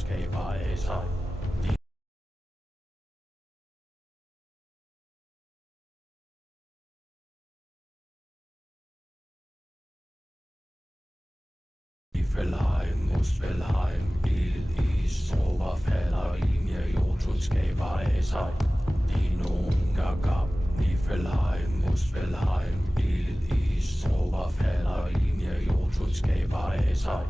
skaber af sig. Fællejen, musfællejen, ild, is, tropper falder ind i jordtud skaber af sig. Dino gagab, ni fællejen, musfællejen, ild, is, tropper falder ind i jordtud skaber af sig.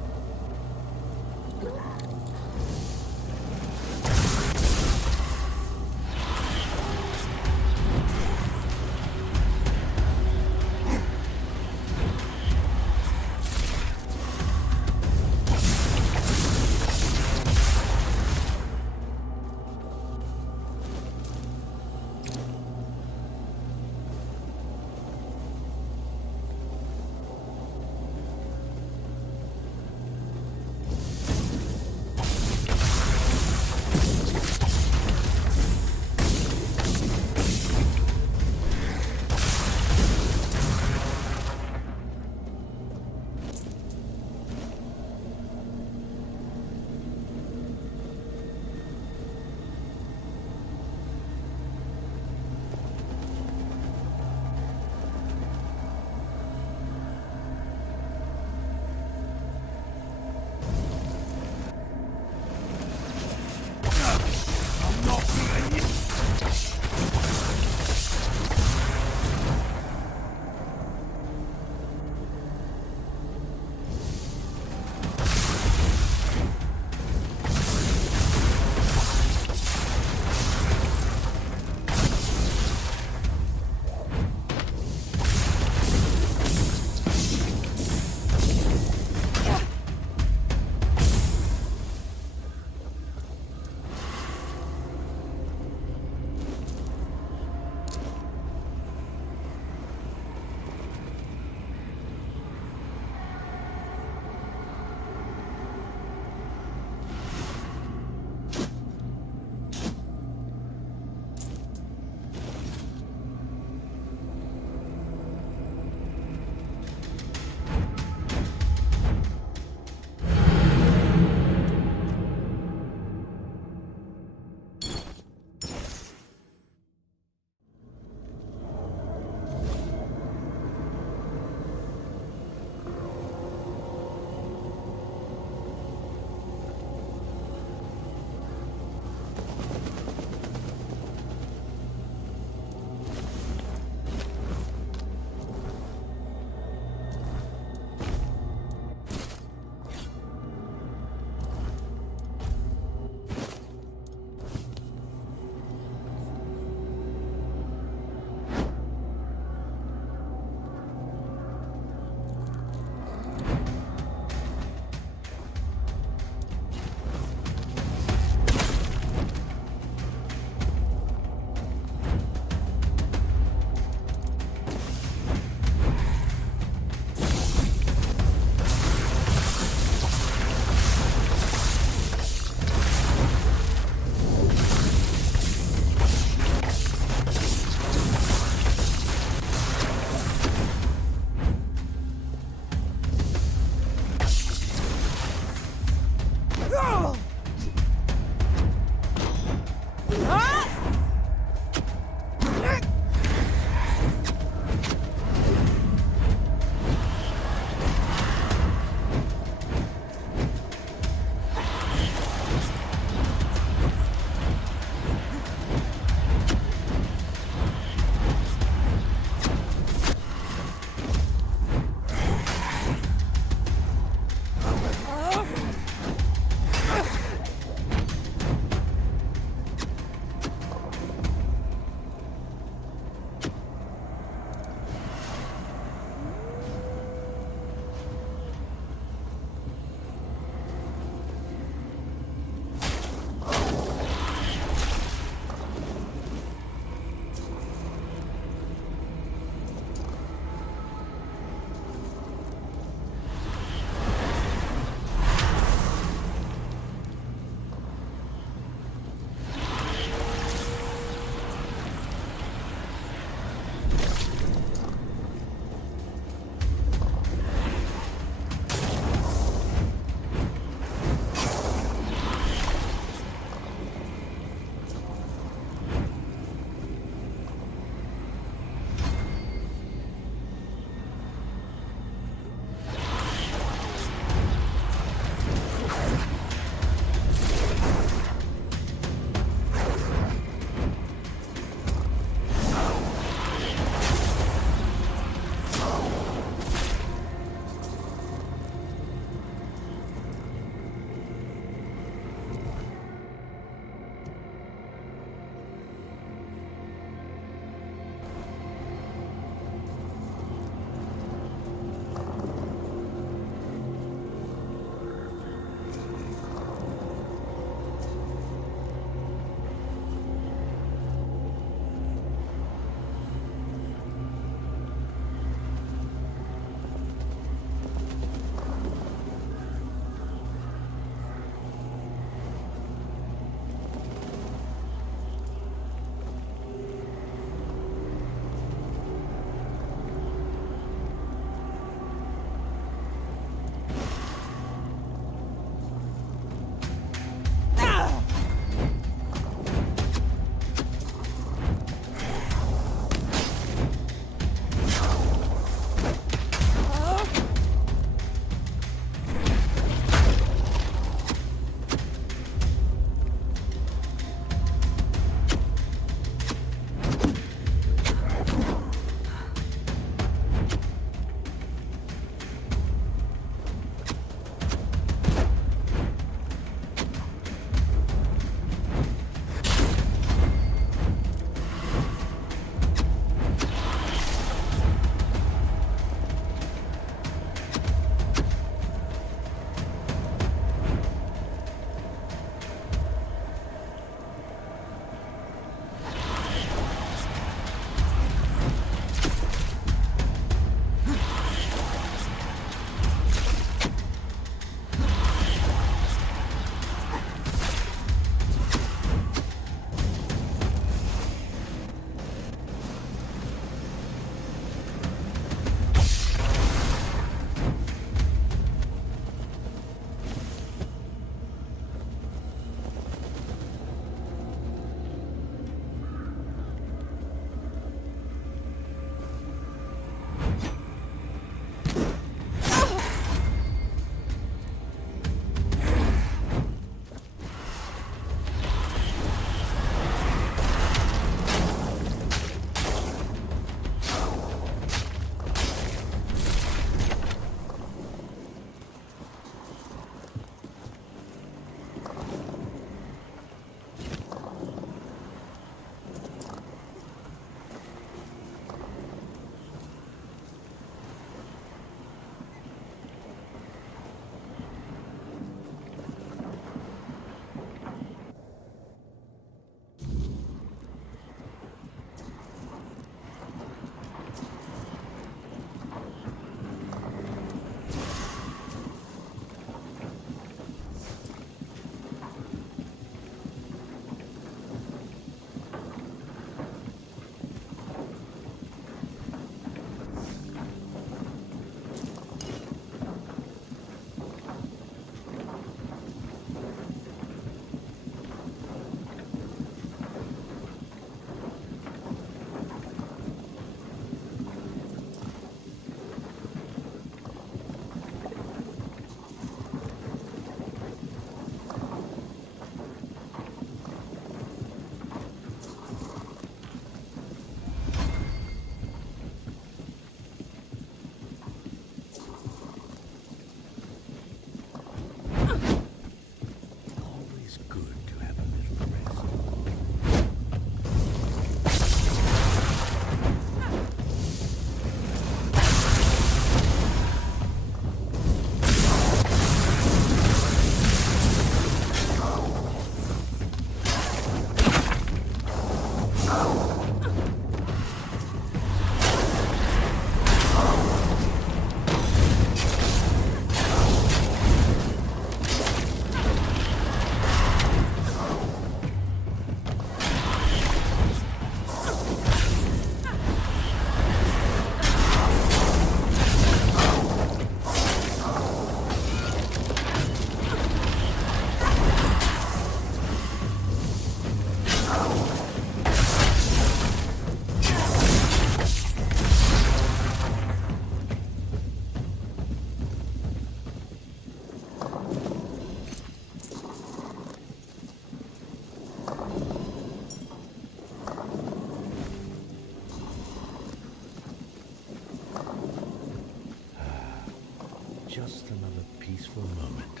Just another peaceful moment.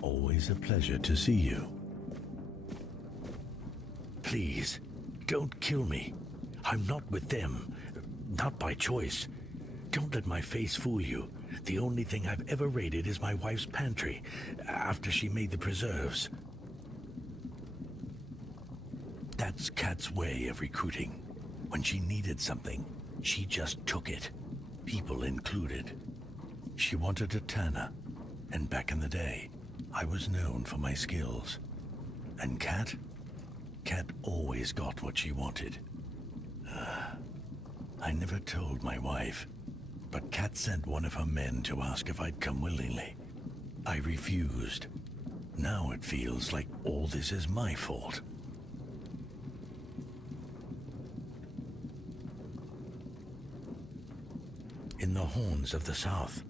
Always a pleasure to see you. Please, don't kill me. I'm not with them. Not by choice. Don't let my face fool you. The only thing I've ever raided is my wife's pantry, after she made the preserves. That's Kat's way of recruiting. When she needed something, she just took it, people included. She wanted a tanner, and back in the day, I was known for my skills. And Kat always got what she wanted. I never told my wife, but Kat sent one of her men to ask if I'd come willingly. I refused. Now it feels like all this is my fault. In the horns of the south,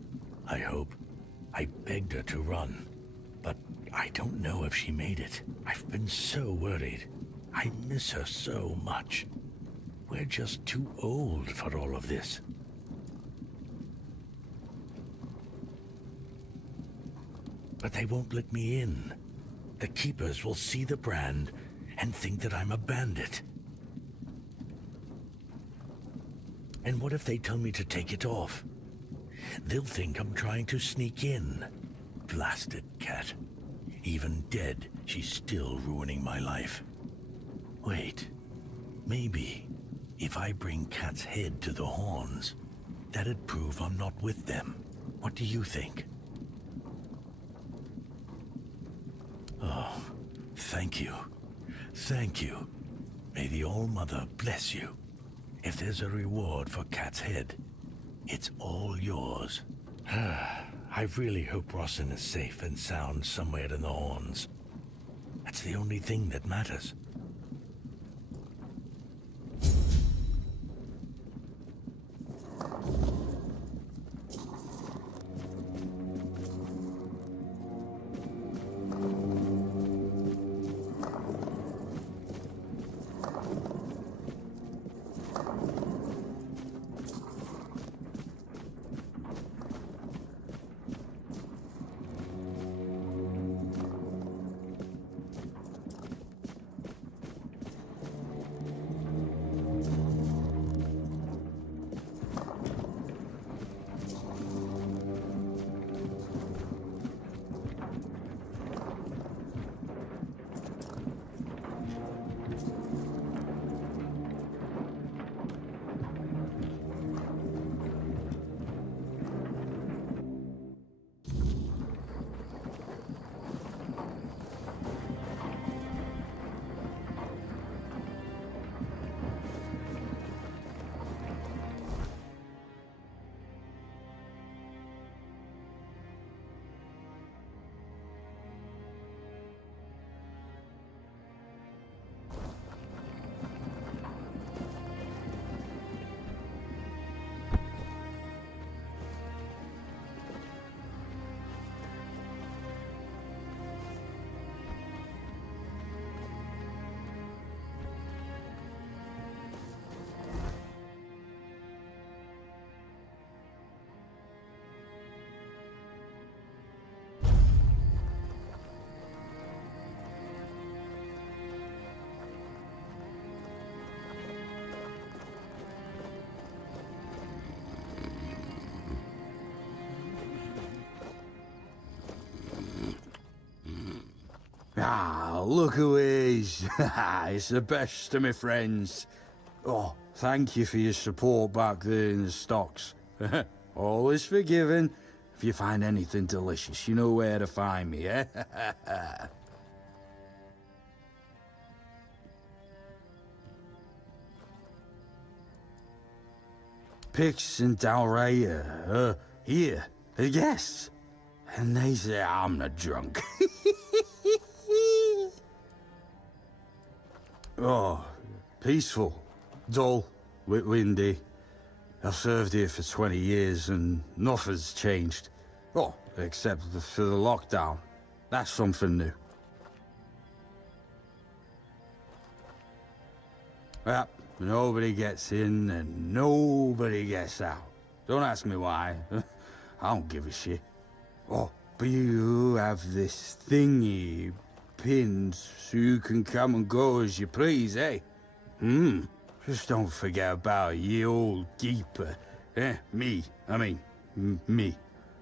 I hope. I begged her to run, but I don't know if she made it. I've been so worried. I miss her so much. We're just too old for all of this. But they won't let me in. The keepers will see the brand and think that I'm a bandit. And what if they tell me to take it off? They'll think I'm trying to sneak in. Blasted Kat. Even dead, she's still ruining my life. Wait, maybe if I bring Kat's head to the horns, that'd prove I'm not with them. What do you think? Oh, thank you. Thank you. May the All-Mother bless you. If there's a reward for Kat's head, it's all yours. I really hope Rossin is safe and sound somewhere in the horns. That's the only thing that matters. Ah, look who it is. It's the best of my friends. Oh, thank you for your support back there in the stocks. Always forgiven. If you find anything delicious, you know where to find me, eh? Pix and Dalraya, here, the guests. And they say I'm the drunk. Oh, peaceful, dull, windy. I've served here for 20 years and nothing's changed. Oh, except for the lockdown. That's something new. Well, nobody gets in and nobody gets out. Don't ask me why. I don't give a shit. Oh, but you have this thingy pinned so you can come and go as you please, eh? Just don't forget about ye old keeper. Me.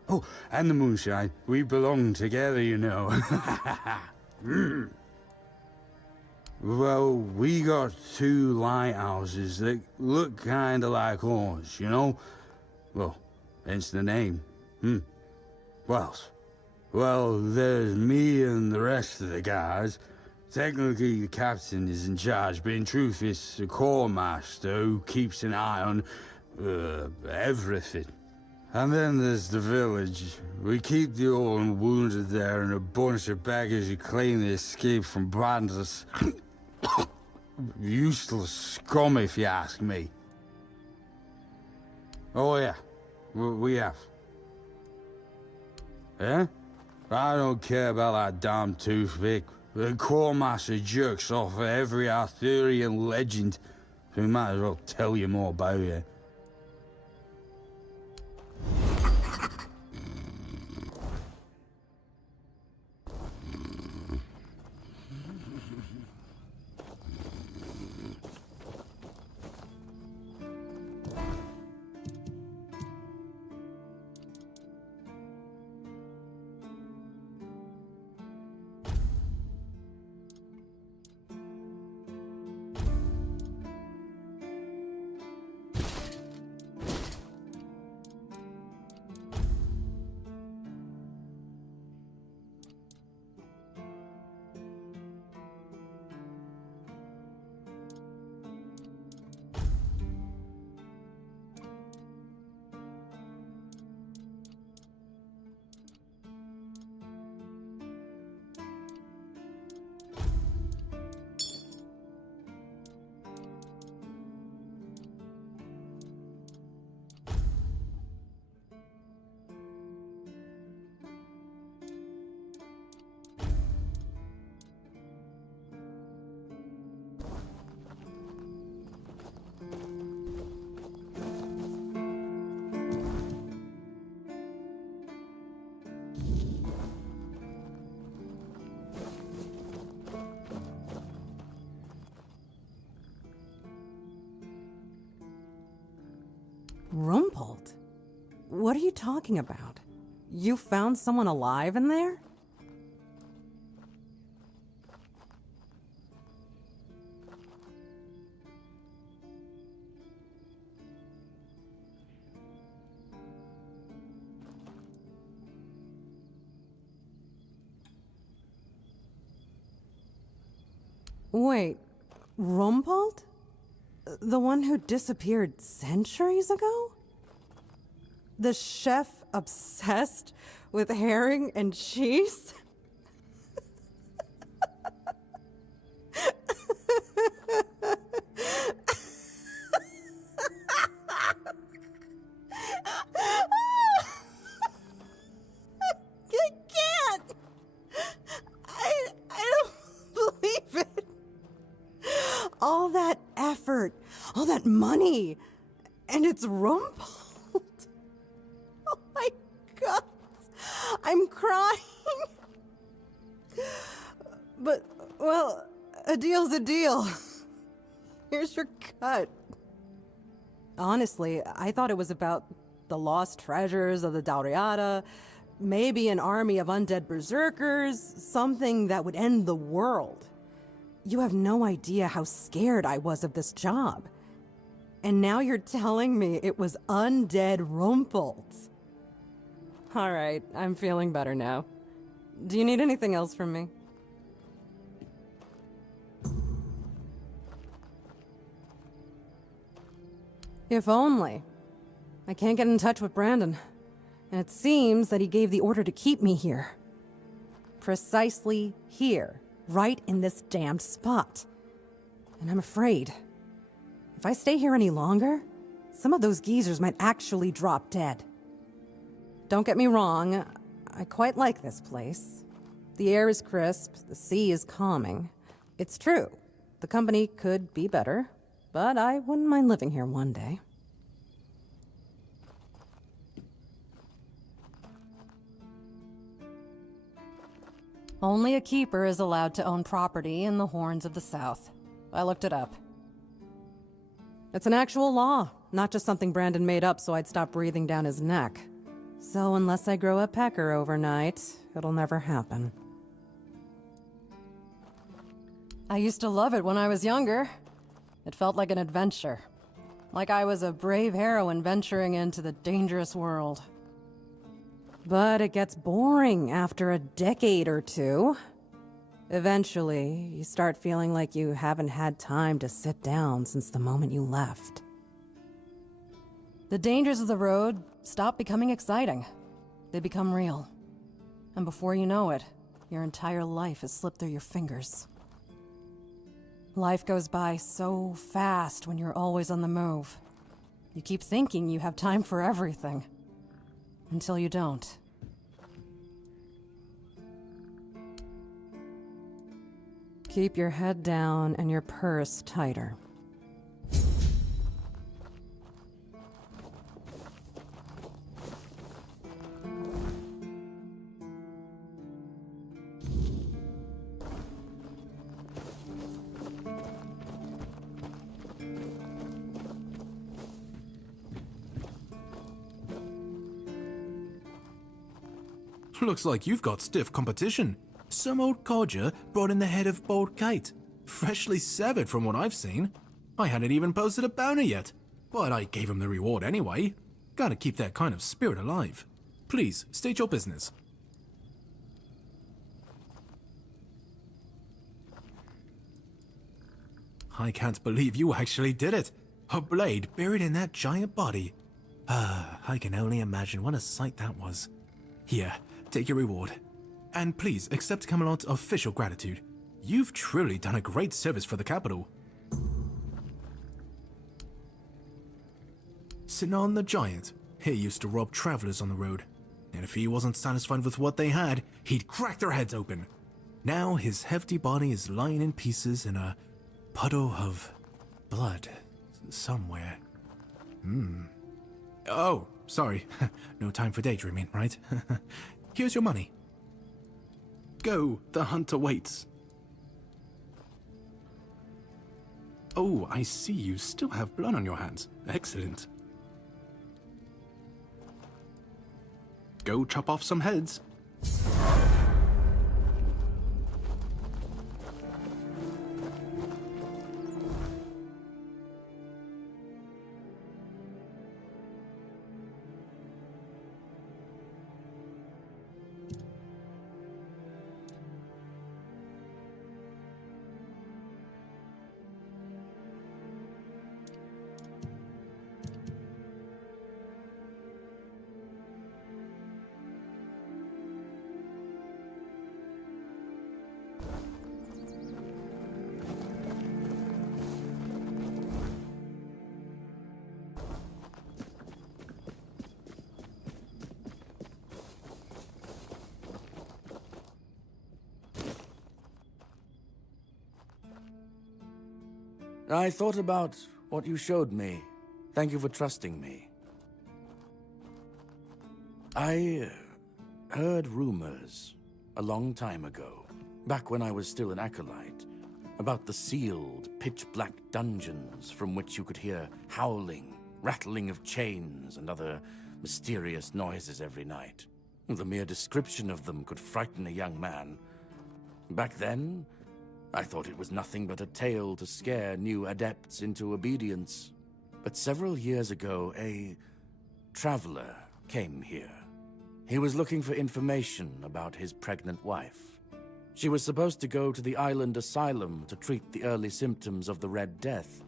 Oh, and the moonshine. We belong together, you know. Well, we got 2 lighthouses that look kinda like ours, you know? Well, hence the name. What else? Well, there's me and the rest of the guys. Technically, the captain is in charge, but in truth, it's the core master who keeps an eye on, everything. And then there's the village. We keep the old and wounded there and a bunch of beggars who claim they escaped from bandits. Useless scum, if you ask me. Oh yeah, we have. Eh? I don't care about that damn toothpick. The Quartermaster jerks off every Arthurian legend, so we might as well tell you more about it. Rumpled? What are you talking about? You found someone alive in there? Wait, Rumpled? The one who disappeared centuries ago? The chef obsessed with herring and cheese? I can't! I don't believe it! All that effort, all that money, and it's Rumpled. Oh my God, I'm crying. But, well, a deal's a deal. Here's your cut. Honestly, I thought it was about the lost treasures of the Dauriata, Maybe an army of undead berserkers, something that would end the world. You have no idea how scared I was of this job. And now you're telling me it was undead Rumpelt. All right, I'm feeling better now. Do you need anything else from me? If only. I can't get in touch with Brandon. And it seems that he gave the order to keep me here. Precisely here. Right in this damned spot. And I'm afraid. If I stay here any longer, some of those geezers might actually drop dead. Don't get me wrong, I quite like this place. The air is crisp, the sea is calming. It's true, the company could be better, but I wouldn't mind living here one day. Only a keeper is allowed to own property in the Horns of the South. I looked it up. It's an actual law, not just something Brandon made up so I'd stop breathing down his neck. So unless I grow a pecker overnight, it'll never happen. I used to love it when I was younger. It felt like an adventure. Like I was a brave heroine venturing into the dangerous world. But it gets boring after a decade or two. Eventually, you start feeling like you haven't had time to sit down since the moment you left. The dangers of the road stop becoming exciting. They become real. And before you know it, your entire life has slipped through your fingers. Life goes by so fast when you're always on the move. You keep thinking you have time for everything. Until you don't. Keep your head down and your purse tighter. Looks like you've got stiff competition. Some old codger brought in the head of Bold Kite. Freshly severed from what I've seen. I hadn't even posted a bounty yet, but I gave him the reward anyway. Gotta keep that kind of spirit alive. Please, state your business. I can't believe you actually did it. A blade buried in that giant body. I can only imagine what a sight that was. Here, take your reward. And please accept Camelot's official gratitude. You've truly done a great service for the capital. Sinan the Giant. He used to rob travelers on the road. And if he wasn't satisfied with what they had, he'd crack their heads open. Now his hefty body is lying in pieces in a puddle of blood somewhere. Oh, sorry. No time for daydreaming, right? Here's your money. Go, the hunter waits. Oh, I see you still have blood on your hands. Excellent. Go chop off some heads. I thought about what you showed me. Thank you for trusting me. I heard rumors a long time ago, back when I was still an acolyte, about the sealed, pitch-black dungeons from which you could hear howling, rattling of chains, and other mysterious noises every night. The mere description of them could frighten a young man. Back then, I thought it was nothing but a tale to scare new adepts into obedience. But several years ago, a traveler came here. He was looking for information about his pregnant wife. She was supposed to go to the island asylum to treat the early symptoms of the Red Death,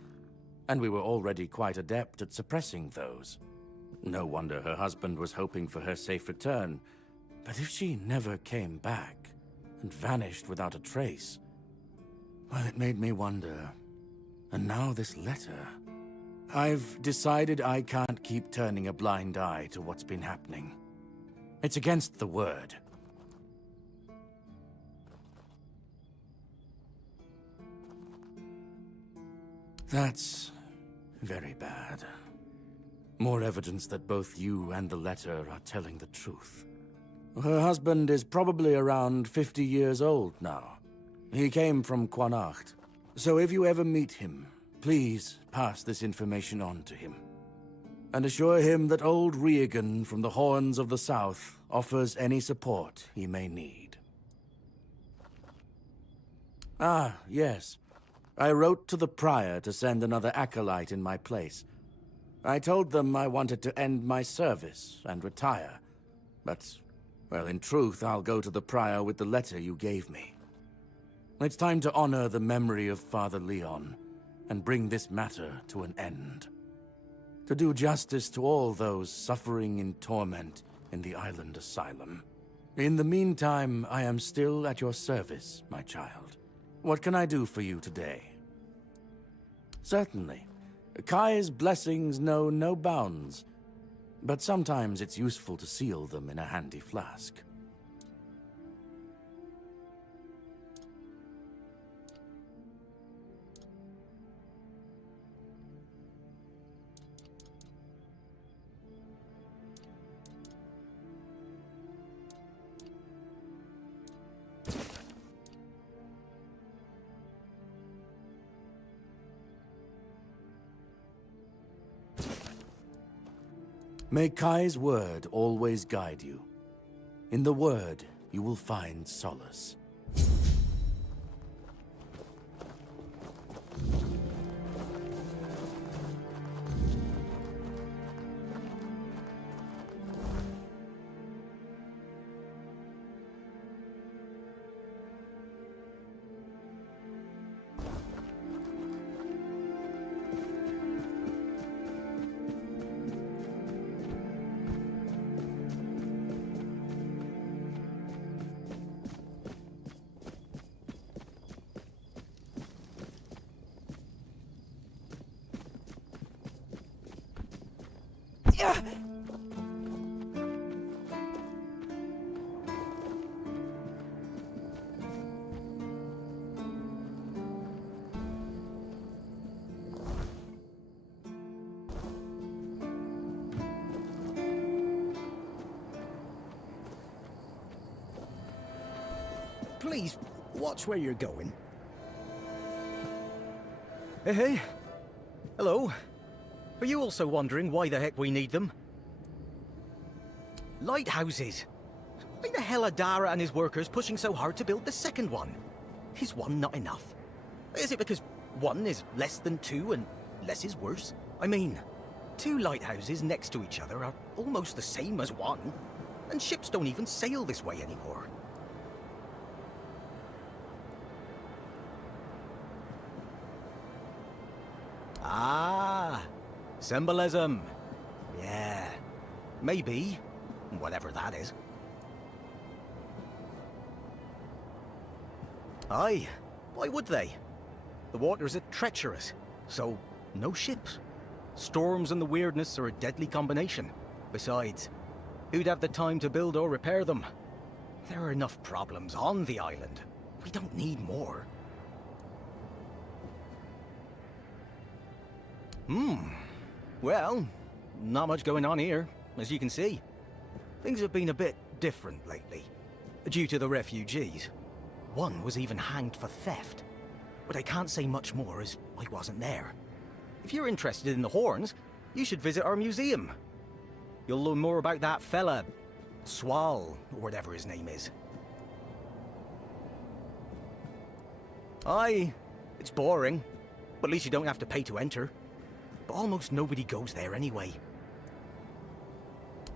and we were already quite adept at suppressing those. No wonder her husband was hoping for her safe return, but if she never came back and vanished without a trace, well, it made me wonder. And now this letter. I've decided I can't keep turning a blind eye to what's been happening. It's against the word. That's very bad. More evidence that both you and the letter are telling the truth. Her husband is probably around 50 years old now. He came from Quanacht. So if you ever meet him, please pass this information on to him. And assure him that old Regan from the Horns of the South offers any support he may need. Ah, yes. I wrote to the Prior to send another acolyte in my place. I told them I wanted to end my service and retire. But, well, in truth, I'll go to the Prior with the letter you gave me. It's time to honor the memory of Father Leon and bring this matter to an end. To do justice to all those suffering in torment in the island asylum. In the meantime, I am still at your service, my child. What can I do for you today? Certainly. Kai's blessings know no bounds, but sometimes it's useful to seal them in a handy flask. May Kai's word always guide you. In the word, you will find solace. Please, watch where you're going. Hey. Hello. Are you also wondering why the heck we need them? Lighthouses. Why the hell are Dara and his workers pushing so hard to build the second one? Is one not enough? Is it because one is less than two and less is worse? I mean, two lighthouses next to each other are almost the same as one, and ships don't even sail this way anymore. Ah, symbolism. Yeah, maybe. Whatever that is. Aye, why would they? The waters are treacherous, so no ships. Storms and the weirdness are a deadly combination. Besides, who'd have the time to build or repair them? There are enough problems on the island. We don't need more. Well, not much going on here, as you can see. Things have been a bit different lately, due to the refugees. One was even hanged for theft. But I can't say much more as I wasn't there. If you're interested in the Horns, you should visit our museum. You'll learn more about that fella, Swal, or whatever his name is. Aye, it's boring, but at least you don't have to pay to enter. But almost nobody goes there anyway.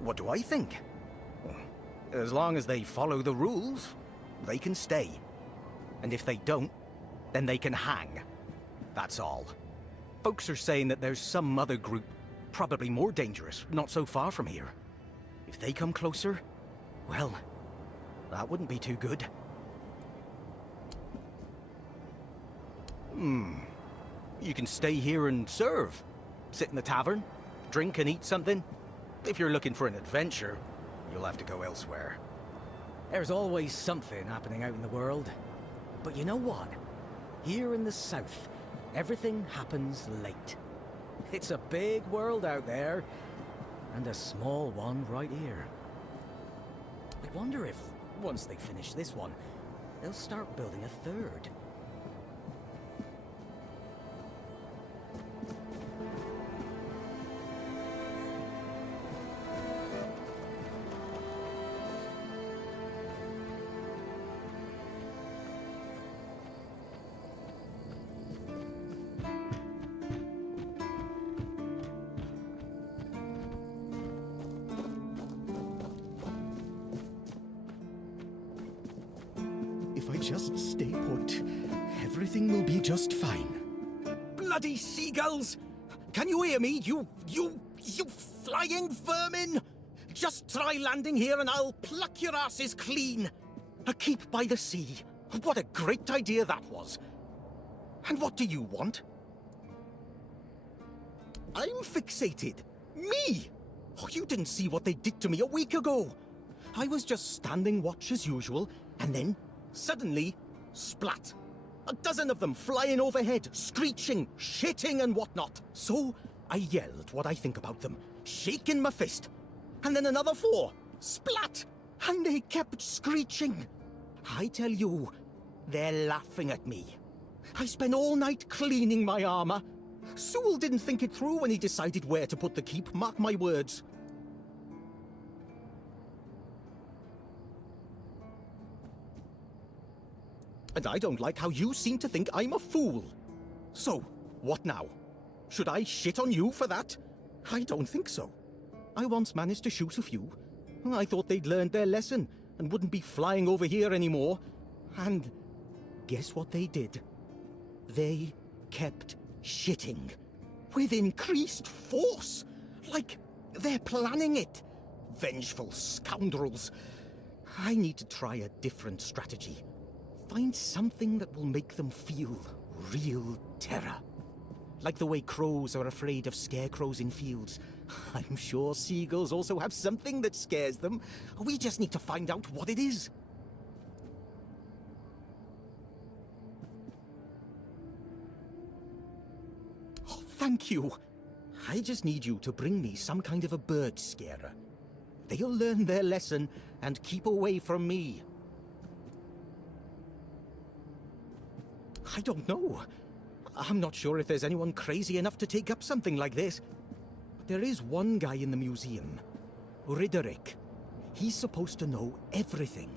What do I think? As long as they follow the rules, they can stay. And if they don't, then they can hang. That's all. Folks are saying that there's some other group, probably more dangerous, not so far from here. If they come closer, well, that wouldn't be too good. You can stay here and serve. Sit in the tavern, drink and eat something. If you're looking for an adventure, you'll have to go elsewhere. There's always something happening out in the world. But you know what? Here in the south, everything happens late. It's a big world out there, and a small one right here. I wonder if, once they finish this one, they'll start building a third. If I just stay put, everything will be just fine. Bloody seagulls! Can you hear me, you flying vermin? Just try landing here and I'll pluck your asses clean. A keep by the sea. What a great idea that was. And what do you want? I'm fixated. Me! Oh, you didn't see what they did to me a week ago. I was just standing watch as usual, and then, suddenly, splat. A dozen of them flying overhead, screeching, shitting and whatnot. So, I yelled what I think about them, shaking my fist. And then another 4, splat! And they kept screeching. I tell you, they're laughing at me. I spent all night cleaning my armor. Sewell didn't think it through when he decided where to put the keep, mark my words. And I don't like how you seem to think I'm a fool. So, what now? Should I shit on you for that? I don't think so. I once managed to shoot a few. I thought they'd learned their lesson and wouldn't be flying over here anymore. And guess what they did? They kept shitting. With increased force. Like they're planning it. Vengeful scoundrels. I need to try a different strategy. Find something that will make them feel real terror. Like the way crows are afraid of scarecrows in fields. I'm sure seagulls also have something that scares them. We just need to find out what it is. Oh, thank you. I just need you to bring me some kind of a bird scarer. They'll learn their lesson and keep away from me. I don't know. I'm not sure if there's anyone crazy enough to take up something like this. But there is one guy in the museum, Riderick. He's supposed to know everything.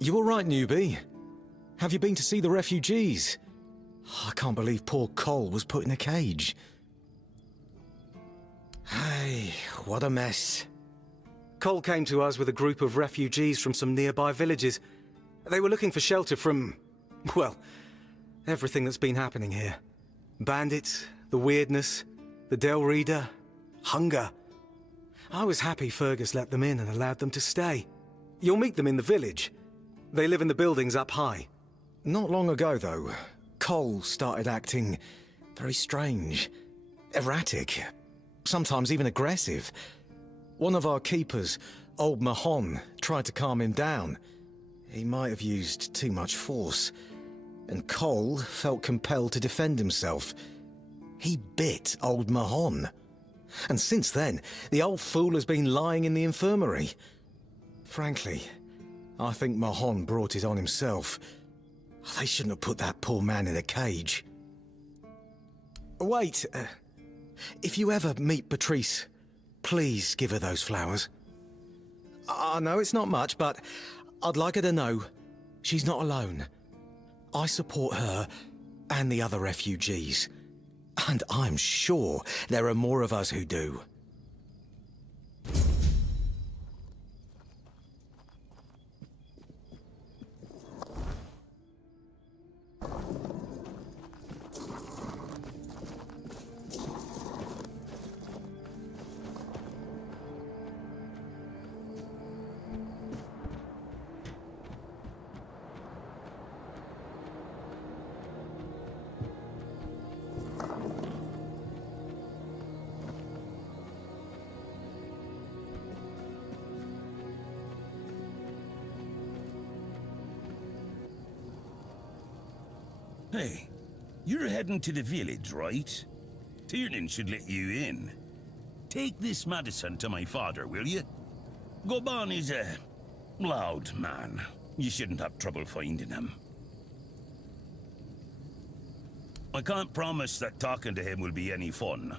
You all right, newbie? Have you been to see the refugees? I can't believe poor Cole was put in a cage. Hey, what a mess. Cole came to us with a group of refugees from some nearby villages. They were looking for shelter from, well, everything that's been happening here. Bandits, the weirdness, the Del Reader, hunger. I was happy Fergus let them in and allowed them to stay. You'll meet them in the village. They live in the buildings up high. Not long ago, though, Cole started acting very strange, erratic, sometimes even aggressive. One of our keepers, old Mahon, tried to calm him down. He might have used too much force, and Cole felt compelled to defend himself. He bit old Mahon. And since then, the old fool has been lying in the infirmary. Frankly, I think Mahon brought it on himself. They shouldn't have put that poor man in a cage. Wait, if you ever meet Patrice, please give her those flowers. I know it's not much, but I'd like her to know she's not alone. I support her and the other refugees. And I'm sure there are more of us who do. Hey, you're heading to the village, right? Tiernan should let you in. Take this medicine to my father, will you? Goban is a loud man. You shouldn't have trouble finding him. I can't promise that talking to him will be any fun.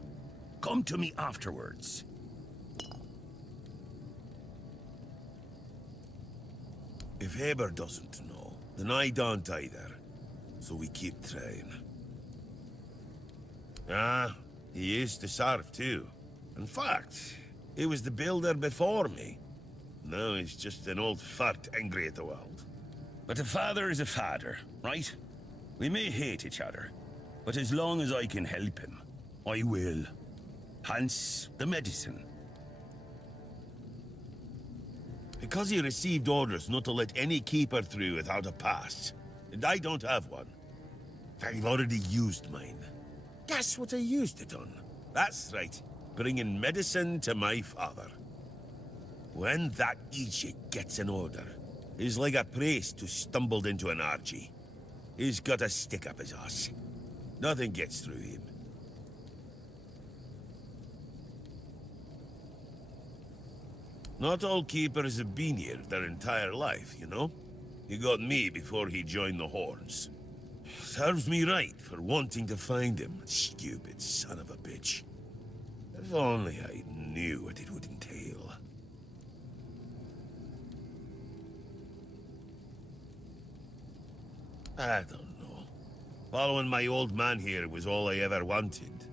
Come to me afterwards. If Heber doesn't know, then I don't either. So we keep trying. Ah, he used to serve too. In fact, he was the builder before me. Now he's just an old fart angry at the world. But a father is a father, right? We may hate each other, but as long as I can help him, I will. Hence, the medicine. Because he received orders not to let any keeper through without a pass. And I don't have one. I've already used mine. Guess what I used it on? That's right, bringing medicine to my father. When that Egypt gets an order, he's like a priest who stumbled into an orgy. He's got a stick up his ass. Nothing gets through him. Not all keepers have been here their entire life, you know? He got me before he joined the Horns. Serves me right for wanting to find him, stupid son of a bitch. If only I knew what it would entail. I don't know. Following my old man here was all I ever wanted.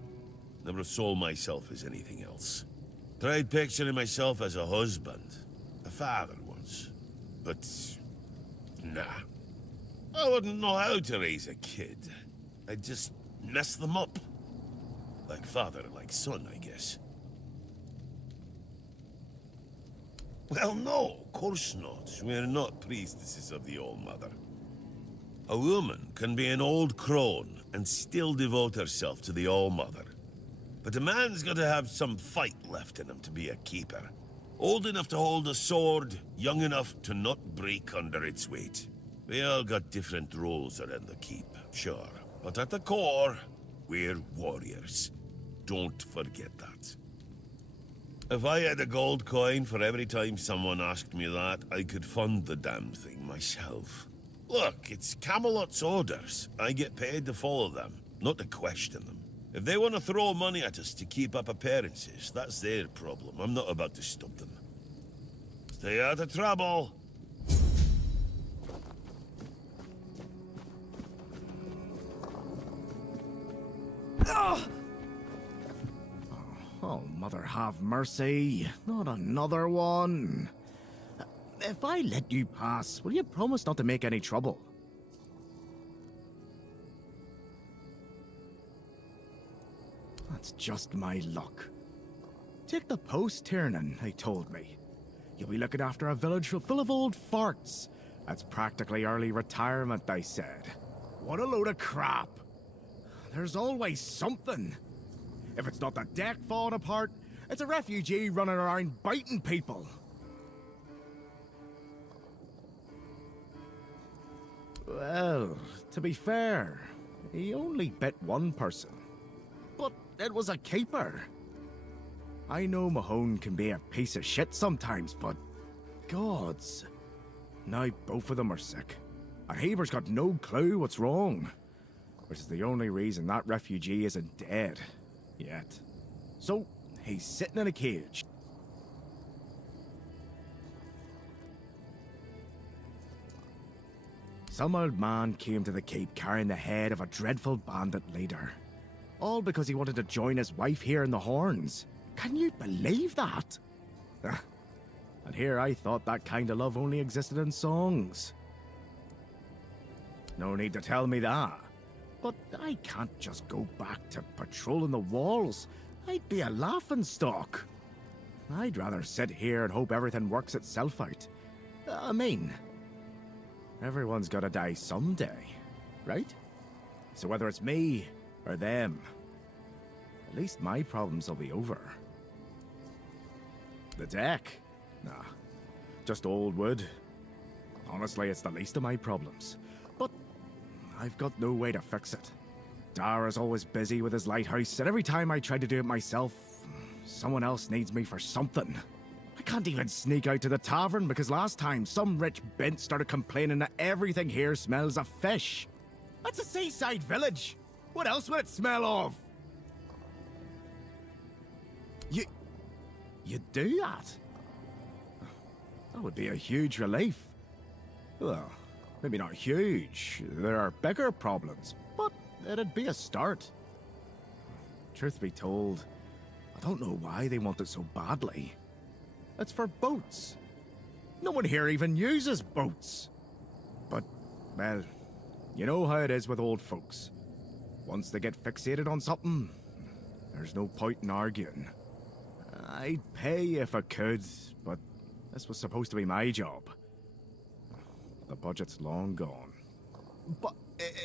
Never sold myself as anything else. Tried picturing myself as a husband, a father once. But nah. I wouldn't know how to raise a kid. I'd just mess them up. Like father, like son, I guess. Well, no, of course not. We're not priestesses of the All-Mother. A woman can be an old crone and still devote herself to the All-Mother. But a man's got to have some fight left in him to be a keeper. Old enough to hold a sword, young enough to not break under its weight. We all got different roles around the keep, sure. But at the core, we're warriors. Don't forget that. If I had a gold coin for every time someone asked me that, I could fund the damn thing myself. Look, it's Camelot's orders. I get paid to follow them, not to question them. If they want to throw money at us to keep up appearances, that's their problem. I'm not about to stop them. Stay out of trouble. Oh, Mother have mercy. Not another one. If I let you pass, will you promise not to make any trouble? That's just my luck. Take the post, Tiernan, they told me. You'll be looking after a village full of old farts. That's practically early retirement, they said. What a load of crap. There's always something. If it's not the deck falling apart, it's a refugee running around biting people. Well, to be fair, he only bit one person. But it was a caper. I know Mahone can be a piece of shit sometimes, but gods. Now both of them are sick. And Haber's got no clue what's wrong. Which is the only reason that refugee isn't dead. Yet. So, he's sitting in a cage. Some old man came to the Cape carrying the head of a dreadful bandit leader. All because he wanted to join his wife here in the Horns. Can you believe that? And here I thought that kind of love only existed in songs. No need to tell me that. But I can't just go back to patrolling the walls. I'd be a laughingstock. I'd rather sit here and hope everything works itself out. I mean, everyone's gotta die someday, right? So whether it's me or them, at least my problems will be over. The deck? Nah, just old wood. Honestly, it's the least of my problems. But I've got no way to fix it. Dara's always busy with his lighthouse, and every time I try to do it myself, someone else needs me for something. I can't even sneak out to the tavern because last time some rich bint started complaining that everything here smells of fish. That's a seaside village. What else would it smell of? You do that? That would be a huge relief. Well, maybe not huge. There are bigger problems, but it'd be a start. Truth be told, I don't know why they want it so badly. It's for boats. No one here even uses boats. But, well, you know how it is with old folks. Once they get fixated on something, there's no point in arguing. I'd pay if I could, but this was supposed to be my job. The budget's long gone. But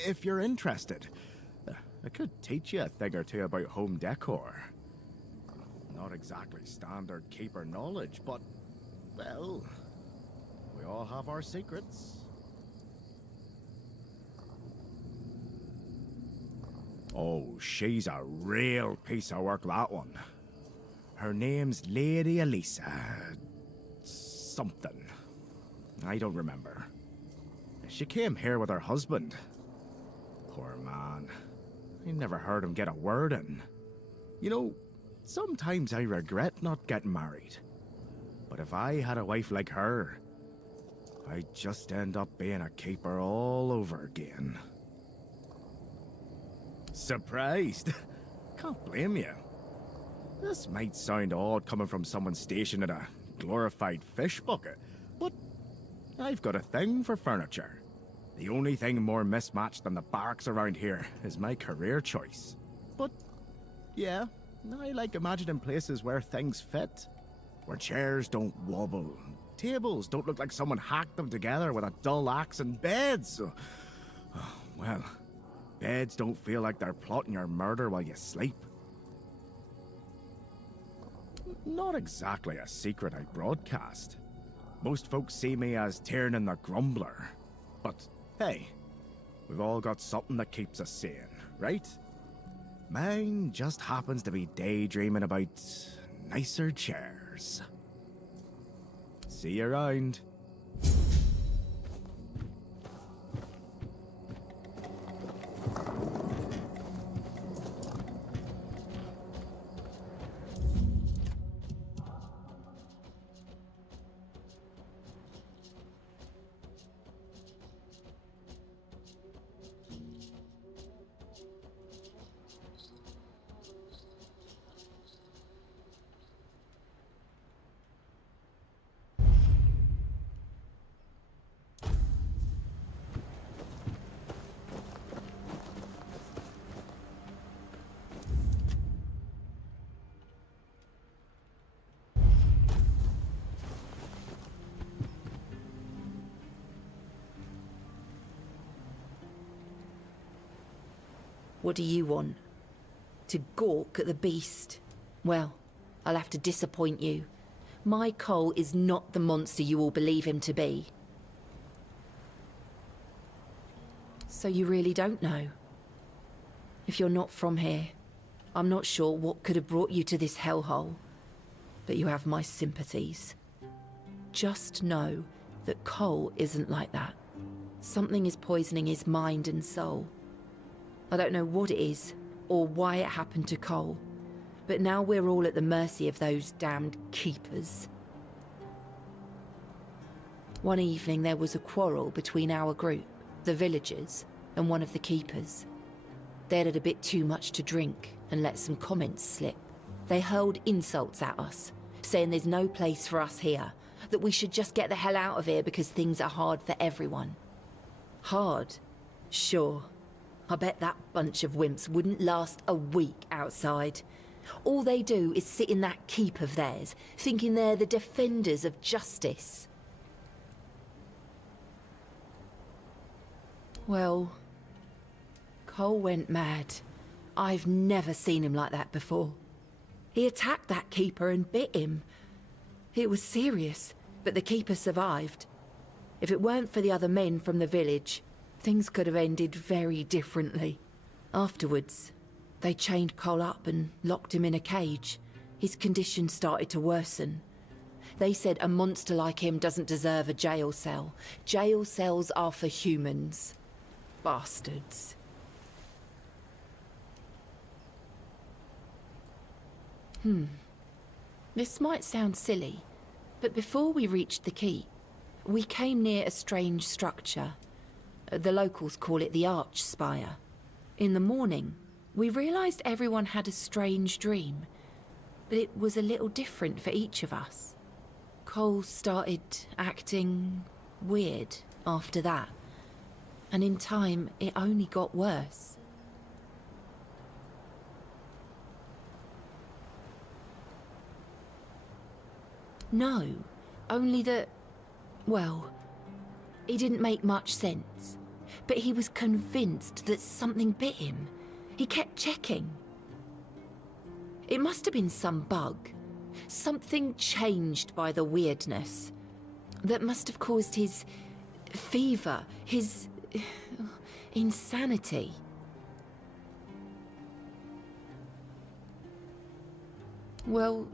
if you're interested, I could teach you a thing or two about home decor. Not exactly standard caper knowledge, but, well, we all have our secrets. Oh, she's a real piece of work, that one. Her name's Lady Elisa. Something. I don't remember. She came here with her husband. Poor man. I never heard him get a word in. You know, sometimes I regret not getting married. But if I had a wife like her, I'd just end up being a caper all over again. Surprised? Can't blame you. This might sound odd coming from someone stationed in a glorified fish bucket, but I've got a thing for furniture. The only thing more mismatched than the barracks around here is my career choice. But, yeah, I like imagining places where things fit. Where chairs don't wobble, tables don't look like someone hacked them together with a dull axe, and beds... well, beds don't feel like they're plotting your murder while you sleep. Not exactly a secret I broadcast. Most folks see me as Tiernan the Grumbler. But, hey, we've all got something that keeps us sane, right? Mine just happens to be daydreaming about nicer chairs. See you around. What do you want? To gawk at the beast? Well, I'll have to disappoint you. My Cole is not the monster you all believe him to be. So you really don't know? If you're not from here, I'm not sure what could have brought you to this hellhole, but you have my sympathies. Just know that Cole isn't like that. Something is poisoning his mind and soul. I don't know what it is, or why it happened to Cole, but now we're all at the mercy of those damned keepers. One evening there was a quarrel between our group, the villagers, and one of the keepers. They'd had a bit too much to drink and let some comments slip. They hurled insults at us, saying there's no place for us here, that we should just get the hell out of here because things are hard for everyone. Hard? Sure. I bet that bunch of wimps wouldn't last a week outside. All they do is sit in that keep of theirs, thinking they're the defenders of justice. Well, Cole went mad. I've never seen him like that before. He attacked that keeper and bit him. It was serious, but the keeper survived. If it weren't for the other men from the village, things could have ended very differently. Afterwards, they chained Cole up and locked him in a cage. His condition started to worsen. They said a monster like him doesn't deserve a jail cell. Jail cells are for humans. Bastards. This might sound silly, but before we reached the keep, we came near a strange structure. The locals call it the Arch Spire. In the morning, we realised everyone had a strange dream, but it was a little different for each of us. Cole started acting weird after that, and in time, it only got worse. No, only that, well, it didn't make much sense. But he was convinced that something bit him. He kept checking. It must have been some bug. Something changed by the weirdness. That must have caused his fever, his insanity. Well,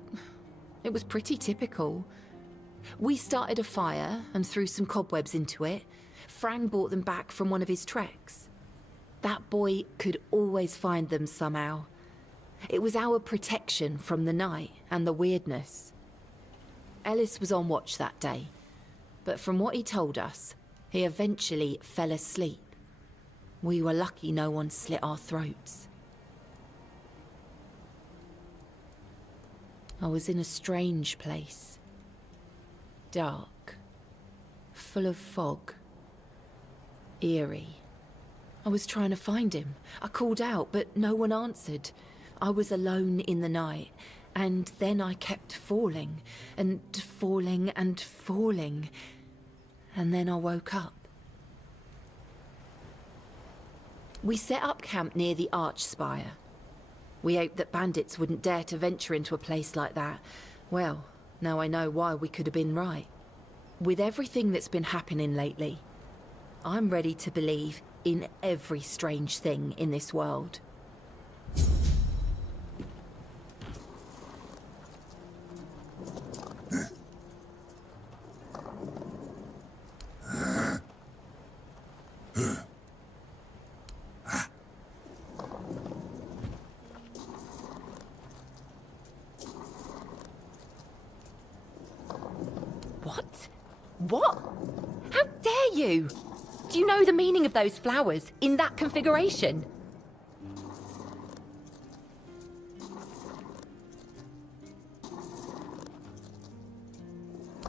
it was pretty typical. We started a fire and threw some cobwebs into it. Fran brought them back from one of his treks. That boy could always find them somehow. It was our protection from the night and the weirdness. Ellis was on watch that day, but from what he told us, he eventually fell asleep. We were lucky no one slit our throats. I was in a strange place. Dark. Full of fog. Eerie. I was trying to find him. I called out, but no one answered. I was alone in the night, and then I kept falling, and falling, and falling. And then I woke up. We set up camp near the Arch Spire. We hoped that bandits wouldn't dare to venture into a place like that. Well, now I know why we could have been right. With everything that's been happening lately, I'm ready to believe in every strange thing in this world. What? How dare you? Do you know the meaning of those flowers in that configuration?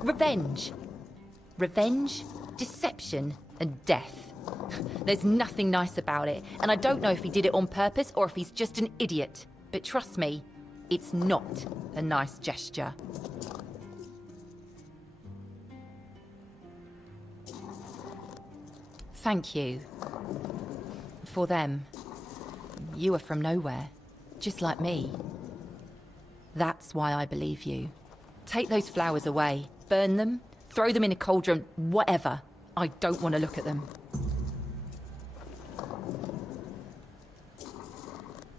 Revenge. Revenge, deception, and death. There's nothing nice about it, and I don't know if he did it on purpose or if he's just an idiot. But trust me, it's not a nice gesture. Thank you. For them. You are from nowhere, just like me. That's why I believe you. Take those flowers away, burn them, throw them in a cauldron, whatever. I don't want to look at them.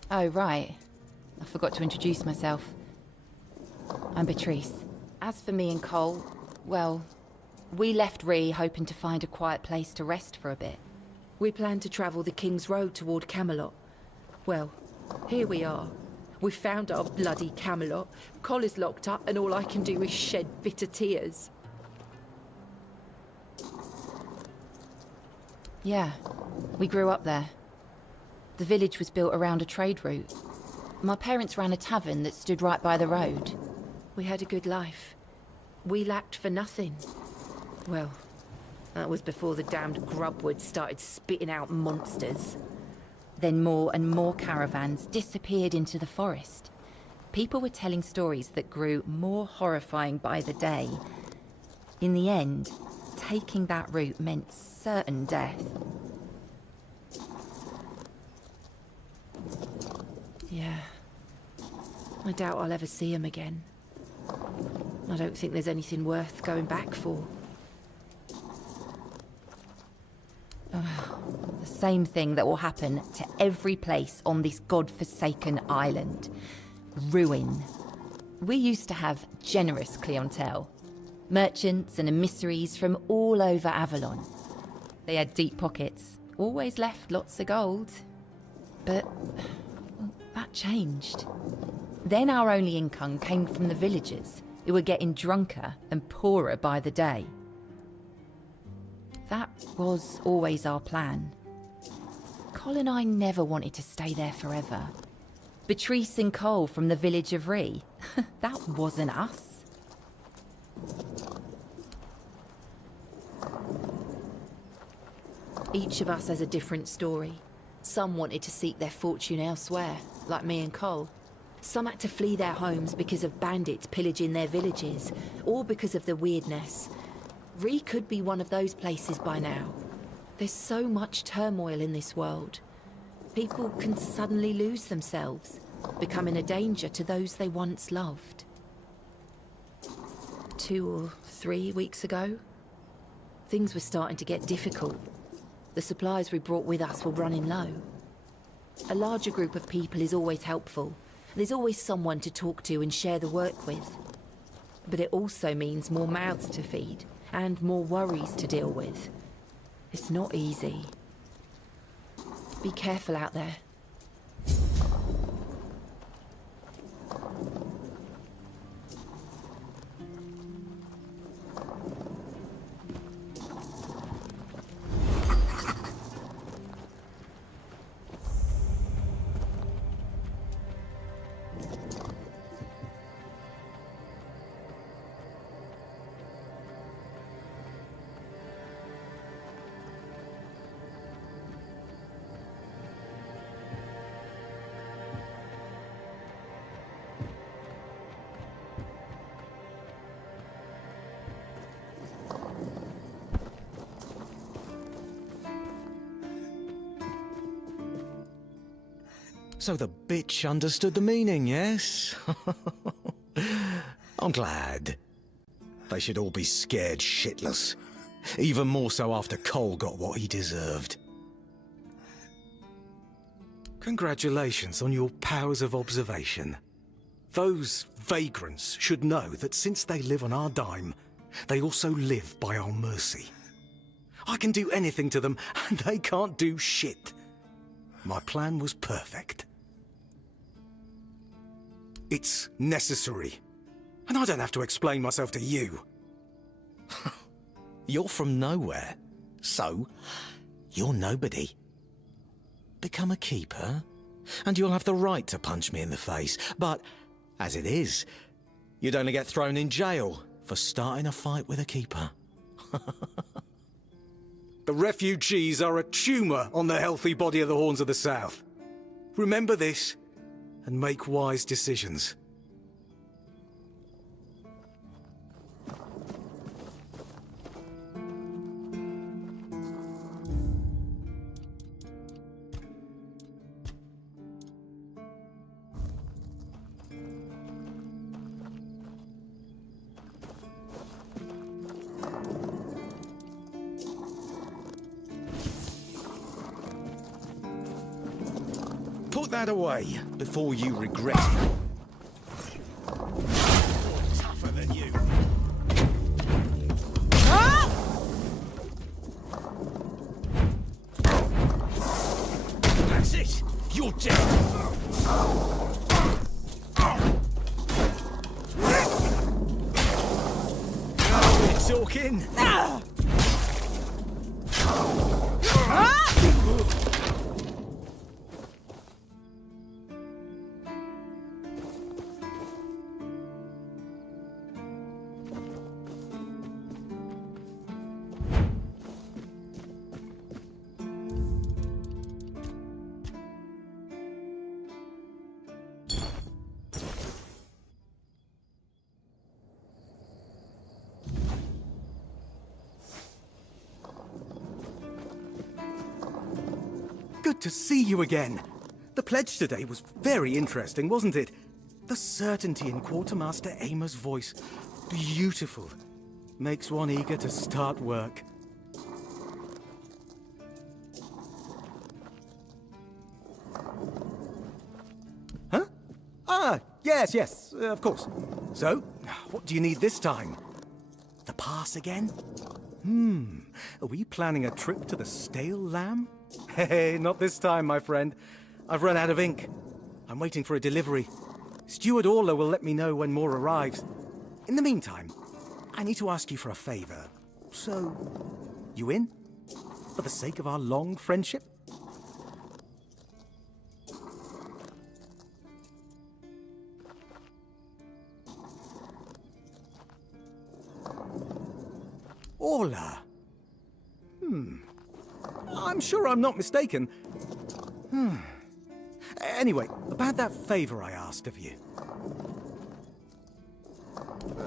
Oh, right. I forgot to introduce myself. I'm Beatrice. As for me and Cole, well, we left Ree hoping to find a quiet place to rest for a bit. We planned to travel the King's Road toward Camelot. Well, here we are. We found our bloody Camelot. Cole is locked up and all I can do is shed bitter tears. Yeah, we grew up there. The village was built around a trade route. My parents ran a tavern that stood right by the road. We had a good life. We lacked for nothing. Well, that was before the damned grubwood started spitting out monsters. Then more and more caravans disappeared into the forest. People were telling stories that grew more horrifying by the day. In the end, taking that route meant certain death. Yeah. I doubt I'll ever see him again. I don't think there's anything worth going back for. The same thing that will happen to every place on this godforsaken island. Ruin. We used to have generous clientele. Merchants and emissaries from all over Avalon. They had deep pockets, always left lots of gold. But well, that changed. Then our only income came from the villagers, who were getting drunker and poorer by the day. That was always our plan. Cole and I never wanted to stay there forever. Beatrice and Cole from the village of Ree, that wasn't us. Each of us has a different story. Some wanted to seek their fortune elsewhere, like me and Cole. Some had to flee their homes because of bandits pillaging their villages, or because of the weirdness. Ree could be one of those places by now. There's so much turmoil in this world. People can suddenly lose themselves, becoming a danger to those they once loved. 2 or 3 weeks ago, things were starting to get difficult. The supplies we brought with us were running low. A larger group of people is always helpful. There's always someone to talk to and share the work with. But it also means more mouths to feed and more worries to deal with. It's not easy. Be careful out there. So the bitch understood the meaning, yes? I'm glad. They should all be scared shitless. Even more so after Cole got what he deserved. Congratulations on your powers of observation. Those vagrants should know that since they live on our dime, they also live by our mercy. I can do anything to them, and they can't do shit. My plan was perfect. It's necessary. And I don't have to explain myself to you. You're from nowhere. So, you're nobody. Become a keeper, and you'll have the right to punch me in the face. But, as it is, you'd only get thrown in jail for starting a fight with a keeper. The refugees are a tumour on the healthy body of the Horns of the South. Remember this, and make wise decisions. Put that away before you regret it. Tougher than you. That's it. You're dead. Now we're talking. Good to see you again. The pledge today was very interesting, wasn't it? The certainty in Quartermaster Aymer's voice. Beautiful. Makes one eager to start work. Huh? Ah, yes, of course. So, what do you need this time? The pass again? Are we planning a trip to the Stale Lamb? Hey, not this time, my friend. I've run out of ink. I'm waiting for a delivery. Steward Orla will let me know when more arrives. In the meantime, I need to ask you for a favor. So, you in? For the sake of our long friendship? Orla. I'm sure I'm not mistaken. Anyway, about that favor I asked of you.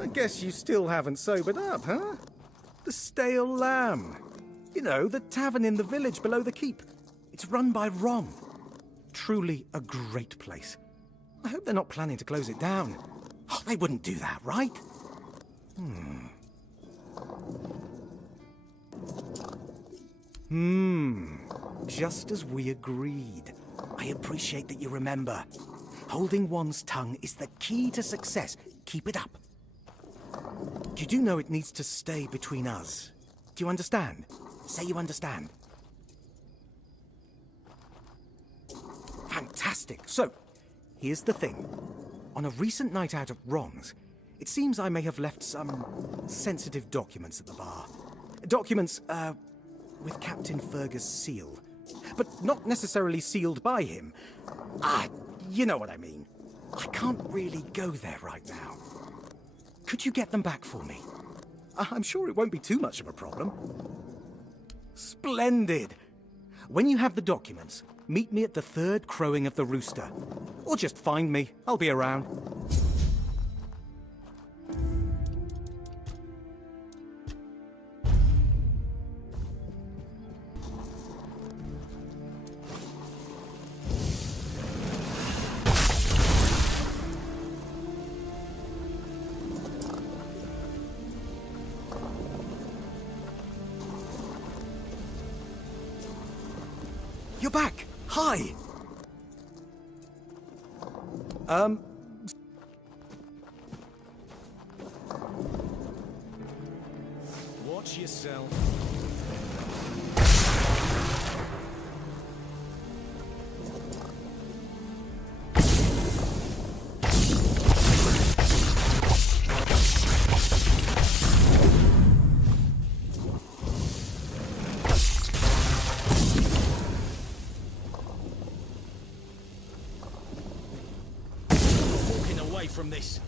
I guess you still haven't sobered up, huh? The Stale Lamb. You know, the tavern in the village below the keep. It's run by Ron. Truly a great place. I hope they're not planning to close it down. Oh, they wouldn't do that, right? Just as we agreed. I appreciate that you remember. Holding one's tongue is the key to success. Keep it up. You do know it needs to stay between us. Do you understand? Say you understand. Fantastic. So, here's the thing. On a recent night out at Ron's, it seems I may have left some sensitive documents at the bar. Documents, with Captain Fergus' seal. But not necessarily sealed by him. You know what I mean. I can't really go there right now. Could you get them back for me? I'm sure it won't be too much of a problem. Splendid! When you have the documents, meet me at the third crowing of the rooster. Or just find me. I'll be around. You're back! Hi! Watch yourself. From this.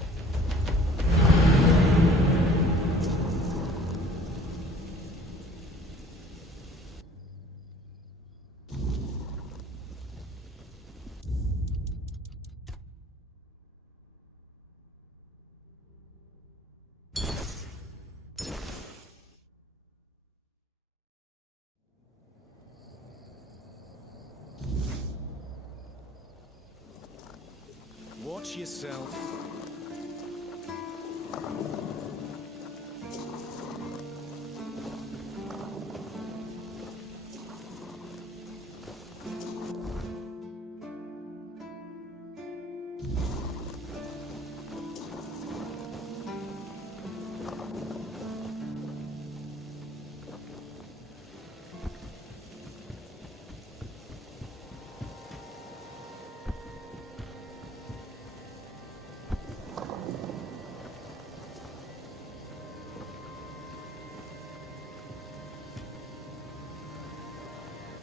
Watch yourself.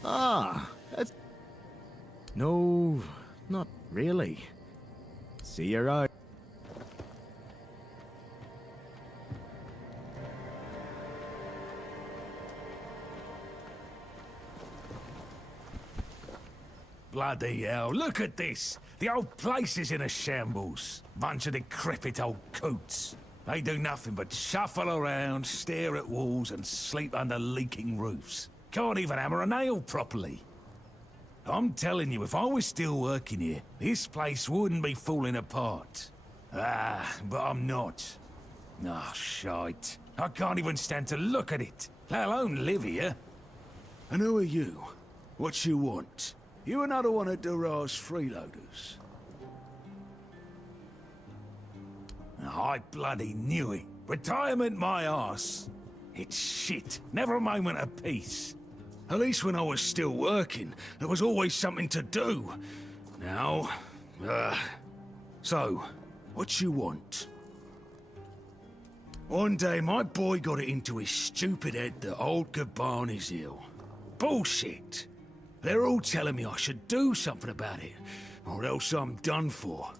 Ah, that's... No, not really. See you out. Bloody hell, look at this! The old place is in a shambles. Bunch of decrepit old coots. They do nothing but shuffle around, stare at walls, and sleep under leaking roofs. Can't even hammer a nail properly. I'm telling you, if I was still working here, this place wouldn't be falling apart. Ah, but I'm not. Ah, shite. I can't even stand to look at it, let alone live here. And who are you? What you want? You another one of Durar's freeloaders? I bloody knew it. Retirement my arse. It's shit. Never a moment of peace. At least when I was still working, there was always something to do. Now, so, what you want? One day my boy got it into his stupid head that old Gaban is ill. Bullshit. They're all telling me I should do something about it, or else I'm done for.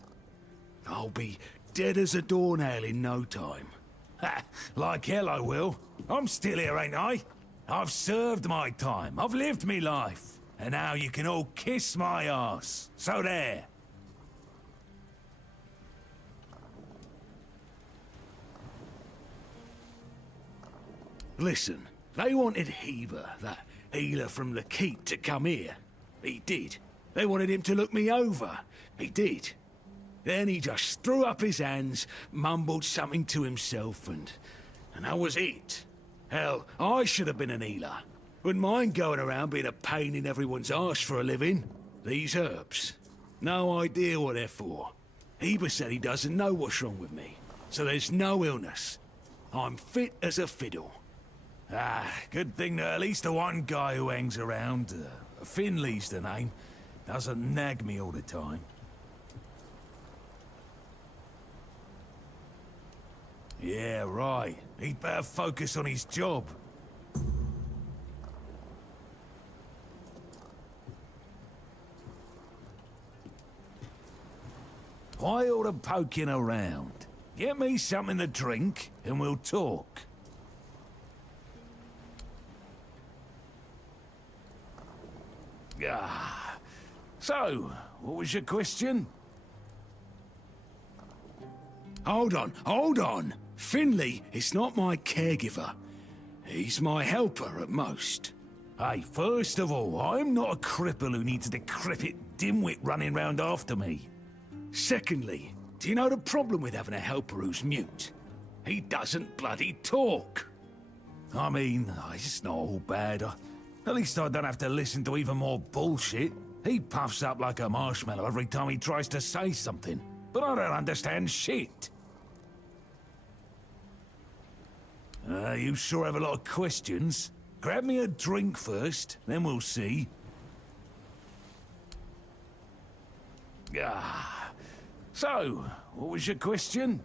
I'll be dead as a doornail in no time. Ha! Like hell I will. I'm still here, ain't I? I've served my time. I've lived me life. And now you can all kiss my arse. So there. Listen, they wanted Heber, that healer from the Keep, to come here. He did. They wanted him to look me over. He did. Then he just threw up his hands, mumbled something to himself, and that was it. Hell, I should have been an healer. Wouldn't mind going around being a pain in everyone's arse for a living. These herbs. No idea what they're for. Heber said he doesn't know what's wrong with me, so there's no illness. I'm fit as a fiddle. Ah, good thing that at least the one guy who hangs around, Finley's the name, doesn't nag me all the time. Yeah, right. He'd better focus on his job. Why all the poking around? Get me something to drink, and we'll talk. Ah. So, what was your question? Hold on. Finley is not my caregiver. He's my helper at most. Hey, first of all, I'm not a cripple who needs a decrepit dimwit running round after me. Secondly, do you know the problem with having a helper who's mute? He doesn't bloody talk. I mean, it's not all bad. At least I don't have to listen to even more bullshit. He puffs up like a marshmallow every time he tries to say something. But I don't understand shit. You sure have a lot of questions. Grab me a drink first, then we'll see. Ah. So, what was your question?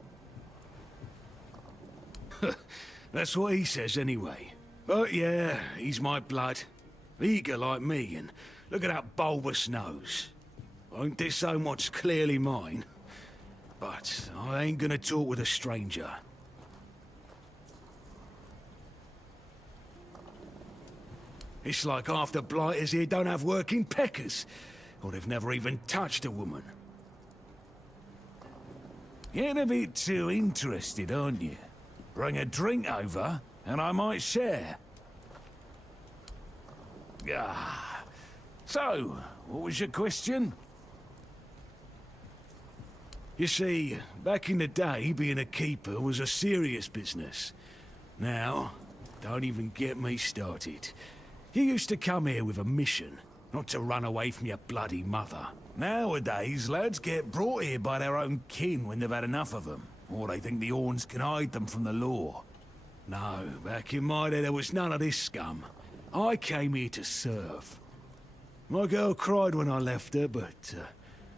That's what he says anyway. But yeah, he's my blood. Eager like me, and look at that bulbous nose. Ain't this so much clearly mine? But I ain't gonna talk with a stranger. It's like half the blighters here don't have working peckers, or they've never even touched a woman. Getting a bit too interested, aren't you? Bring a drink over, and I might share. Ah. So, what was your question? You see, back in the day, being a keeper was a serious business. Now, don't even get me started. You used to come here with a mission, not to run away from your bloody mother. Nowadays, lads get brought here by their own kin when they've had enough of them, or they think the Orns can hide them from the law. No, back in my day there was none of this scum. I came here to serve. My girl cried when I left her, but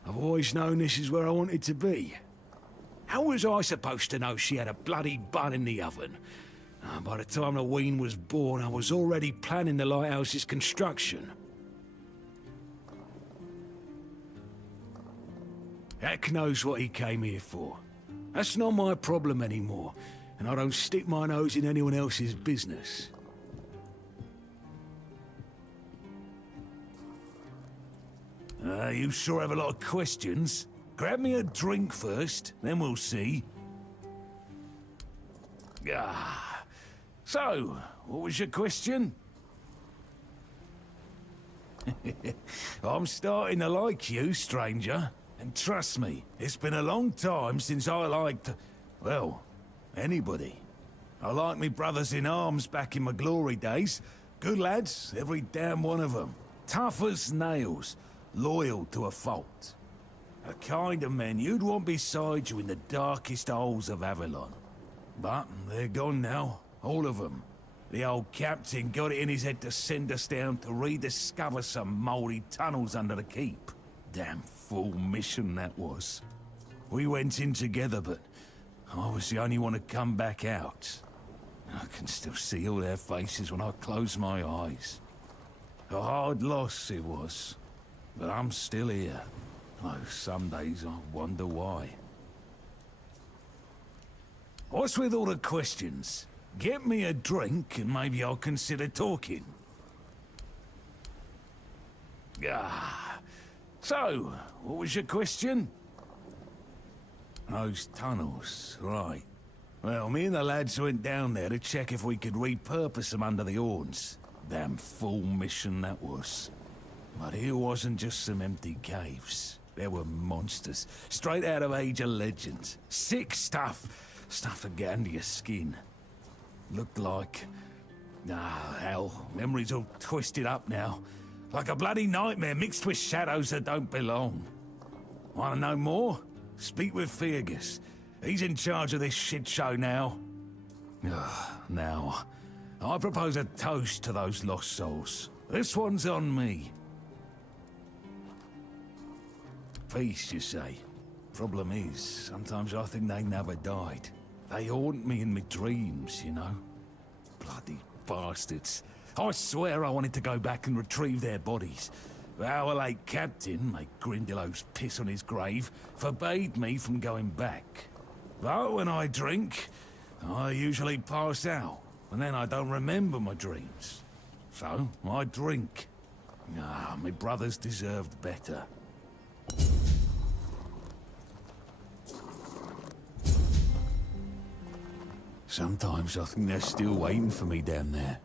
I've always known this is where I wanted to be. How was I supposed to know she had a bloody bun in the oven? By the time the wean was born, I was already planning the lighthouse's construction. Heck knows what he came here for. That's not my problem anymore, and I don't stick my nose in anyone else's business. You sure have a lot of questions. Grab me a drink first, then we'll see. Ah. So, what was your question? I'm starting to like you, stranger. And trust me, it's been a long time since I liked, well, anybody. I liked me brothers in arms back in my glory days. Good lads, every damn one of them. Tough as nails, loyal to a fault. A kind of men you'd want beside you in the darkest holes of Avalon. But they're gone now, all of them. The old captain got it in his head to send us down to rediscover some mouldy tunnels under the keep. Damn fool mission that was. We went in together, but I was the only one to come back out. I can still see all their faces when I close my eyes. A hard loss it was, but I'm still here. Though some days I wonder why. What's with all the questions? Get me a drink and maybe I'll consider talking. Ah. So, what was your question? Those tunnels, right. Well, me and the lads went down there to check if we could repurpose them under the horns. Damn fool mission that was. But here wasn't just some empty caves. There were monsters, straight out of Age of Legends. Sick stuff. Stuff to get under your skin. Looked like... ah, hell, memory's all twisted up now. Like a bloody nightmare mixed with shadows that don't belong. Want to know more? Speak with Fergus. He's in charge of this shit show now. Now, I propose a toast to those lost souls. This one's on me. Peace, you say. Problem is, sometimes I think they never died. They haunt me in my dreams, you know? Bloody bastards. I swear I wanted to go back and retrieve their bodies. Our late captain, make Grindelows piss on his grave, forbade me from going back. But when I drink, I usually pass out, and then I don't remember my dreams. So, I drink. Ah, my brothers deserved better. Sometimes I think they're still waiting for me down there.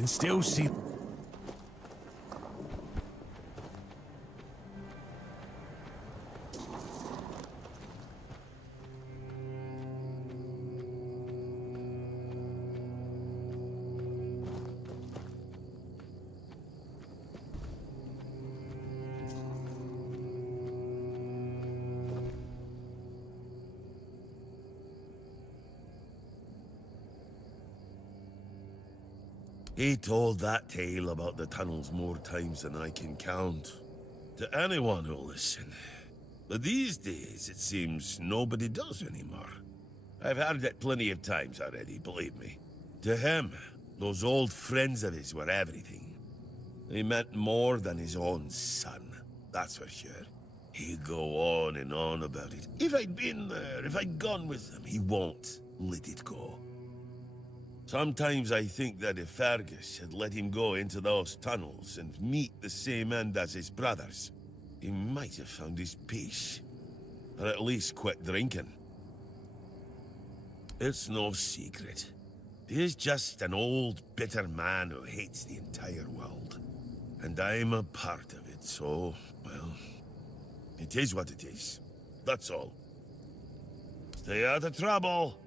Can still see... He told that tale about the tunnels more times than I can count. To anyone who'll listen. But these days, it seems nobody does anymore. I've heard it plenty of times already, believe me. To him, those old friends of his were everything. They meant more than his own son, that's for sure. He'd go on and on about it. If I'd been there, if I'd gone with him, he won't let it go. Sometimes I think that if Fergus had let him go into those tunnels and meet the same end as his brothers, he might have found his peace. Or at least quit drinking. It's no secret. He's just an old, bitter man who hates the entire world. And I'm a part of it, so, well, it is what it is. That's all. Stay out of trouble.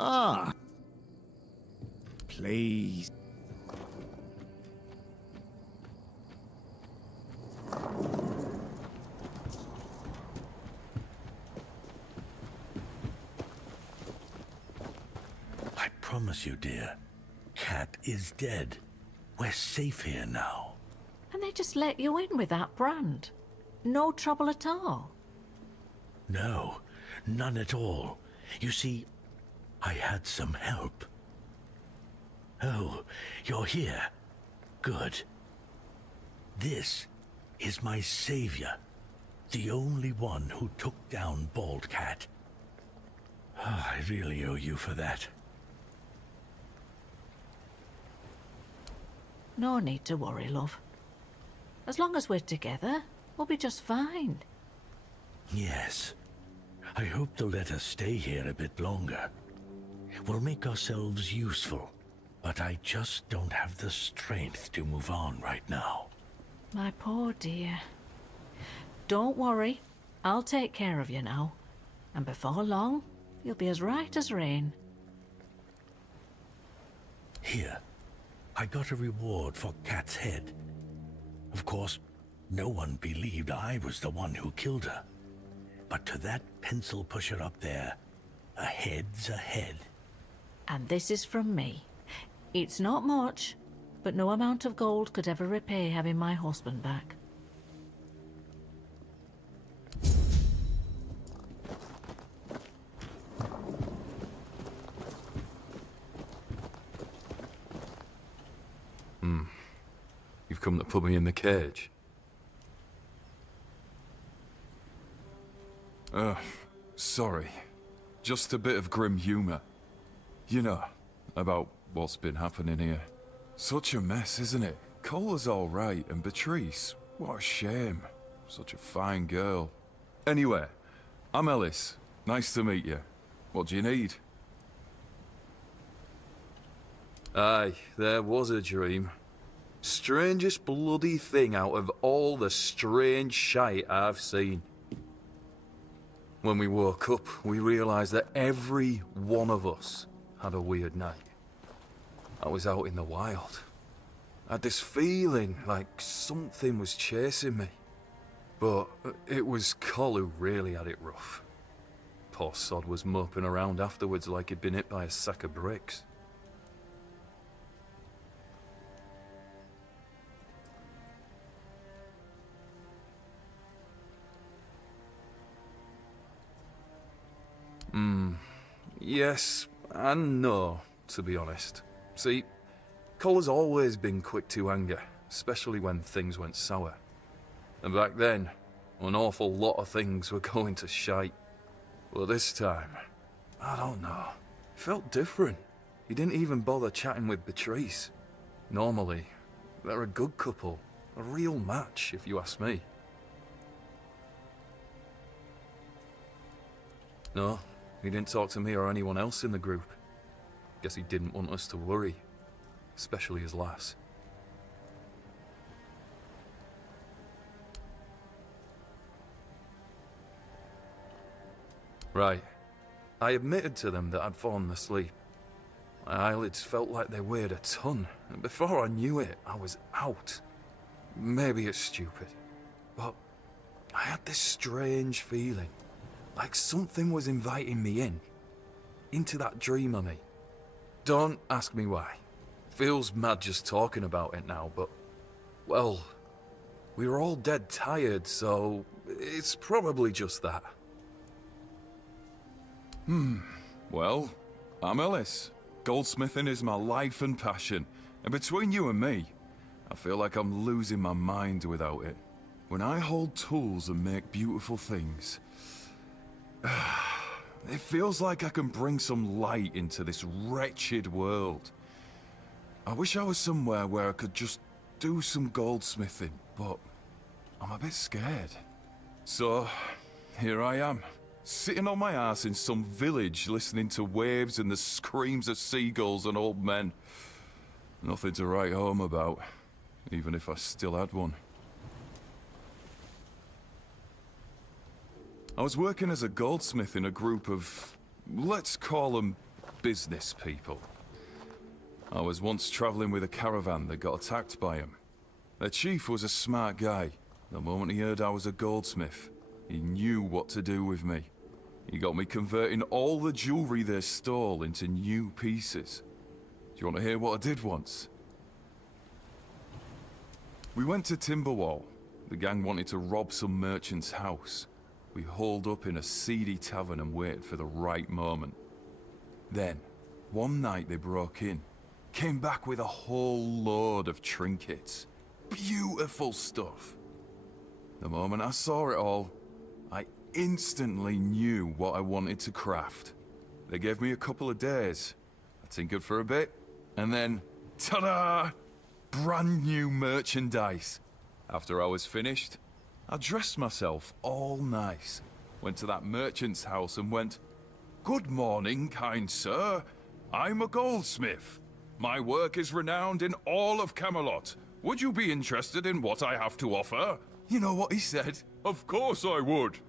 Ah. Please. I promise you, dear, Cat is dead. We're safe here now. And they just let you in with that brand? No trouble at all? No, none at all. You see, I had some help. Oh, you're here. Good. This is my savior. The only one who took down Bald Cat. Ah, I really owe you for that. No need to worry, love. As long as we're together, we'll be just fine. Yes. I hope they'll let us stay here a bit longer. We'll make ourselves useful, but I just don't have the strength to move on right now. My poor dear. Don't worry. I'll take care of you now. And before long, you'll be as right as rain. Here, I got a reward for Cat's head. Of course, no one believed I was the one who killed her. But to that pencil pusher up there, a head's a head. And this is from me. It's not much, but no amount of gold could ever repay having my husband back. You've come to put me in the cage. Sorry. Just a bit of grim humor. You know, about what's been happening here. Such a mess, isn't it? Cola's all right, and Beatrice, what a shame. Such a fine girl. Anyway, I'm Ellis. Nice to meet you. What do you need? Aye, there was a dream. Strangest bloody thing out of all the strange shite I've seen. When we woke up, we realised that every one of us had a weird night. I was out in the wild. I had this feeling like something was chasing me. But it was Col who really had it rough. Poor sod was moping around afterwards like he'd been hit by a sack of bricks. Yes and no, to be honest. See, Col has always been quick to anger, especially when things went sour. And back then, an awful lot of things were going to shite. But this time, I don't know, it felt different. He didn't even bother chatting with Beatrice. Normally, they're a good couple, a real match, if you ask me. No, he didn't talk to me or anyone else in the group. Guess he didn't want us to worry, especially his lass. Right. I admitted to them that I'd fallen asleep. My eyelids felt like they weighed a ton, and before I knew it, I was out. Maybe it's stupid, but I had this strange feeling, like something was inviting me into that dream of me. Don't ask me why. Feels mad just talking about it now, but, well, we were all dead tired, so it's probably just that. Well, I'm Ellis. Goldsmithing is my life and passion, and between you and me, I feel like I'm losing my mind without it. When I hold tools and make beautiful things, it feels like I can bring some light into this wretched world. I wish I was somewhere where I could just do some goldsmithing, but I'm a bit scared. So, here I am, sitting on my ass in some village listening to waves and the screams of seagulls and old men. Nothing to write home about, even if I still had one. I was working as a goldsmith in a group of, let's call them, business people. I was once traveling with a caravan that got attacked by them. Their chief was a smart guy. The moment he heard I was a goldsmith, he knew what to do with me. He got me converting all the jewelry they stole into new pieces. Do you want to hear what I did once? We went to Timberwall. The gang wanted to rob some merchant's house. We holed up in a seedy tavern and waited for the right moment. Then, one night they broke in. Came back with a whole load of trinkets. Beautiful stuff. The moment I saw it all, I instantly knew what I wanted to craft. They gave me a couple of days. I tinkered for a bit, and then, ta-da! Brand new merchandise. After I was finished, I dressed myself all nice, went to that merchant's house and went, "Good morning, kind sir. I'm a goldsmith. My work is renowned in all of Camelot. Would you be interested in what I have to offer?" You know what he said? Of course I would.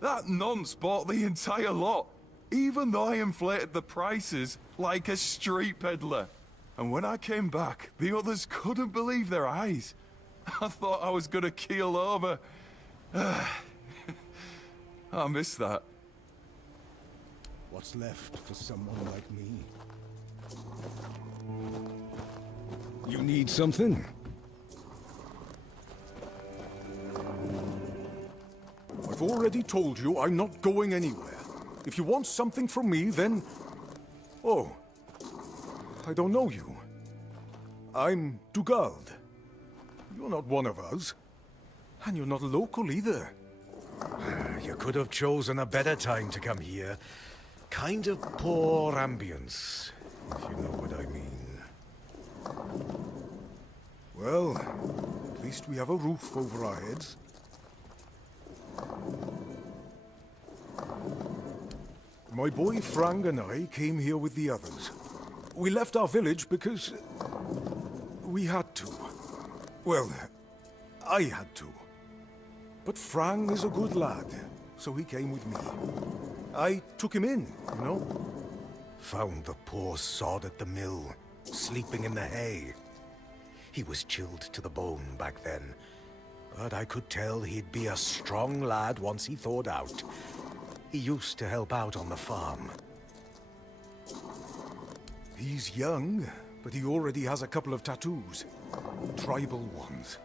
That nonce bought the entire lot, even though I inflated the prices like a street peddler. And when I came back, the others couldn't believe their eyes. I thought I was gonna keel over. I miss that. What's left for someone like me? You need something? I've already told you I'm not going anywhere. If you want something from me, then... Oh, I don't know you. I'm Dugald. You're not one of us. And you're not local either. You could have chosen a better time to come here. Kind of poor ambience, if you know what I mean. Well, at least we have a roof over our heads. My boy Frang and I came here with the others. We left our village because... we had to. Well, I had to. But Frang is a good lad, so he came with me. I took him in, you know? Found the poor sod at the mill, sleeping in the hay. He was chilled to the bone back then, but I could tell he'd be a strong lad once he thawed out. He used to help out on the farm. He's young, but he already has a couple of tattoos. Tribal ones.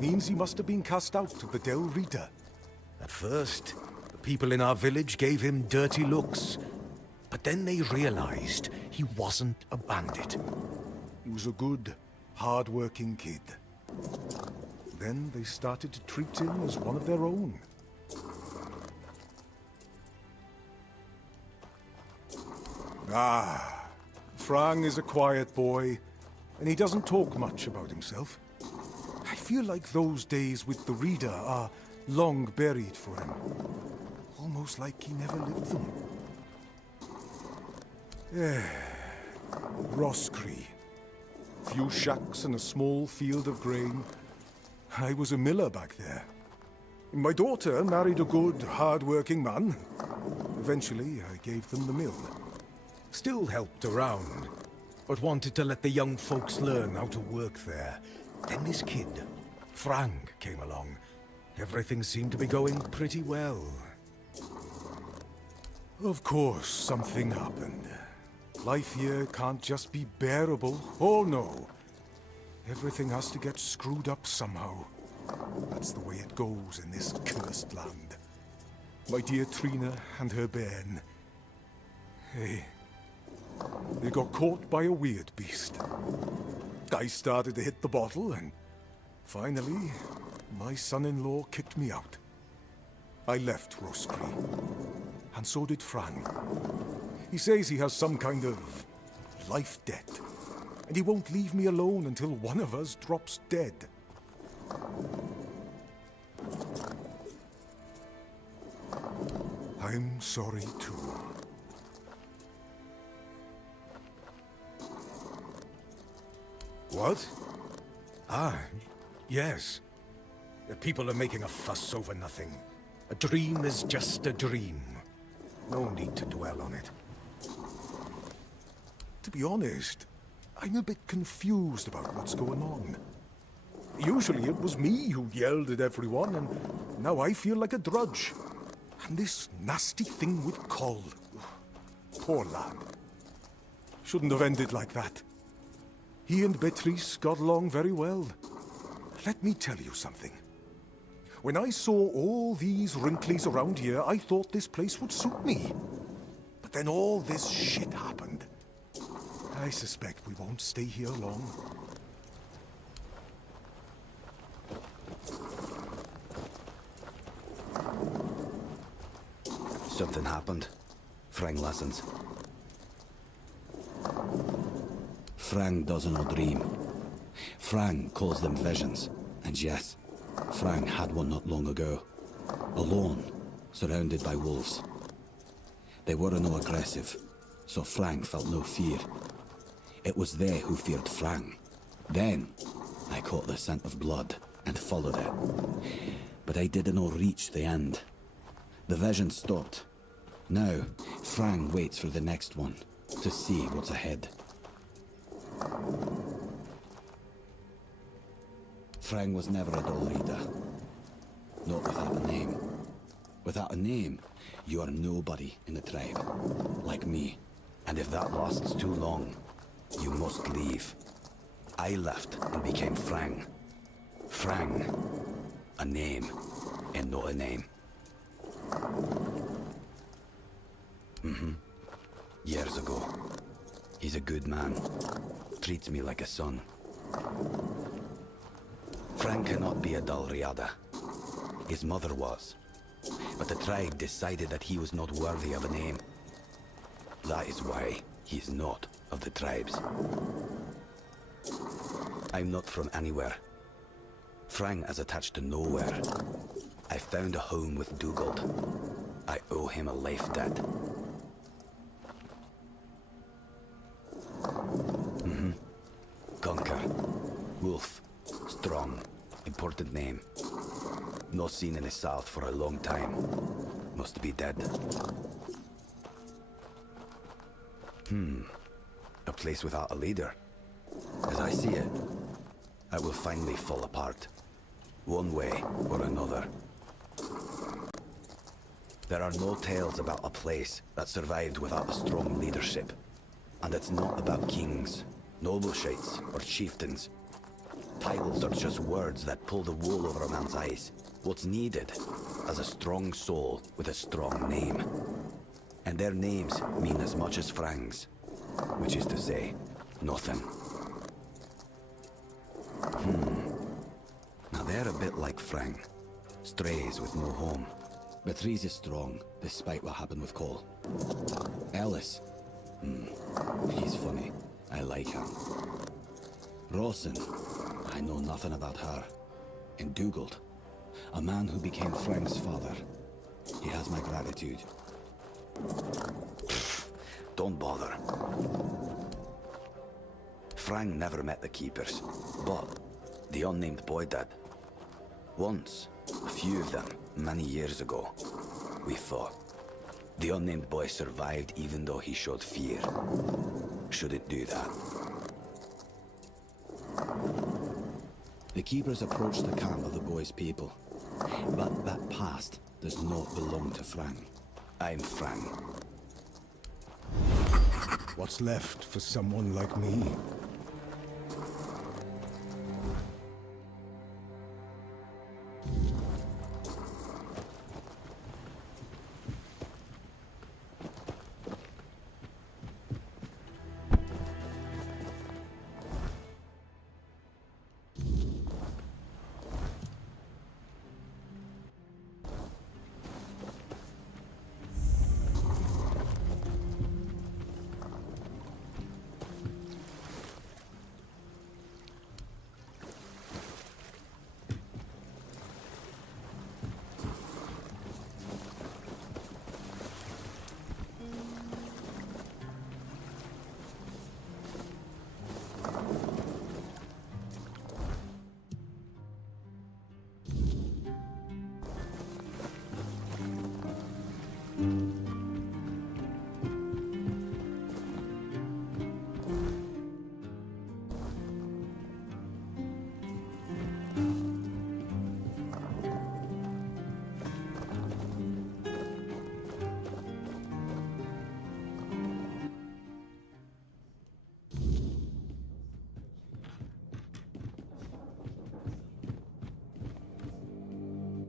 Means he must have been cast out of the Del Rita. At first, the people in our village gave him dirty looks. But then they realized he wasn't a bandit. He was a good, hard-working kid. Then they started to treat him as one of their own. Frang is a quiet boy, and he doesn't talk much about himself. I feel like those days with the Reader are long buried for him. Almost like he never lived them. Roscree. Few shacks and a small field of grain. I was a miller back there. My daughter married a good, hard-working man. Eventually, I gave them the mill. Still helped around, but wanted to let the young folks learn how to work there. Then this kid, Frank, came along. Everything seemed to be going pretty well. Of course, something happened. Life here can't just be bearable. Oh no. Everything has to get screwed up somehow. That's the way it goes in this cursed land. My dear Trina and her bairn. Hey, they got caught by a weird beast. I started to hit the bottle, and finally, my son-in-law kicked me out. I left Roscree, and so did Fran. He says he has some kind of life debt, and he won't leave me alone until one of us drops dead. I'm sorry too. What? Ah, yes. The people are making a fuss over nothing. A dream is just a dream. No need to dwell on it. To be honest, I'm a bit confused about what's going on. Usually it was me who yelled at everyone, and now I feel like a drudge. And this nasty thing with Coll. Poor lad. Shouldn't have ended like that. He and Beatrice got along very well. Let me tell you something. When I saw all these wrinklies around here, I thought this place would suit me. But then all this shit happened. I suspect we won't stay here long. Something happened. Frang listens. Frang doesn't know dream. Frang calls them visions. And yes, Frang had one not long ago. Alone, surrounded by wolves. They were no aggressive, so Frang felt no fear. It was they who feared Frang. Then, I caught the scent of blood and followed it. But I didn't reach the end. The vision stopped. Now, Frang waits for the next one, to see what's ahead. Frang was never a dull leader. Not without a name. Without a name, you are nobody in the tribe. Like me. And if that lasts too long, you must leave. I left and became Frang. Frang. A name, and not a name. Years ago. He's a good man. Treats me like a son. Frang cannot be a dull Riada. His mother was. But the tribe decided that he was not worthy of a name. That is why he is not of the tribes. I'm not from anywhere. Frang is attached to nowhere. I found a home with Dugald. I owe him a life debt. Gunker. Wolf. Strong. Important name. Not seen in the south for a long time. Must be dead. A place without a leader. As I see it, I will finally fall apart. One way or another. There are no tales about a place that survived without a strong leadership. And it's not about kings, nobleshites, or chieftains. Titles are just words that pull the wool over a man's eyes. What's needed is a strong soul with a strong name. And their names mean as much as Frang's, which is to say, nothing. Now they're a bit like Frang. Strays with no home. Beatrice is strong, despite what happened with Cole. Ellis. He's funny. I like him. Rawson. I know nothing about her. And Dugald. A man who became Frang's father. He has my gratitude. Don't bother. Frang never met the Keepers, but the unnamed boy did. Once, a few of them, many years ago, we fought. The unnamed boy survived even though he showed fear. Shouldn't do that. The keepers approached the camp of the boy's people. But that past does not belong to Fran. I'm Fran. What's left for someone like me?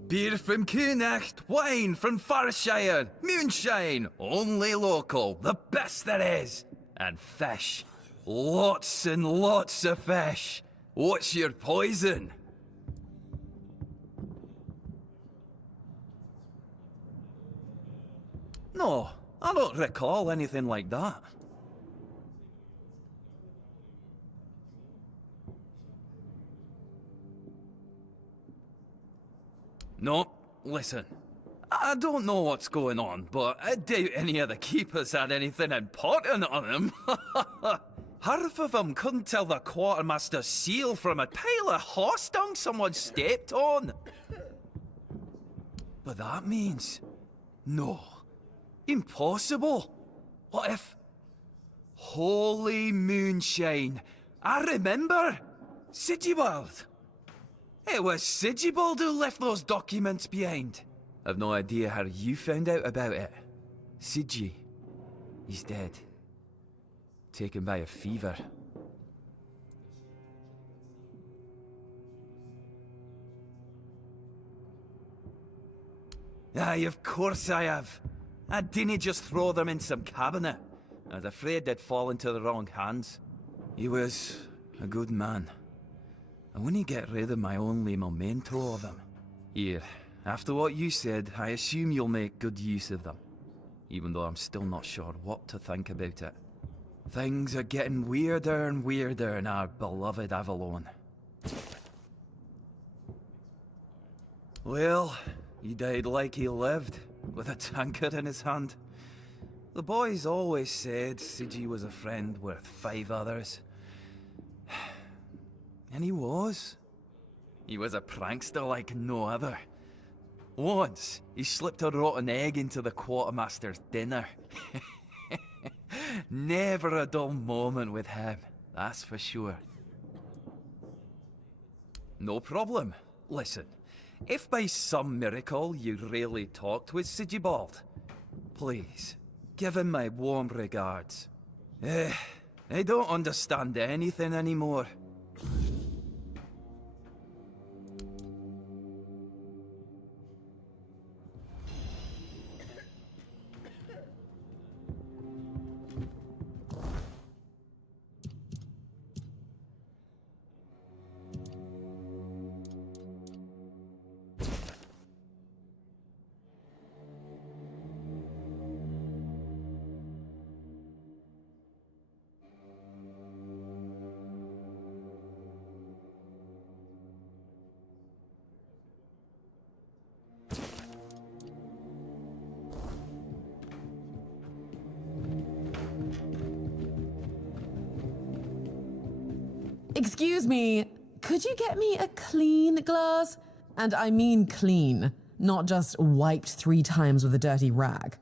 Beer from Kunacht, wine from Farshire, moonshine, only local, the best there is. And fish. Lots and lots of fish. What's your poison? No, I don't recall anything like that. No, listen. I don't know what's going on, but I doubt any of the keepers had anything important on them. Half of them couldn't tell the quartermaster's seal from a pile of horse dung someone stepped on. But that means... no. Impossible. What if... Holy moonshine. I remember. Sigibald. It was Sigibald who left those documents behind. I've no idea how you found out about it. Sigi. He's dead. Taken by a fever. Aye, of course I have. I didn't just throw them in some cabinet. I was afraid they'd fall into the wrong hands. He was a good man. I wouldn't get rid of my only memento of him. Here, after what you said, I assume you'll make good use of them. Even though I'm still not sure what to think about it. Things are getting weirder and weirder in our beloved Avalon. Well, he died like he lived, with a tankard in his hand. The boys always said Sigi was a friend worth 5 others. And he was. He was a prankster like no other. Once, he slipped a rotten egg into the quartermaster's dinner. Never a dull moment with him, that's for sure. No problem. Listen, if by some miracle you really talked with Sigibald, please, give him my warm regards. I don't understand anything anymore. Excuse me, could you get me a clean glass? And I mean clean, not just wiped 3 times with a dirty rag.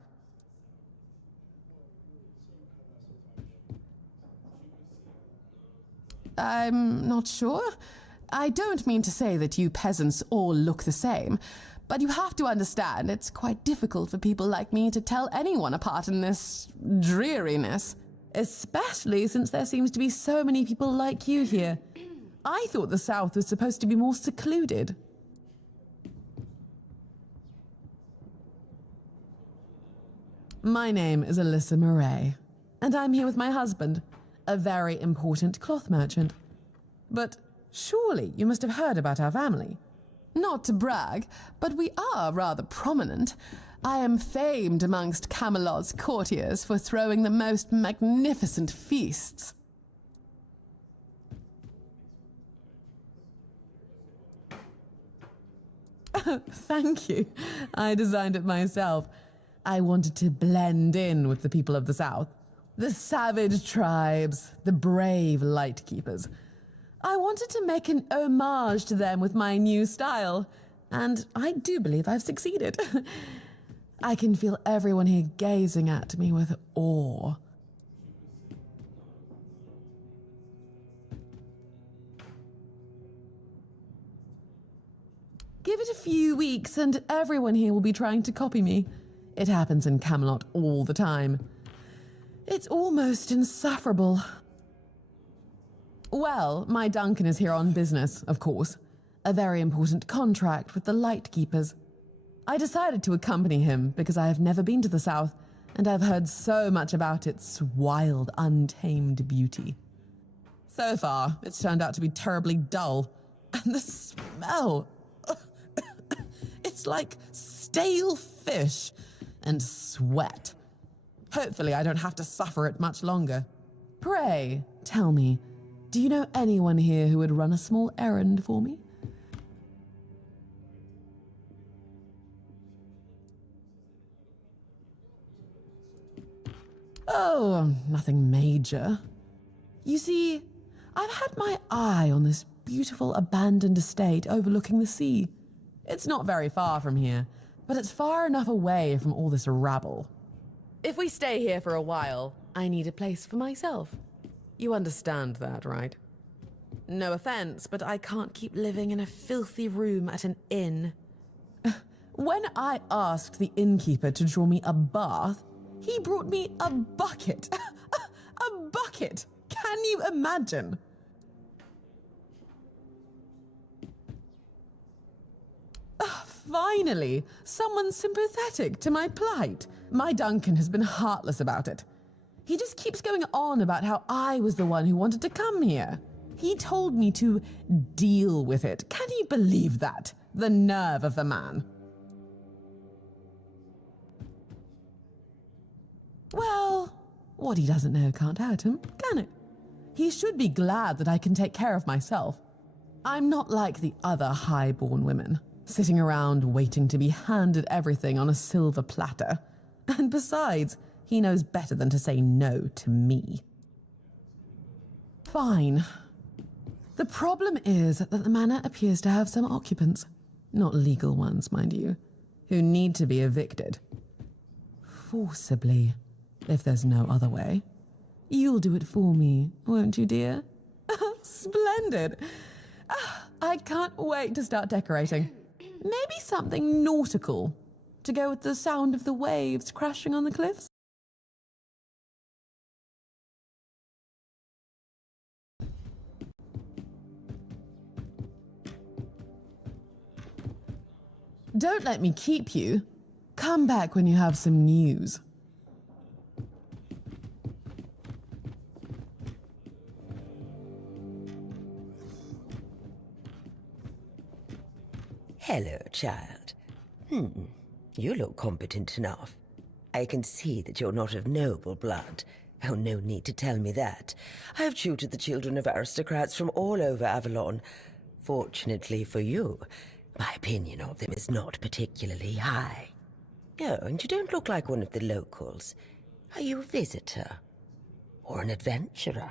I'm not sure. I don't mean to say that you peasants all look the same, but you have to understand it's quite difficult for people like me to tell anyone apart in this dreariness, especially since there seems to be so many people like you here. I thought the South was supposed to be more secluded. My name is Alyssa Murray, and I'm here with my husband, a very important cloth merchant. But surely you must have heard about our family. Not to brag, but we are rather prominent. I am famed amongst Camelot's courtiers for throwing the most magnificent feasts. Thank you. I designed it myself. I wanted to blend in with the people of the South. The savage tribes, the brave lightkeepers. I wanted to make an homage to them with my new style, and I do believe I've succeeded. I can feel everyone here gazing at me with awe. Give it a few weeks and everyone here will be trying to copy me. It happens in Camelot all the time. It's almost insufferable. Well, my Duncan is here on business, of course. A very important contract with the Lightkeepers. I decided to accompany him because I have never been to the South, and I've heard so much about its wild, untamed beauty. So far, it's turned out to be terribly dull. And the smell! It's like stale fish and sweat. Hopefully I don't have to suffer it much longer. Pray, tell me, do you know anyone here who would run a small errand for me? Oh, nothing major. You see, I've had my eye on this beautiful abandoned estate overlooking the sea. It's not very far from here, but it's far enough away from all this rabble. If we stay here for a while, I need a place for myself. You understand that, right? No offense, but I can't keep living in a filthy room at an inn. When I asked the innkeeper to draw me a bath, he brought me a bucket. A bucket! Can you imagine? Finally, someone sympathetic to my plight. My Duncan has been heartless about it. He just keeps going on about how I was the one who wanted to come here. He told me to deal with it. Can you believe that? The nerve of the man. Well, what he doesn't know can't hurt him, can it? He should be glad that I can take care of myself. I'm not like the other high-born women, sitting around waiting to be handed everything on a silver platter. And besides, he knows better than to say no to me. Fine. The problem is that the manor appears to have some occupants, not legal ones, mind you, who need to be evicted. Forcibly, if there's no other way. You'll do it for me, won't you, dear? Splendid. I can't wait to start decorating. Maybe something nautical, to go with the sound of the waves crashing on the cliffs? Don't let me keep you. Come back when you have some news. Hello, child. You look competent enough. I can see that you're not of noble blood. Oh, no need to tell me that. I've tutored the children of aristocrats from all over Avalon. Fortunately for you, my opinion of them is not particularly high. Oh, and you don't look like one of the locals. Are you a visitor? Or an adventurer?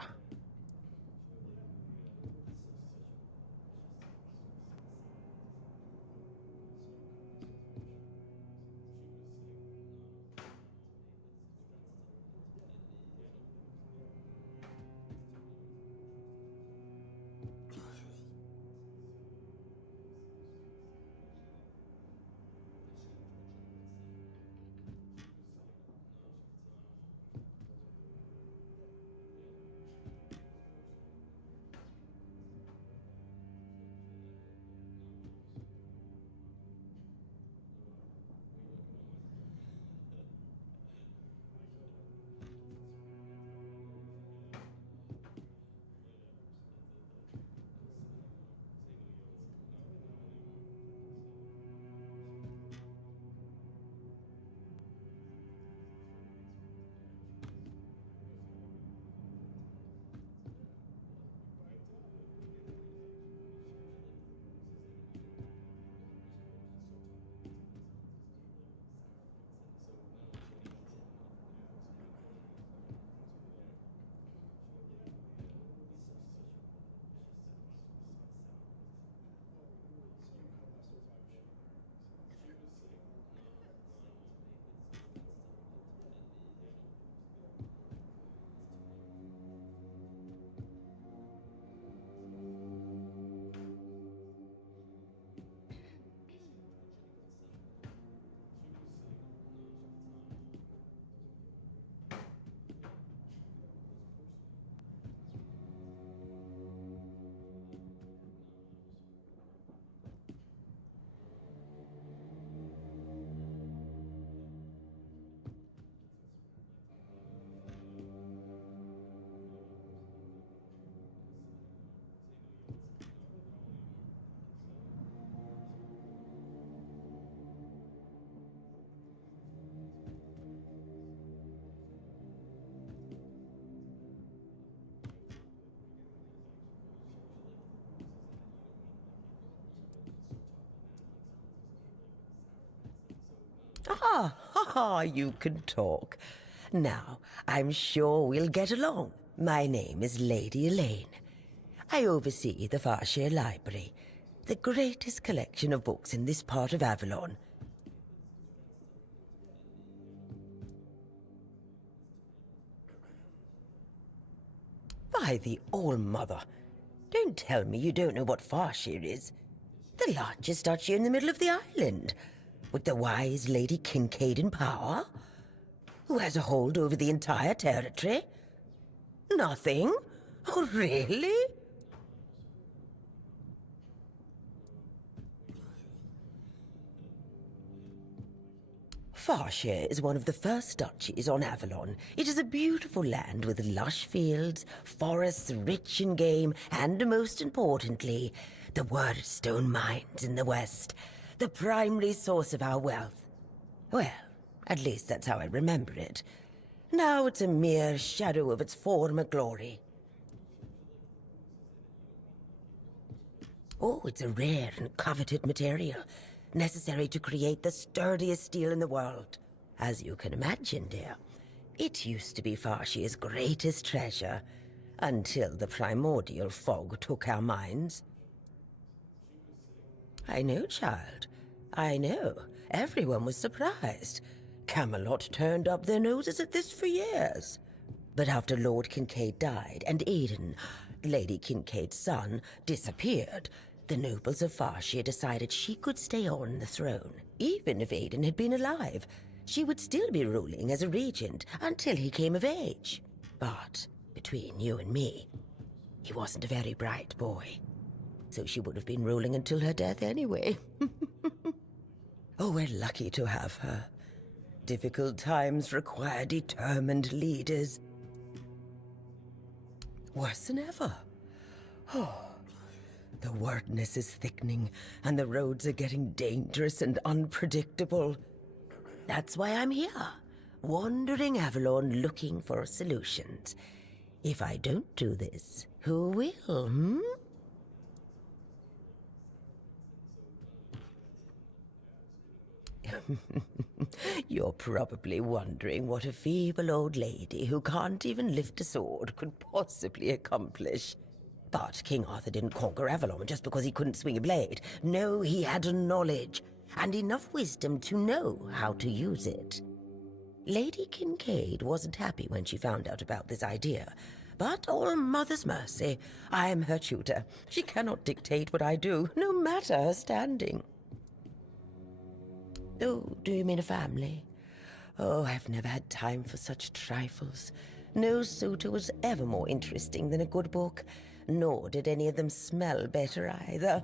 Ah, ha, ha, you can talk. Now, I'm sure we'll get along. My name is Lady Elaine. I oversee the Farshire Library, the greatest collection of books in this part of Avalon. By the All-Mother, don't tell me you don't know what Farshire is. The largest duchy in the middle of the island, with the wise Lady Kincaid in power, who has a hold over the entire territory. Nothing? Oh, really? Farshire is one of the first duchies on Avalon. It is a beautiful land with lush fields, forests rich in game, and most importantly, the Wordstone mines in the west, the primary source of our wealth. Well, at least that's how I remember it. Now it's a mere shadow of its former glory. Oh, it's a rare and coveted material, necessary to create the sturdiest steel in the world. As you can imagine, dear, it used to be Farshire's greatest treasure, until the primordial fog took our minds. I know, child. I know. Everyone was surprised. Camelot turned up their noses at this for years. But after Lord Kincaid died, and Aidan, Lady Kincaid's son, disappeared, the nobles of Farshire decided she could stay on the throne. Even if Aidan had been alive, she would still be ruling as a regent until he came of age. But between you and me, he wasn't a very bright boy. So she would have been ruling until her death anyway. Oh, we're lucky to have her. Difficult times require determined leaders. Worse than ever. Oh, the wordness is thickening, and the roads are getting dangerous and unpredictable. That's why I'm here, wandering Avalon looking for solutions. If I don't do this, who will, hmm? You're probably wondering what a feeble old lady who can't even lift a sword could possibly accomplish. But King Arthur didn't conquer Avalon just because he couldn't swing a blade. No, he had knowledge, and enough wisdom to know how to use it. Lady Kincaid wasn't happy when she found out about this idea. But all Mother's mercy, I am her tutor. She cannot dictate what I do, no matter her standing. Oh, do you mean a family? Oh, I've never had time for such trifles. No suitor was ever more interesting than a good book, nor did any of them smell better either.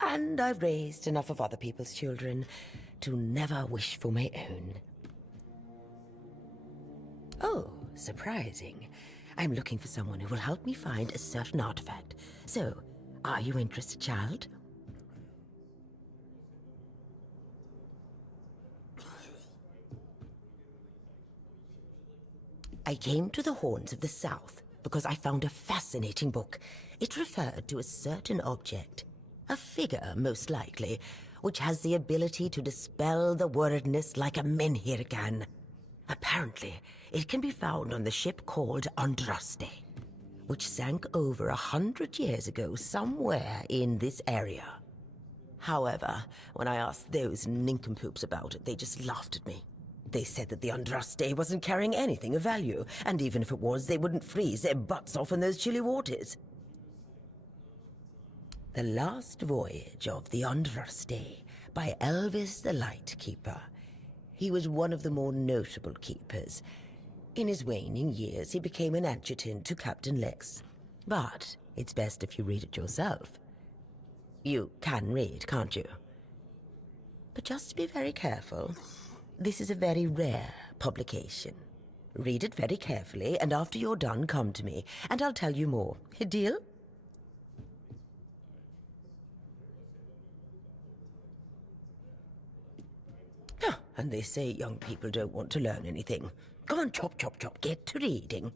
And I've raised enough of other people's children to never wish for my own. Oh, surprising. I'm looking for someone who will help me find a certain artifact. So, are you interested, child? I came to the Horns of the South because I found a fascinating book. It referred to a certain object, a figure most likely, which has the ability to dispel the wordness like a menhir can. Apparently, it can be found on the ship called Andraste, which sank over 100 years ago somewhere in this area. However, when I asked those nincompoops about it, they just laughed at me. They said that the Andraste wasn't carrying anything of value, and even if it was, they wouldn't freeze their butts off in those chilly waters. The Last Voyage of the Andraste by Elvis the Lightkeeper. He was one of the more notable keepers. In his waning years, he became an adjutant to Captain Lex. But it's best if you read it yourself. You can read, can't you? But just be very careful. This is a very rare publication. Read it very carefully, and after you're done, come to me, and I'll tell you more. A deal? And they say young people don't want to learn anything. Come on, chop, chop, chop, get to reading.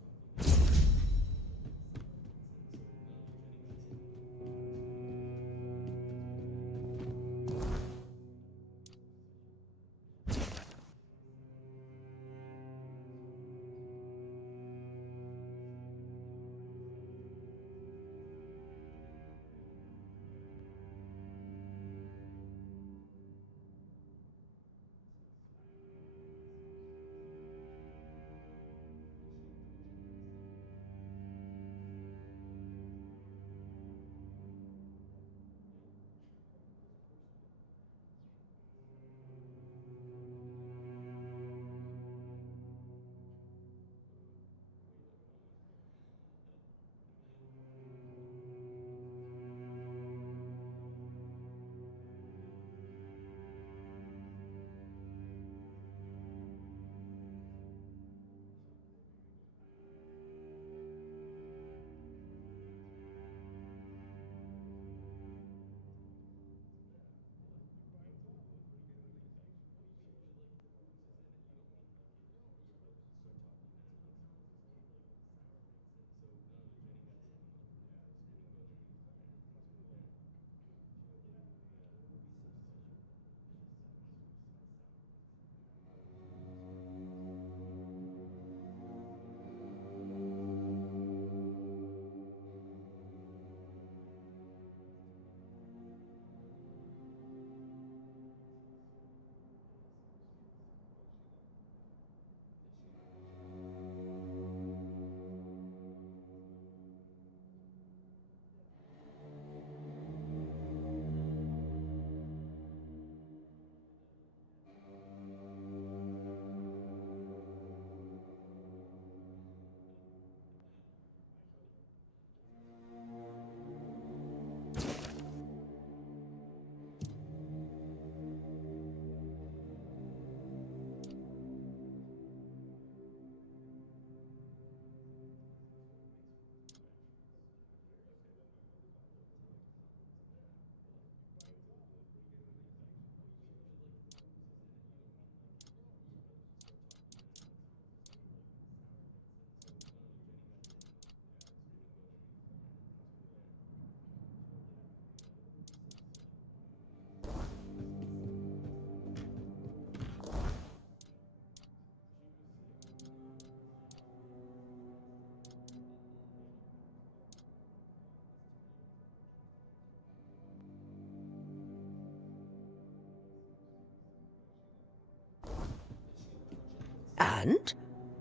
And?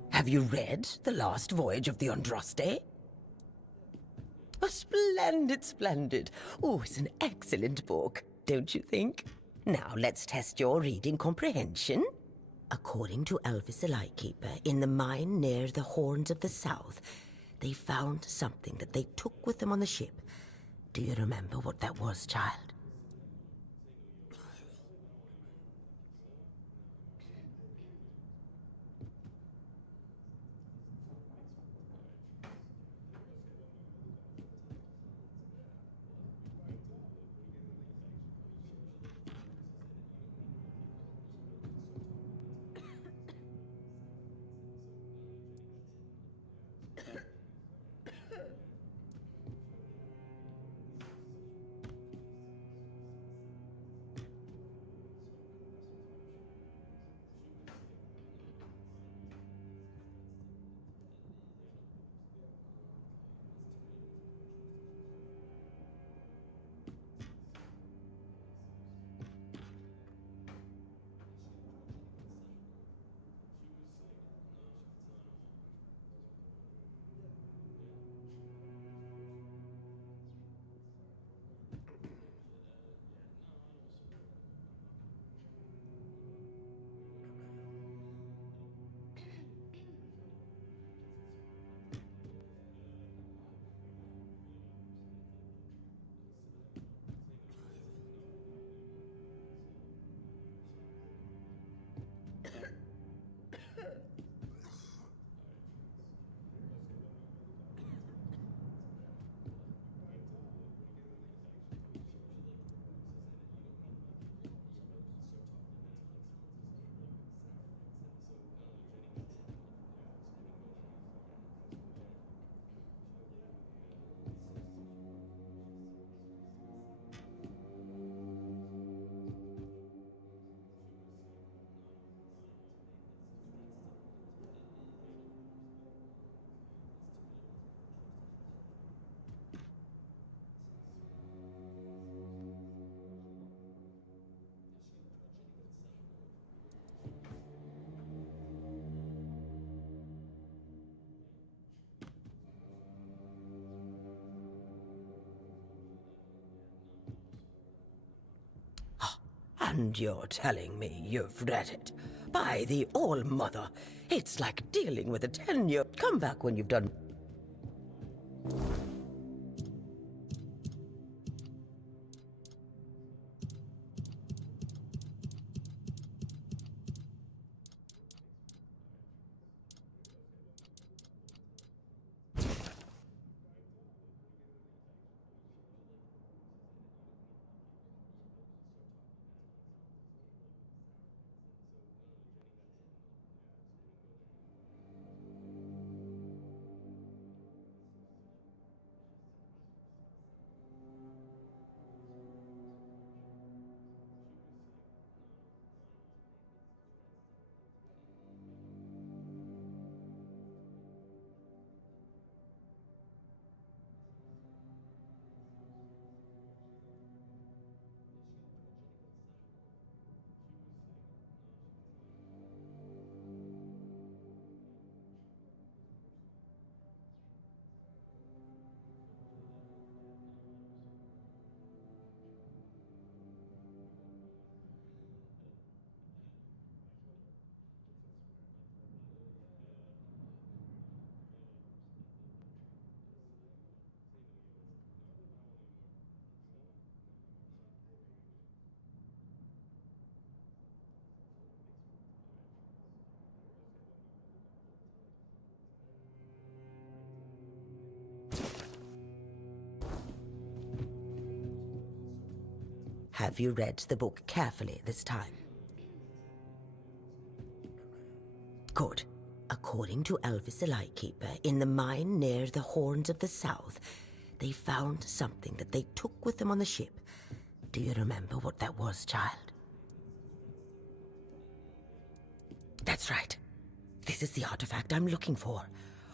Have you read The Last Voyage of the Andraste? Oh, splendid, splendid. Oh, it's an excellent book, don't you think? Now, let's test your reading comprehension. According to Elvis the Lightkeeper, in the mine near the Horns of the South, they found something that they took with them on the ship. Do you remember what that was, child? And you're telling me you've read it? By the All-Mother, it's like dealing with a 10-year... Come back when you've done... Have you read the book carefully this time? Good. According to Elvis the Lightkeeper, in the mine near the Horns of the South, they found something that they took with them on the ship. Do you remember what that was, child? That's right. This is the artifact I'm looking for.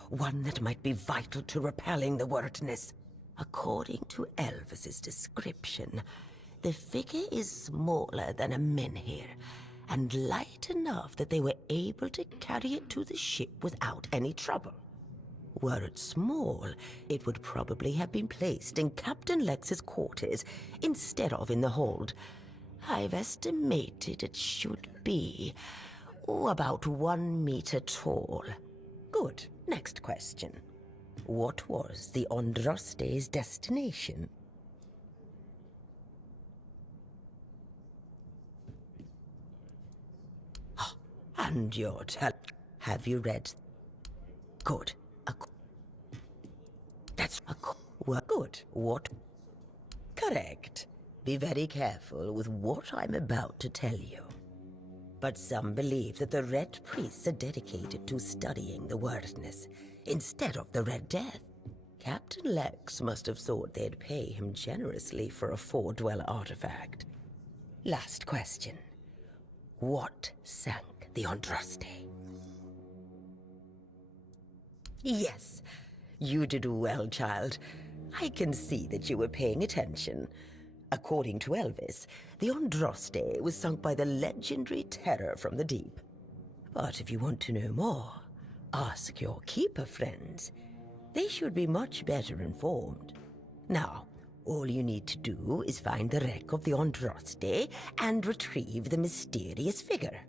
One that might be vital to repelling the wordness. According to Elvis's description, the figure is smaller than a menhir, and light enough that they were able to carry it to the ship without any trouble. Were it small, it would probably have been placed in Captain Lex's quarters instead of in the hold. I've estimated it should be about 1 meter tall. Good. Next question. What was the Andraste's destination? And your have you read? Good. That's good. What? Correct. Be very careful with what I'm about to tell you. But some believe that the Red Priests are dedicated to studying the wordness instead of the Red Death. Captain Lex must have thought they'd pay him generously for a Four-Dweller artifact. Last question. What sank the Andraste? Yes, you did well, child. I can see that you were paying attention. According to Elvis, the Andraste was sunk by the legendary terror from the deep. But if you want to know more, ask your keeper friends. They should be much better informed. Now, all you need to do is find the wreck of the Andraste and retrieve the mysterious figure.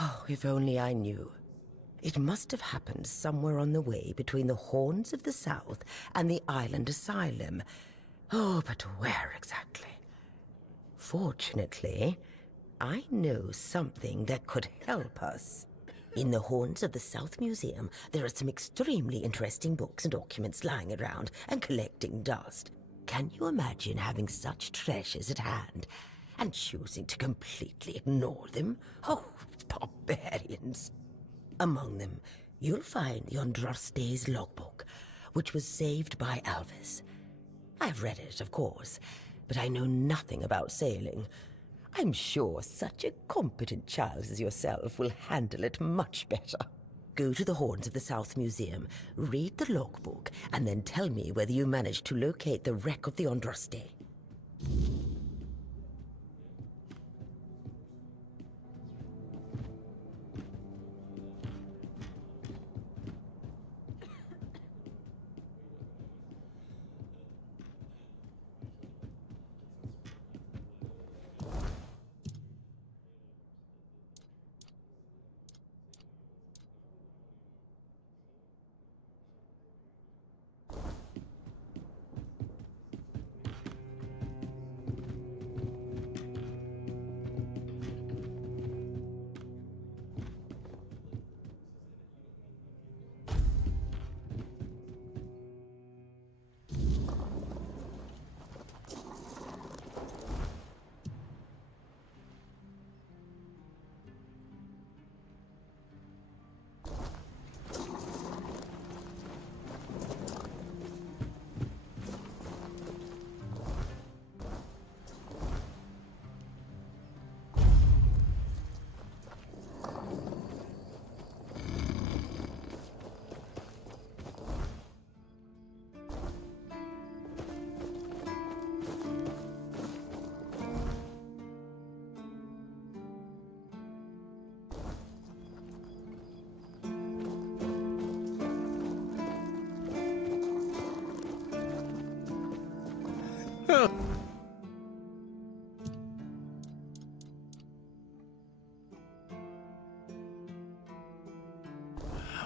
Oh, if only I knew. It must have happened somewhere on the way between the Horns of the South and the Island Asylum. Oh, but where exactly? Fortunately, I know something that could help us. In the Horns of the South Museum, there are some extremely interesting books and documents lying around and collecting dust. Can you imagine having such treasures at hand and choosing to completely ignore them? Oh, barbarians. Among them, you'll find the Andraste's logbook, which was saved by Elvis. I've read it, of course, but I know nothing about sailing. I'm sure such a competent child as yourself will handle it much better. Go to the Horns of the South Museum, read the logbook, and then tell me whether you managed to locate the wreck of the Andraste.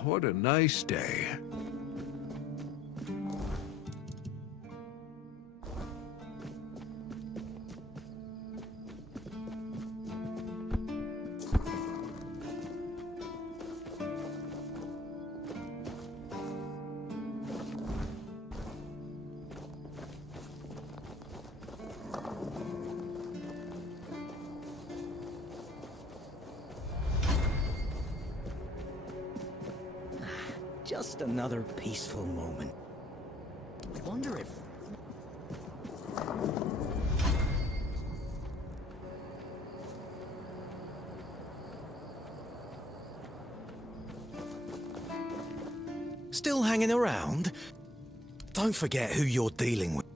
What a nice day. Just another peaceful moment. I wonder if... Still hanging around? Don't forget who you're dealing with.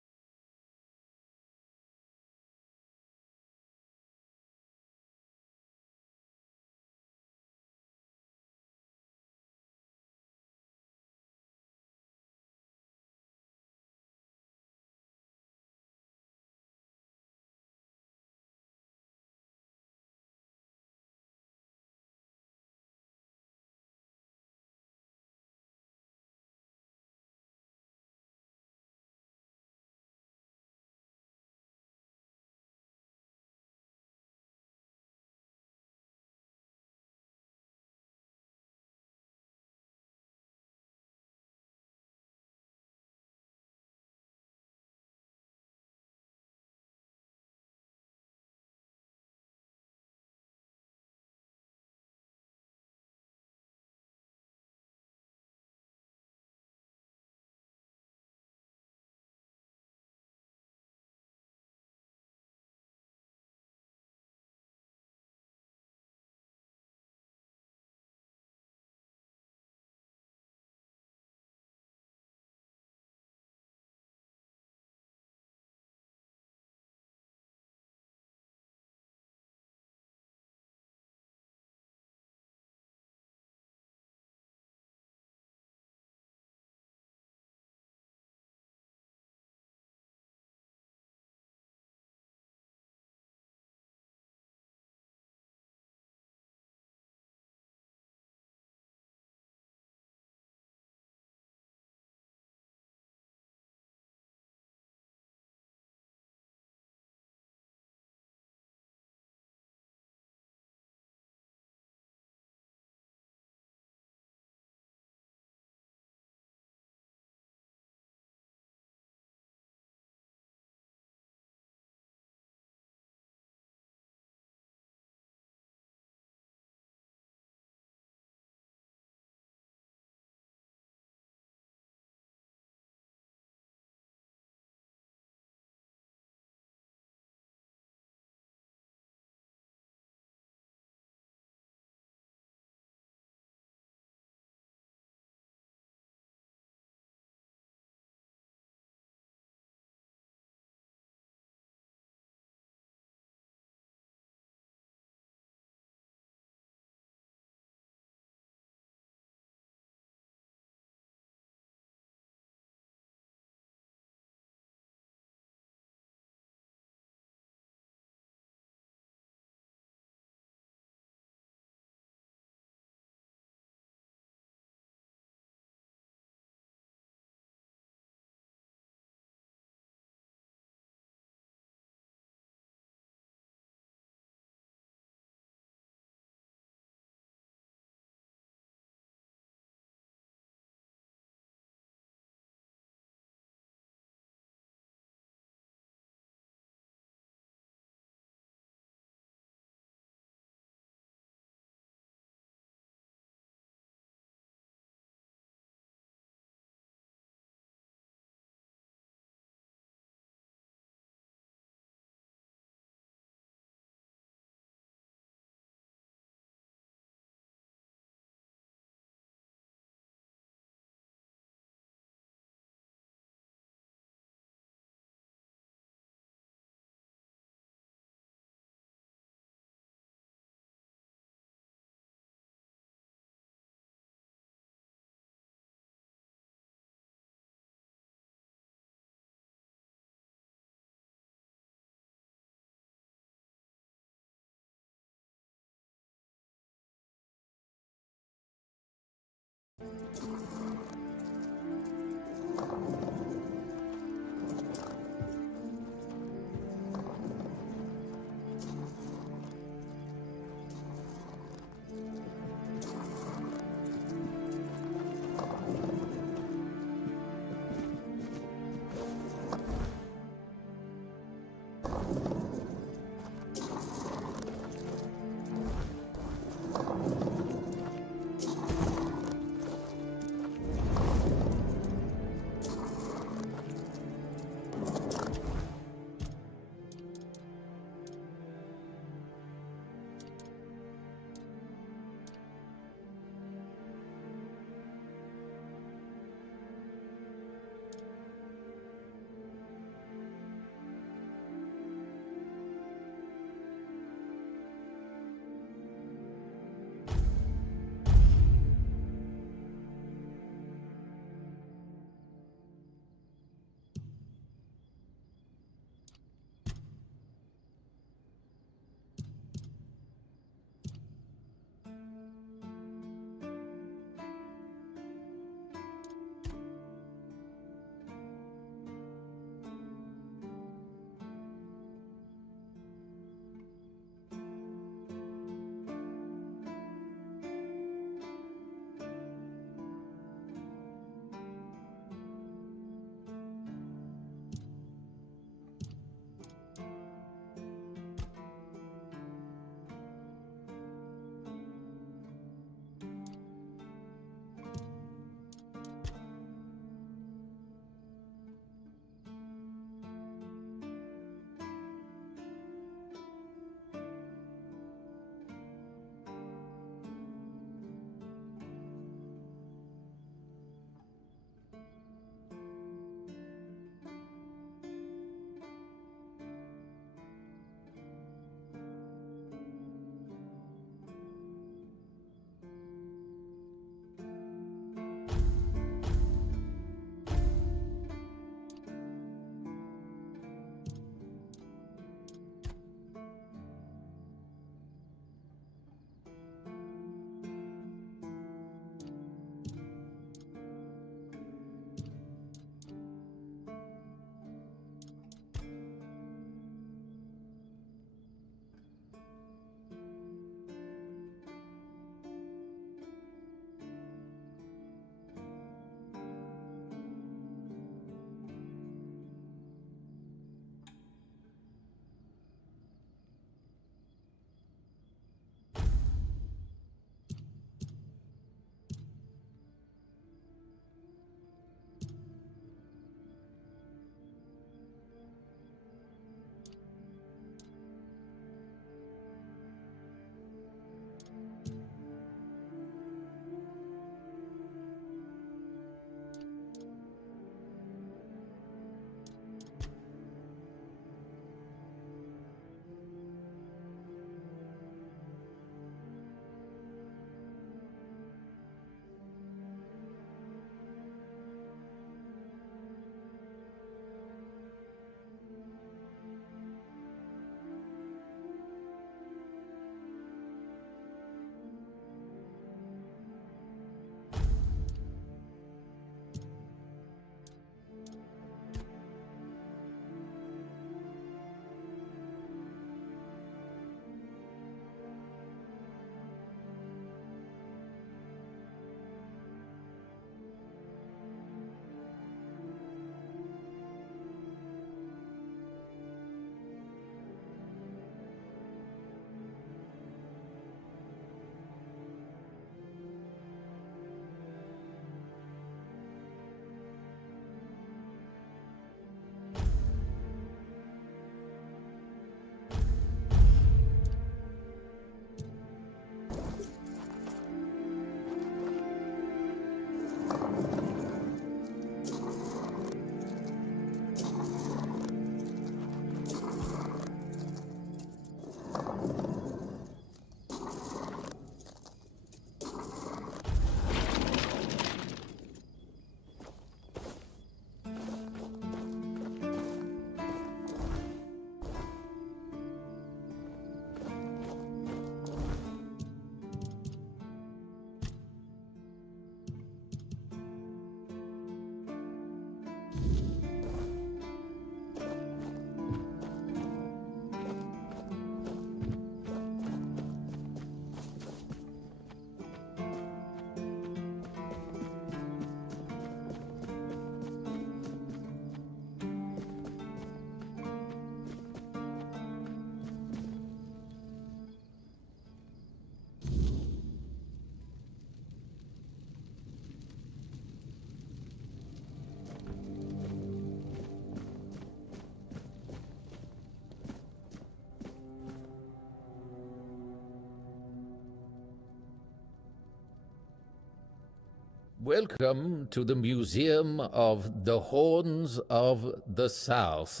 Welcome to the Museum of the Horns of the South,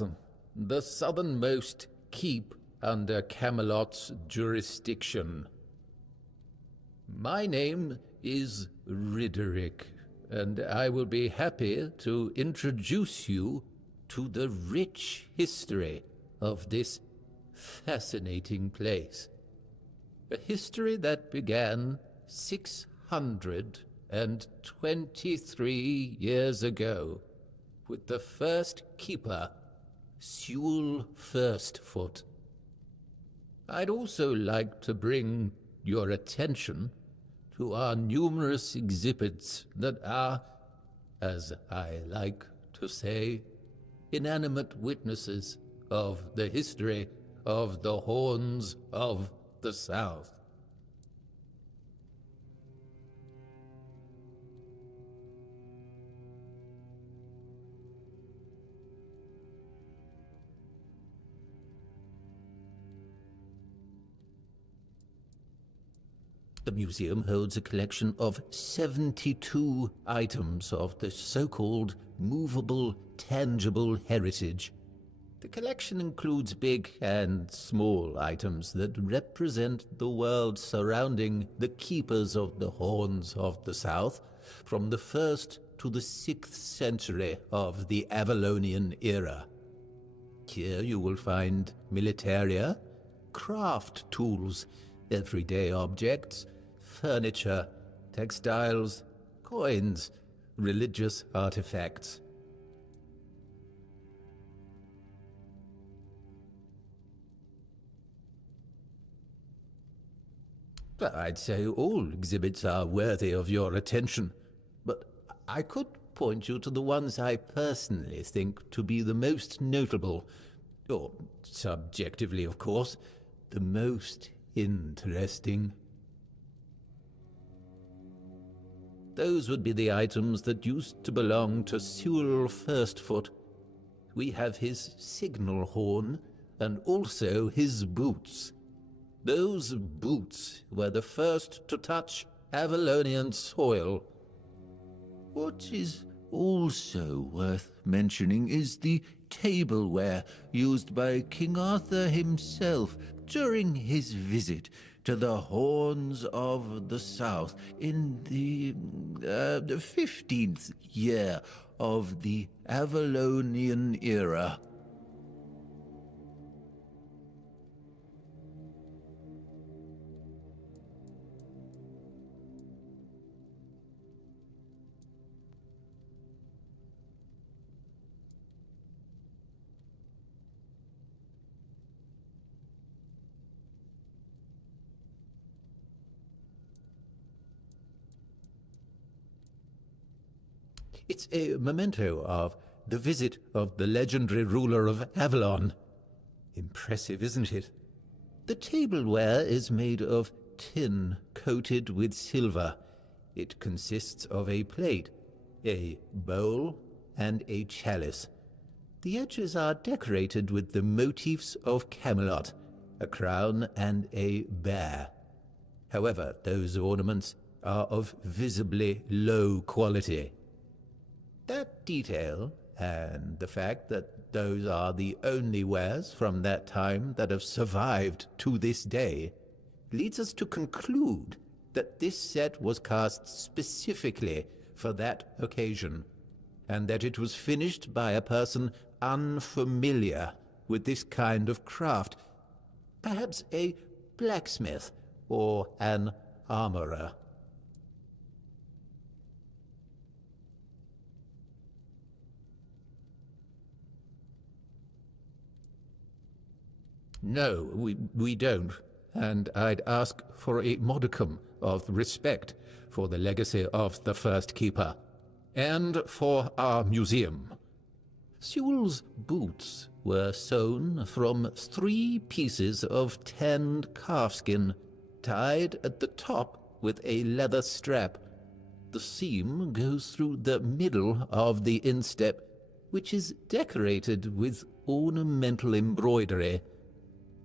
the southernmost keep under Camelot's jurisdiction. My name is Ridderick, and I will be happy to introduce you to the rich history of this fascinating place. A history that began 623 years ago with the first keeper, Sewell Firstfoot. I'd also like to bring your attention to our numerous exhibits that are, as I like to say, inanimate witnesses of the history of the Horns of the South. The museum holds a collection of 72 items of the so-called movable, tangible heritage. The collection includes big and small items that represent the world surrounding the keepers of the Horns of the South from the 1st to the 6th century of the Avalonian era. Here you will find militaria, craft tools, everyday objects, furniture, textiles, coins, religious artifacts. I'd say all exhibits are worthy of your attention, but I could point you to the ones I personally think to be the most notable, or subjectively, of course, the most interesting. Those would be the items that used to belong to Sewell Firstfoot. We have his signal horn, and also his boots. Those boots were the first to touch Avalonian soil. What is also worth mentioning is the tableware used by King Arthur himself during his visit to the Horns of the South in the 15th year of the Avalonian era. It's a memento of the visit of the legendary ruler of Avalon. Impressive, isn't it? The tableware is made of tin coated with silver. It consists of a plate, a bowl, and a chalice. The edges are decorated with the motifs of Camelot, a crown and a bear. However, those ornaments are of visibly low quality. That detail, and the fact that those are the only wares from that time that have survived to this day, leads us to conclude that this set was cast specifically for that occasion, and that it was finished by a person unfamiliar with this kind of craft, perhaps a blacksmith or an armorer. No, we don't, and I'd ask for a modicum of respect for the legacy of the first keeper, and for our museum. Sewell's boots were sewn from 3 pieces of tanned calfskin, tied at the top with a leather strap. The seam goes through the middle of the instep, which is decorated with ornamental embroidery.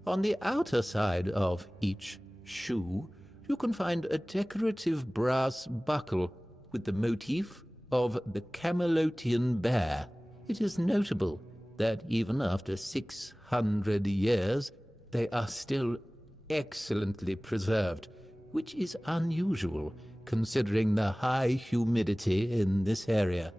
On the outer side of each shoe, you can find a decorative brass buckle with the motif of the Camelotian bear. It is notable that even after 600 years, they are still excellently preserved, which is unusual considering the high humidity in this area.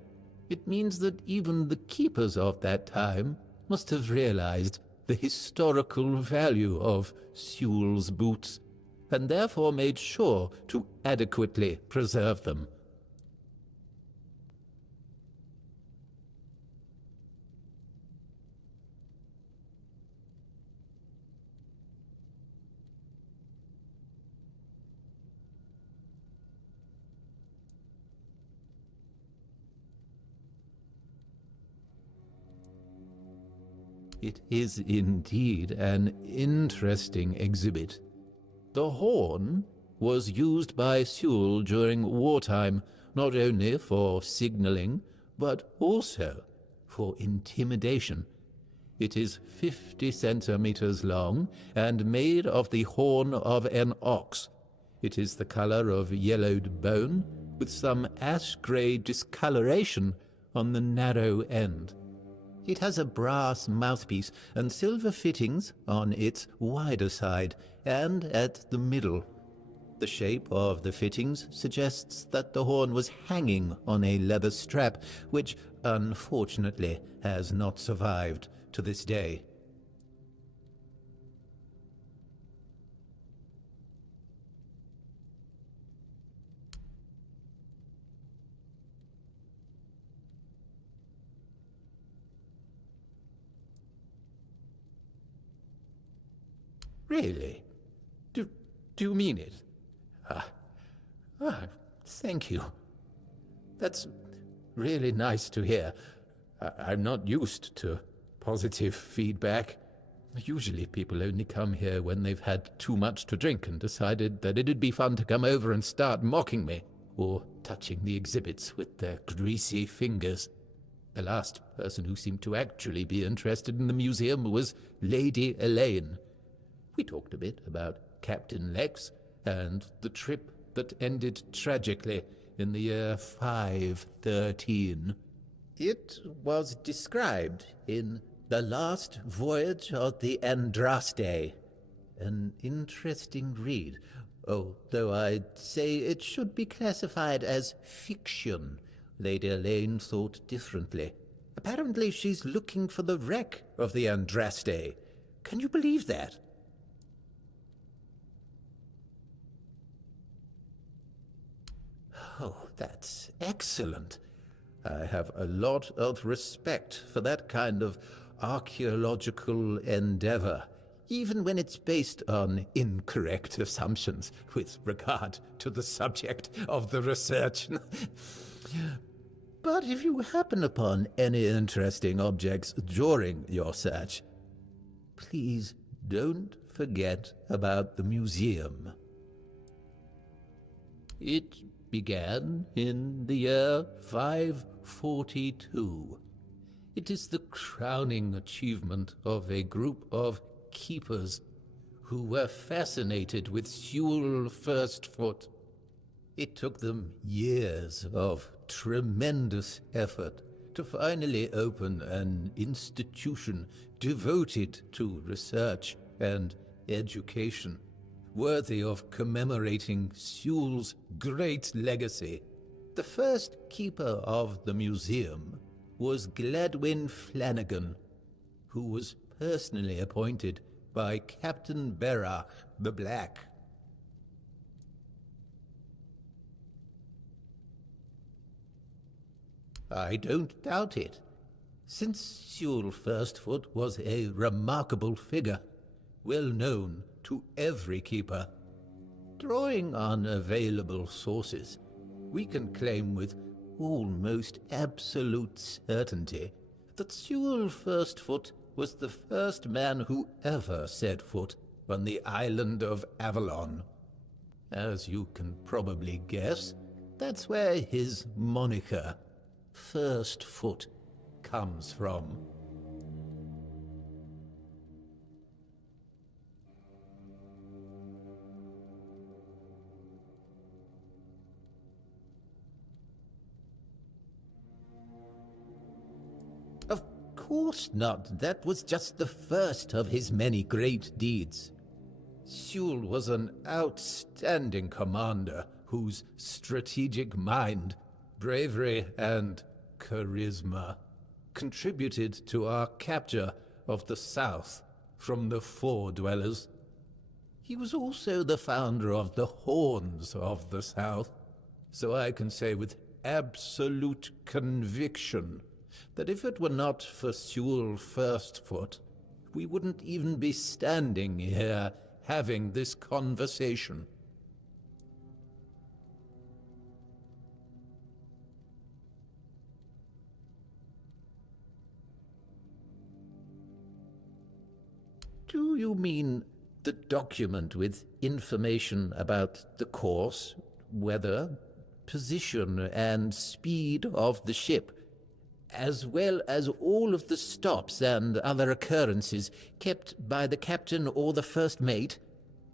It means that even the keepers of that time must have realized the historical value of Sewell's boots, and therefore made sure to adequately preserve them. It is indeed an interesting exhibit. The horn was used by Sewell during wartime, not only for signaling, but also for intimidation. It is 50 centimeters long and made of the horn of an ox. It is the color of yellowed bone, with some ash-gray discoloration on the narrow end. It has a brass mouthpiece and silver fittings on its wider side and at the middle. The shape of the fittings suggests that the horn was hanging on a leather strap, which unfortunately has not survived to this day. Really? Do you mean it? Thank you. That's really nice to hear. I'm not used to positive feedback. Usually people only come here when they've had too much to drink and decided that it'd be fun to come over and start mocking me, or touching the exhibits with their greasy fingers. The last person who seemed to actually be interested in the museum was Lady Elaine. We talked a bit about Captain Lex and the trip that ended tragically in the year 513. It was described in The Last Voyage of the Andraste. An interesting read, although I'd say it should be classified as fiction. Lady Elaine thought differently. Apparently she's looking for the wreck of the Andraste. Can you believe that? Oh, that's excellent. I have a lot of respect for that kind of archaeological endeavor, even when it's based on incorrect assumptions with regard to the subject of the research. But if you happen upon any interesting objects during your search, please don't forget about the museum. It began in the year 542. It is the crowning achievement of a group of keepers who were fascinated with Sewell Firstfoot. It took them years of tremendous effort to finally open an institution devoted to research and education, worthy of commemorating Sewell's great legacy. The first keeper of the museum was Gladwin Flanagan, who was personally appointed by Captain Berach the Black. I don't doubt it. Since Sewell Firstfoot was a remarkable figure, well known to every keeper. Drawing on available sources, we can claim with almost absolute certainty that Sewell Firstfoot was the first man who ever set foot on the island of Avalon. As you can probably guess, that's where his moniker, Firstfoot, comes from. course not. That was just the first of his many great deeds. Sewell was an outstanding commander whose strategic mind, bravery, and charisma contributed to our capture of the South from the Four Dwellers. He was also the founder of the Horns of the South, so I can say with absolute conviction that if it were not for Sewell Firstfoot, we wouldn't even be standing here having this conversation. Do you mean the document with information about the course, weather, position, and speed of the ship, as well as all of the stops and other occurrences kept by the captain or the first mate?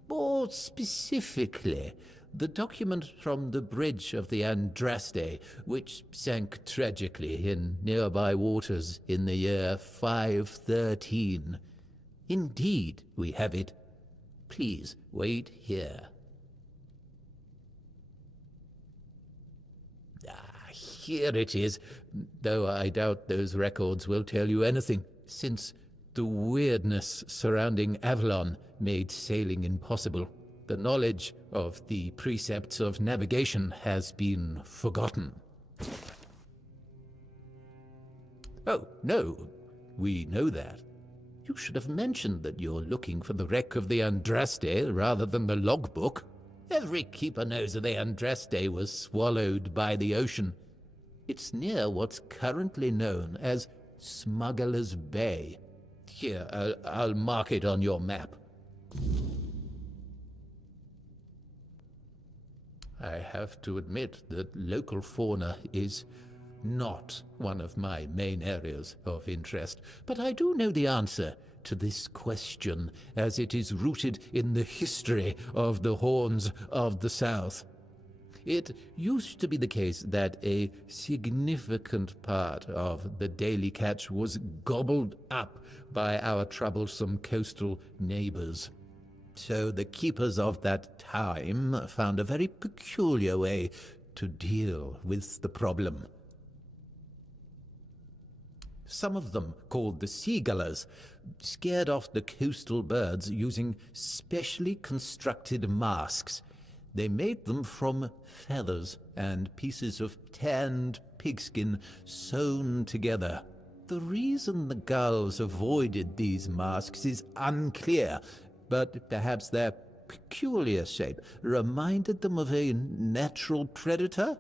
More specifically, the document from the bridge of the Andraste, which sank tragically in nearby waters in the year 513. Indeed, we have it. Please wait here. Here it is, though I doubt those records will tell you anything, since the weirdness surrounding Avalon made sailing impossible. The knowledge of the precepts of navigation has been forgotten. Oh, no, we know that. You should have mentioned that you're looking for the wreck of the Andraste rather than the logbook. Every keeper knows that the Andraste was swallowed by the ocean. It's near what's currently known as Smuggler's Bay. Here, I'll mark it on your map. I have to admit that local fauna is not one of my main areas of interest, but I do know the answer to this question, as it is rooted in the history of the Horns of the South. It used to be the case that a significant part of the daily catch was gobbled up by our troublesome coastal neighbors. So the keepers of that time found a very peculiar way to deal with the problem. Some of them, called the seagullers, scared off the coastal birds using specially constructed masks. They made them from feathers and pieces of tanned pigskin sewn together. The reason the gulls avoided these masks is unclear, but perhaps their peculiar shape reminded them of a natural predator?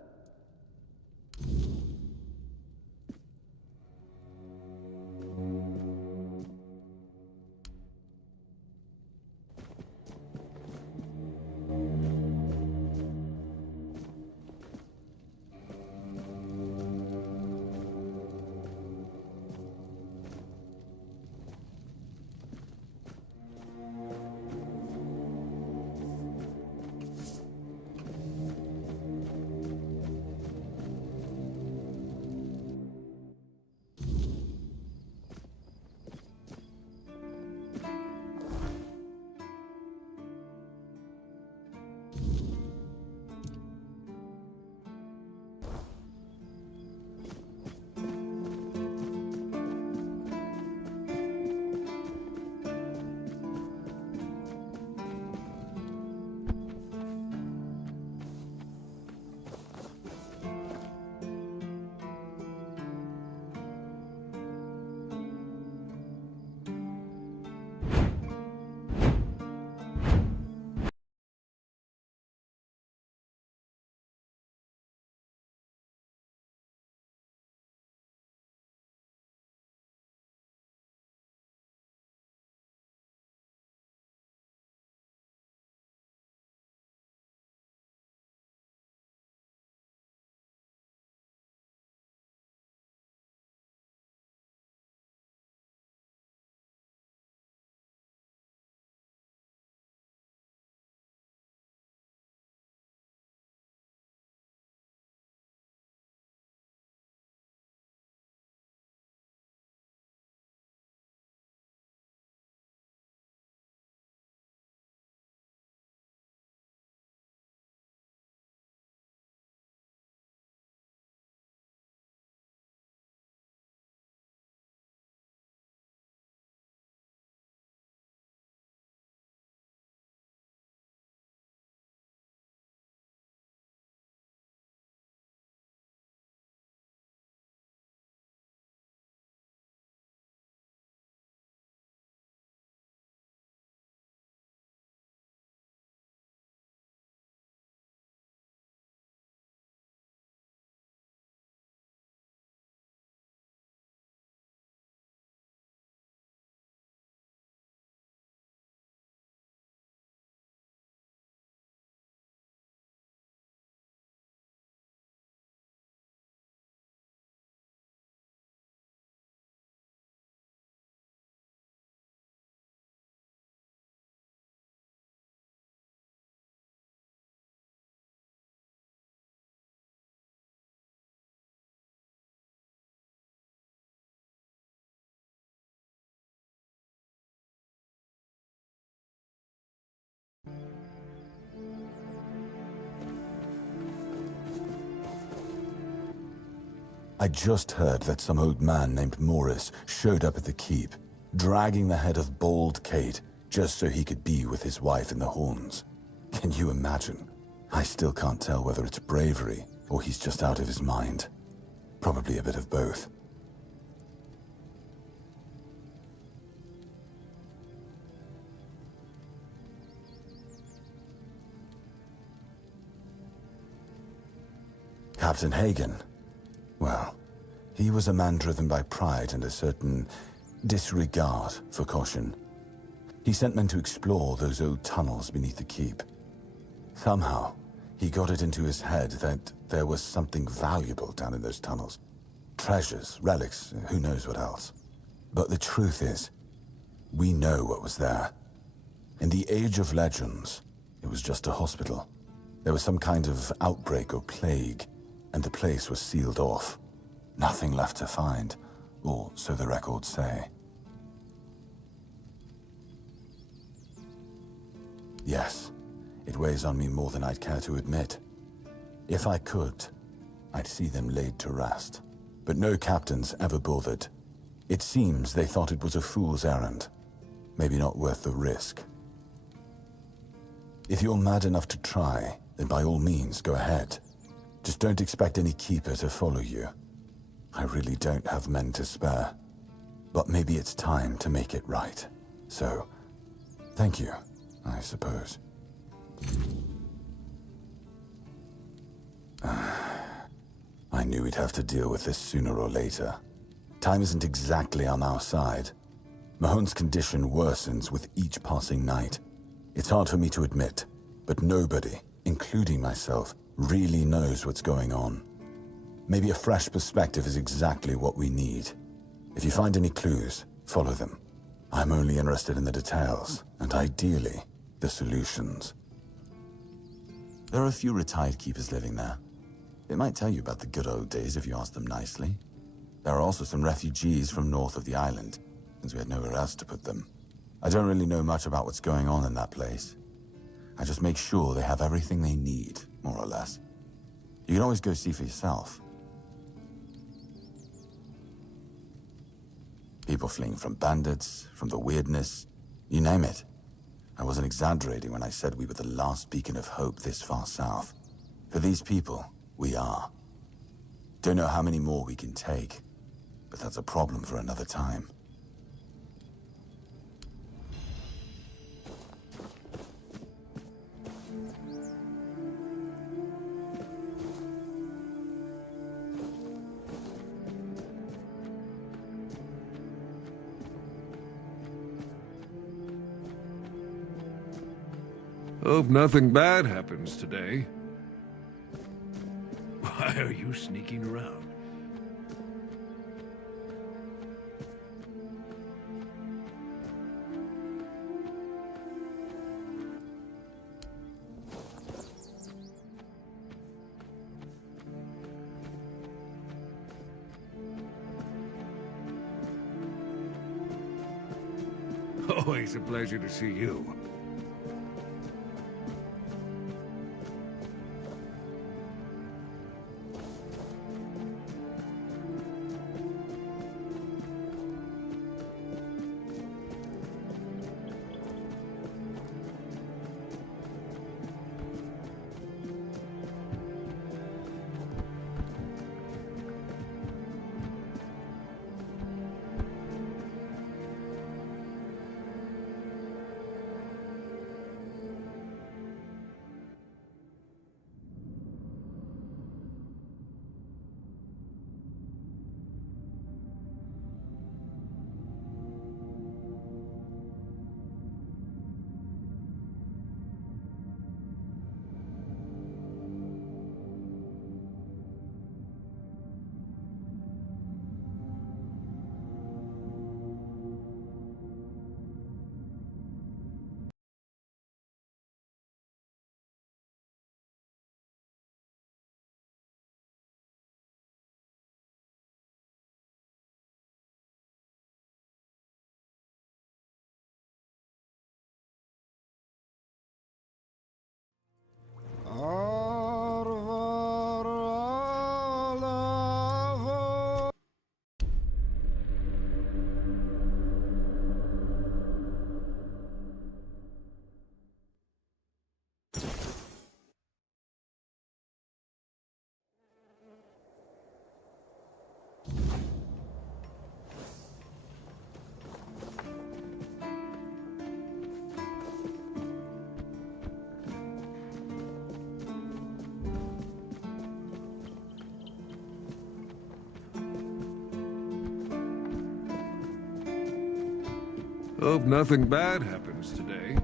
I just heard that some old man named Morris showed up at the keep, dragging the head of Bald Kate just so he could be with his wife in the Horns. Can you imagine? I still can't tell whether it's bravery or he's just out of his mind. Probably a bit of both. Captain Hagen. Well, he was a man driven by pride and a certain disregard for caution. He sent men to explore those old tunnels beneath the keep. Somehow, he got it into his head that there was something valuable down in those tunnels. Treasures, relics, who knows what else. But the truth is, we know what was there. In the Age of Legends, it was just a hospital. There was some kind of outbreak or plague, and the place was sealed off. Nothing left to find, or so the records say. Yes, it weighs on me more than I'd care to admit. If I could, I'd see them laid to rest. But no captains ever bothered. It seems they thought it was a fool's errand. Maybe not worth the risk. If you're mad enough to try, then by all means, go ahead. Just don't expect any keeper to follow you. I really don't have men to spare. But maybe it's time to make it right. So, thank you, I suppose. I knew we'd have to deal with this sooner or later. Time isn't exactly on our side. Mahon's condition worsens with each passing night. It's hard for me to admit, but nobody, including myself, really knows what's going on. Maybe a fresh perspective is exactly what we need. If you find any clues, follow them. I'm only interested in the details, and ideally, the solutions. There are a few retired keepers living there. They might tell you about the good old days if you ask them nicely. There are also some refugees from north of the island, since we had nowhere else to put them. I don't really know much about what's going on in that place. I just make sure they have everything they need, more or less. You can always go see for yourself. People fleeing from bandits, from the weirdness, you name it. I wasn't exaggerating when I said we were the last beacon of hope this far south. For these people, we are. Don't know how many more we can take, but that's a problem for another time. Hope nothing bad happens today. Why are you sneaking around? Always a pleasure to see you. Hope nothing bad happens today.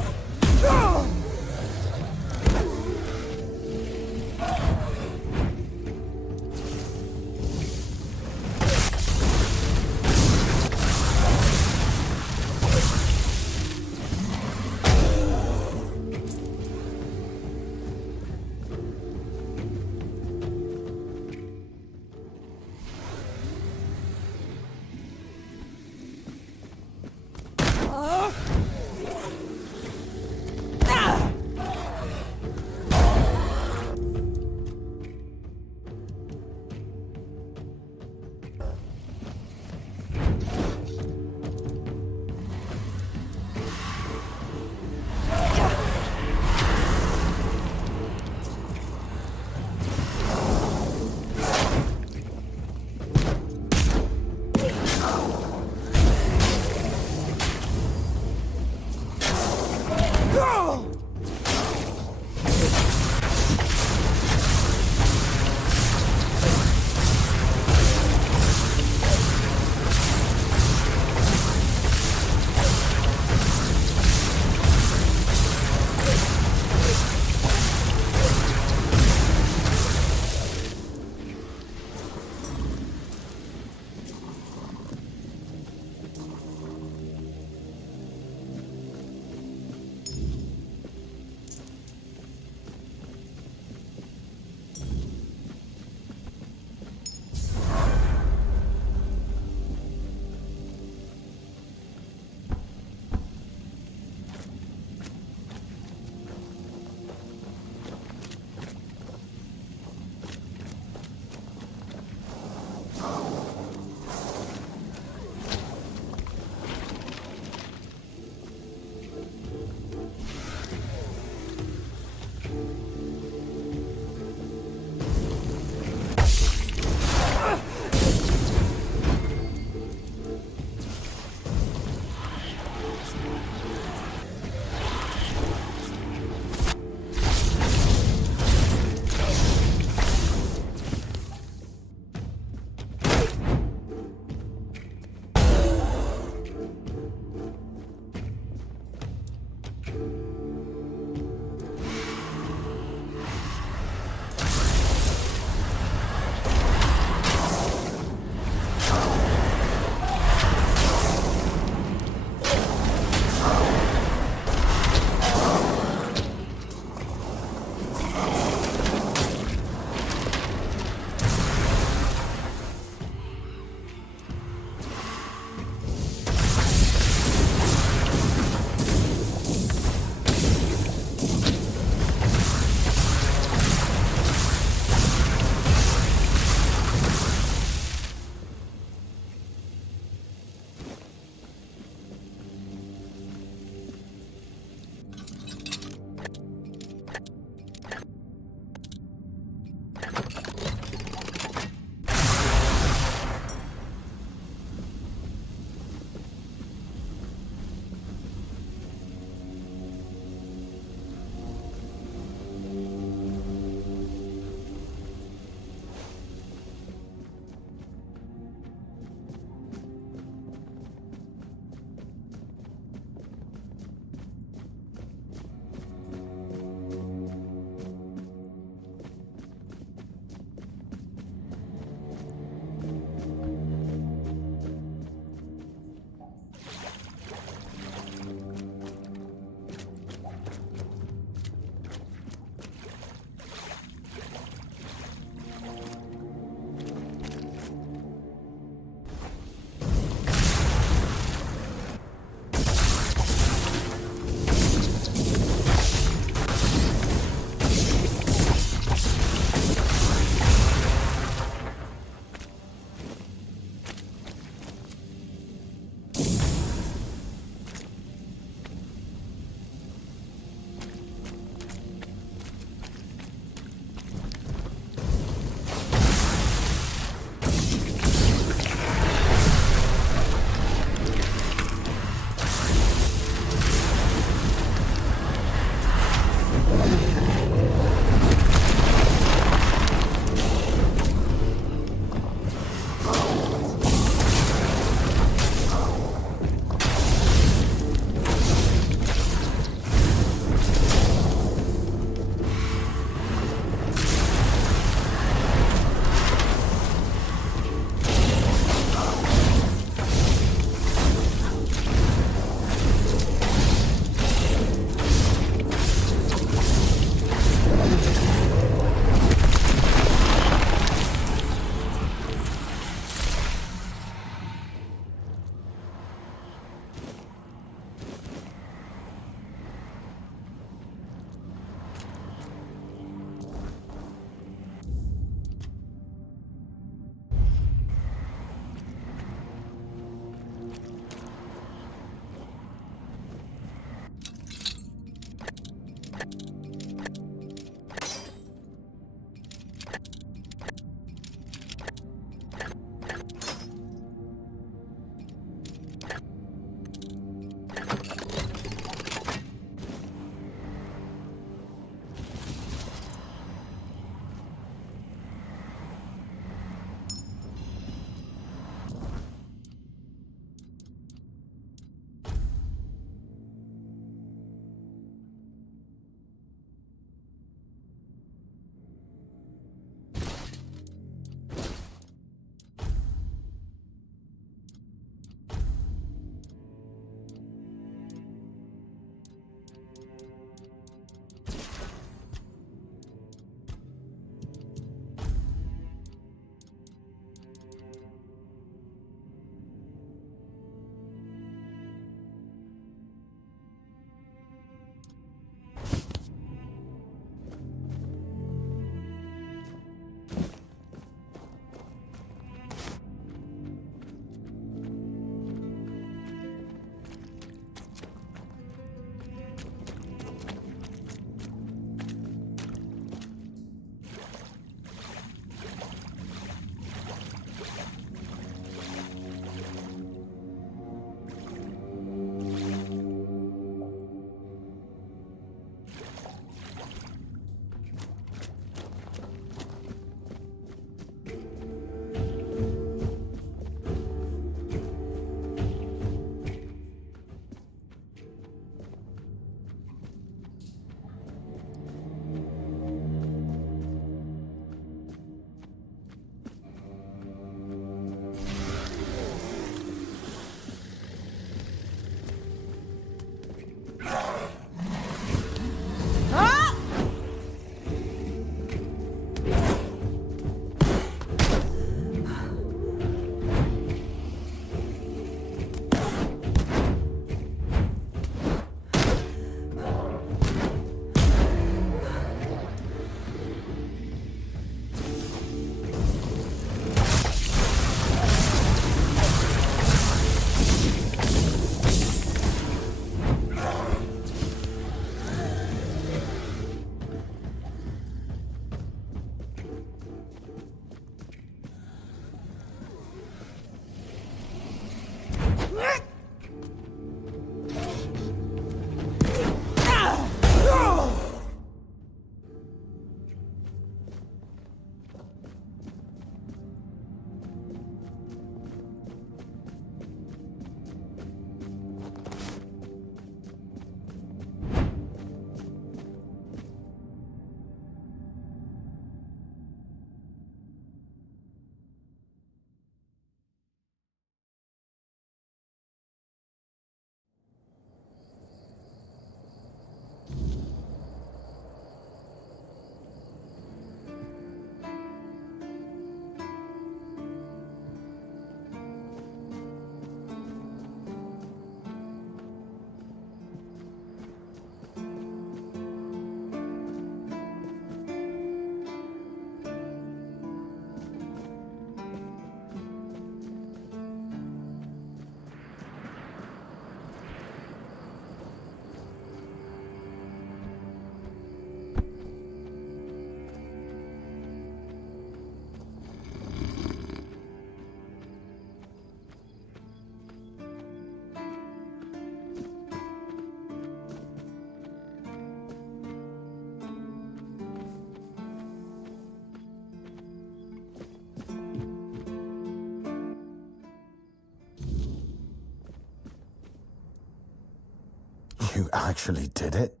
You actually did it?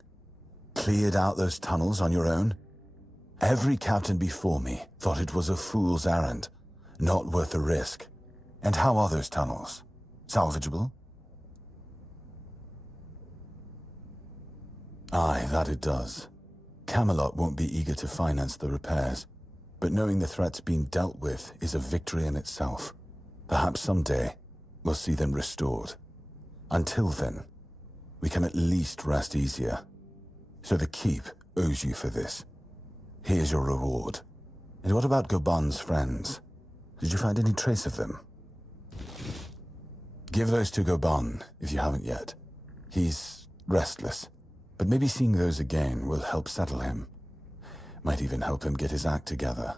Cleared out those tunnels on your own? Every captain before me thought it was a fool's errand, not worth the risk. And how are those tunnels? Salvageable? Aye, that it does. Camelot won't be eager to finance the repairs, but knowing the threat's been dealt with is a victory in itself. Perhaps someday, we'll see them restored. Until then, we can at least rest easier. So the Keep owes you for this. Here's your reward. And what about Goban's friends? Did you find any trace of them? Give those to Goban, if you haven't yet. He's restless, but maybe seeing those again will help settle him. Might even help him get his act together.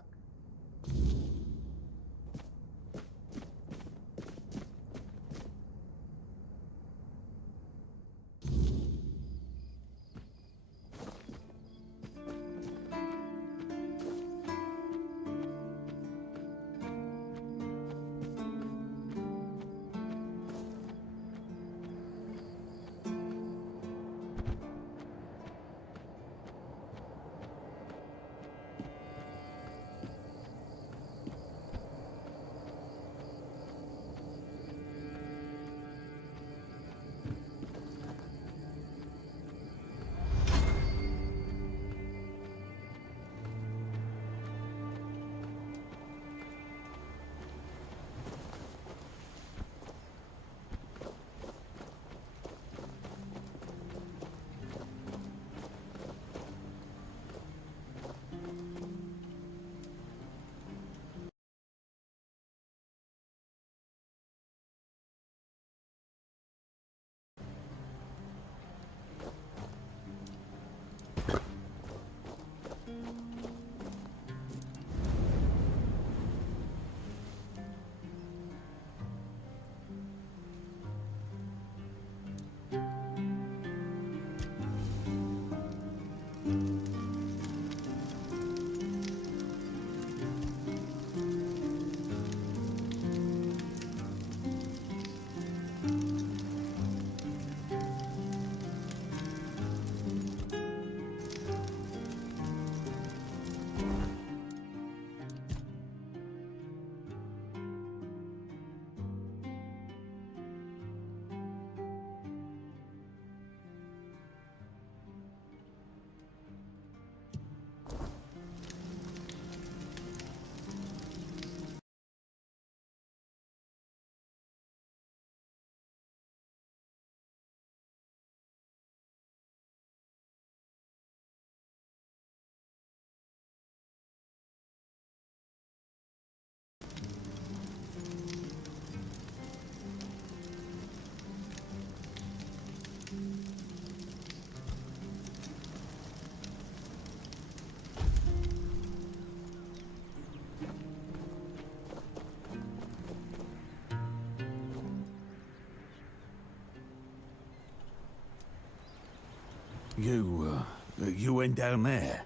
You went down there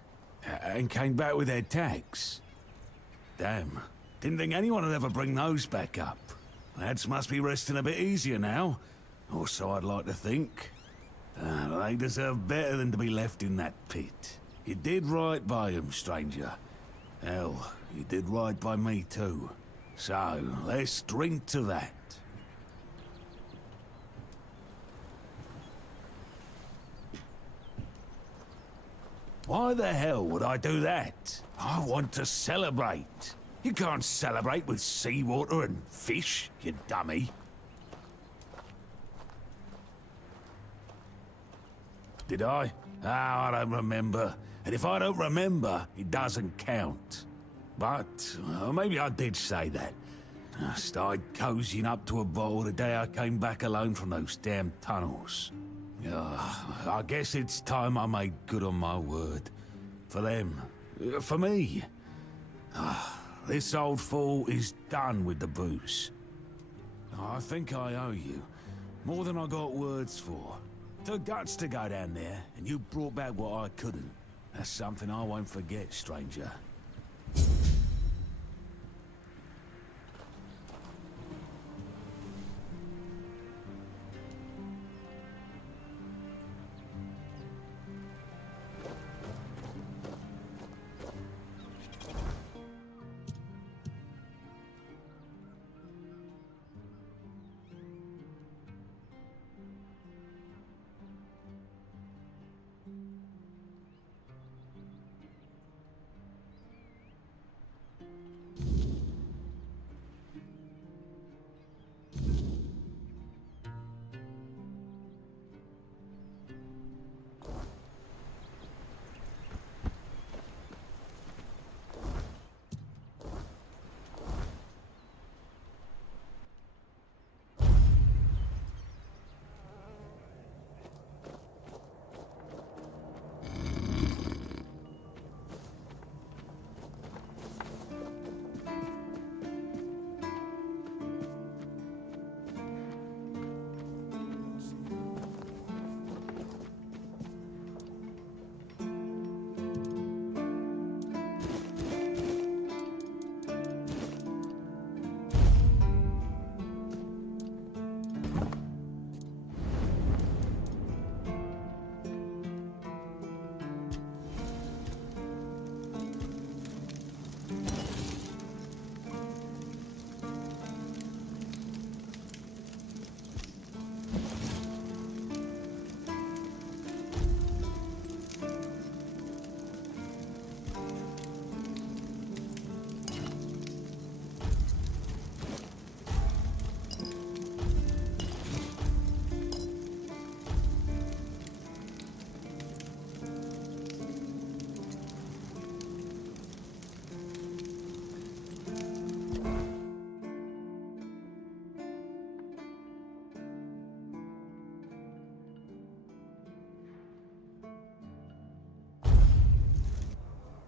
and came back with their tags. Damn, didn't think anyone would ever bring those back up. Lads must be resting a bit easier now, or so I'd like to think. They deserve better than to be left in that pit. You did right by them, stranger. Hell, you did right by me too. So, let's drink to that. Why the hell would I do that? I want to celebrate. You can't celebrate with seawater and fish, you dummy. Did I? Ah, I don't remember. And if I don't remember, it doesn't count. But maybe I did say that. I started cozying up to a bottle the day I came back alone from those damn tunnels. I guess it's time I made good on my word. For them. For me. This old fool is done with the booze. I think I owe you. More than I got words for. Took guts to go down there, and you brought back what I couldn't. That's something I won't forget, stranger.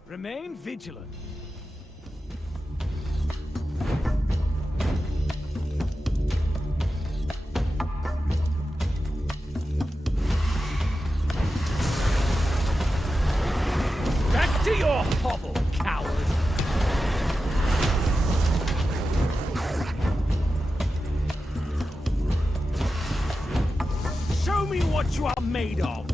Remain vigilant. Back to your hovel, coward! Show me what you are made of!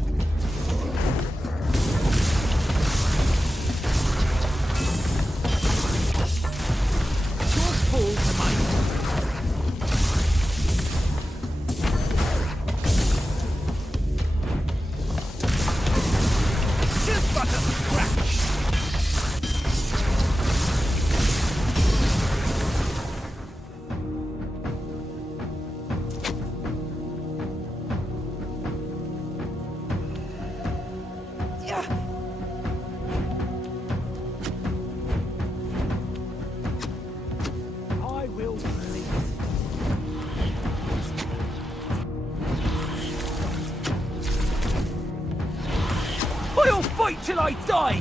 Your full might. Just but a scratch! I will bleed. I'll fight till I die!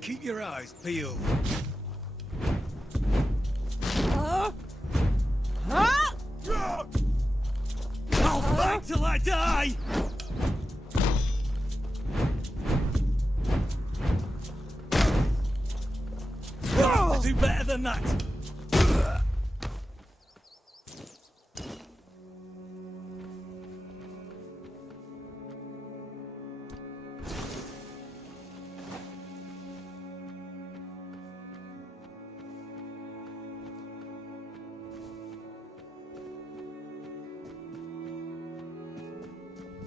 Keep your eyes peeled. I'll fight till I die! I'll do better than that!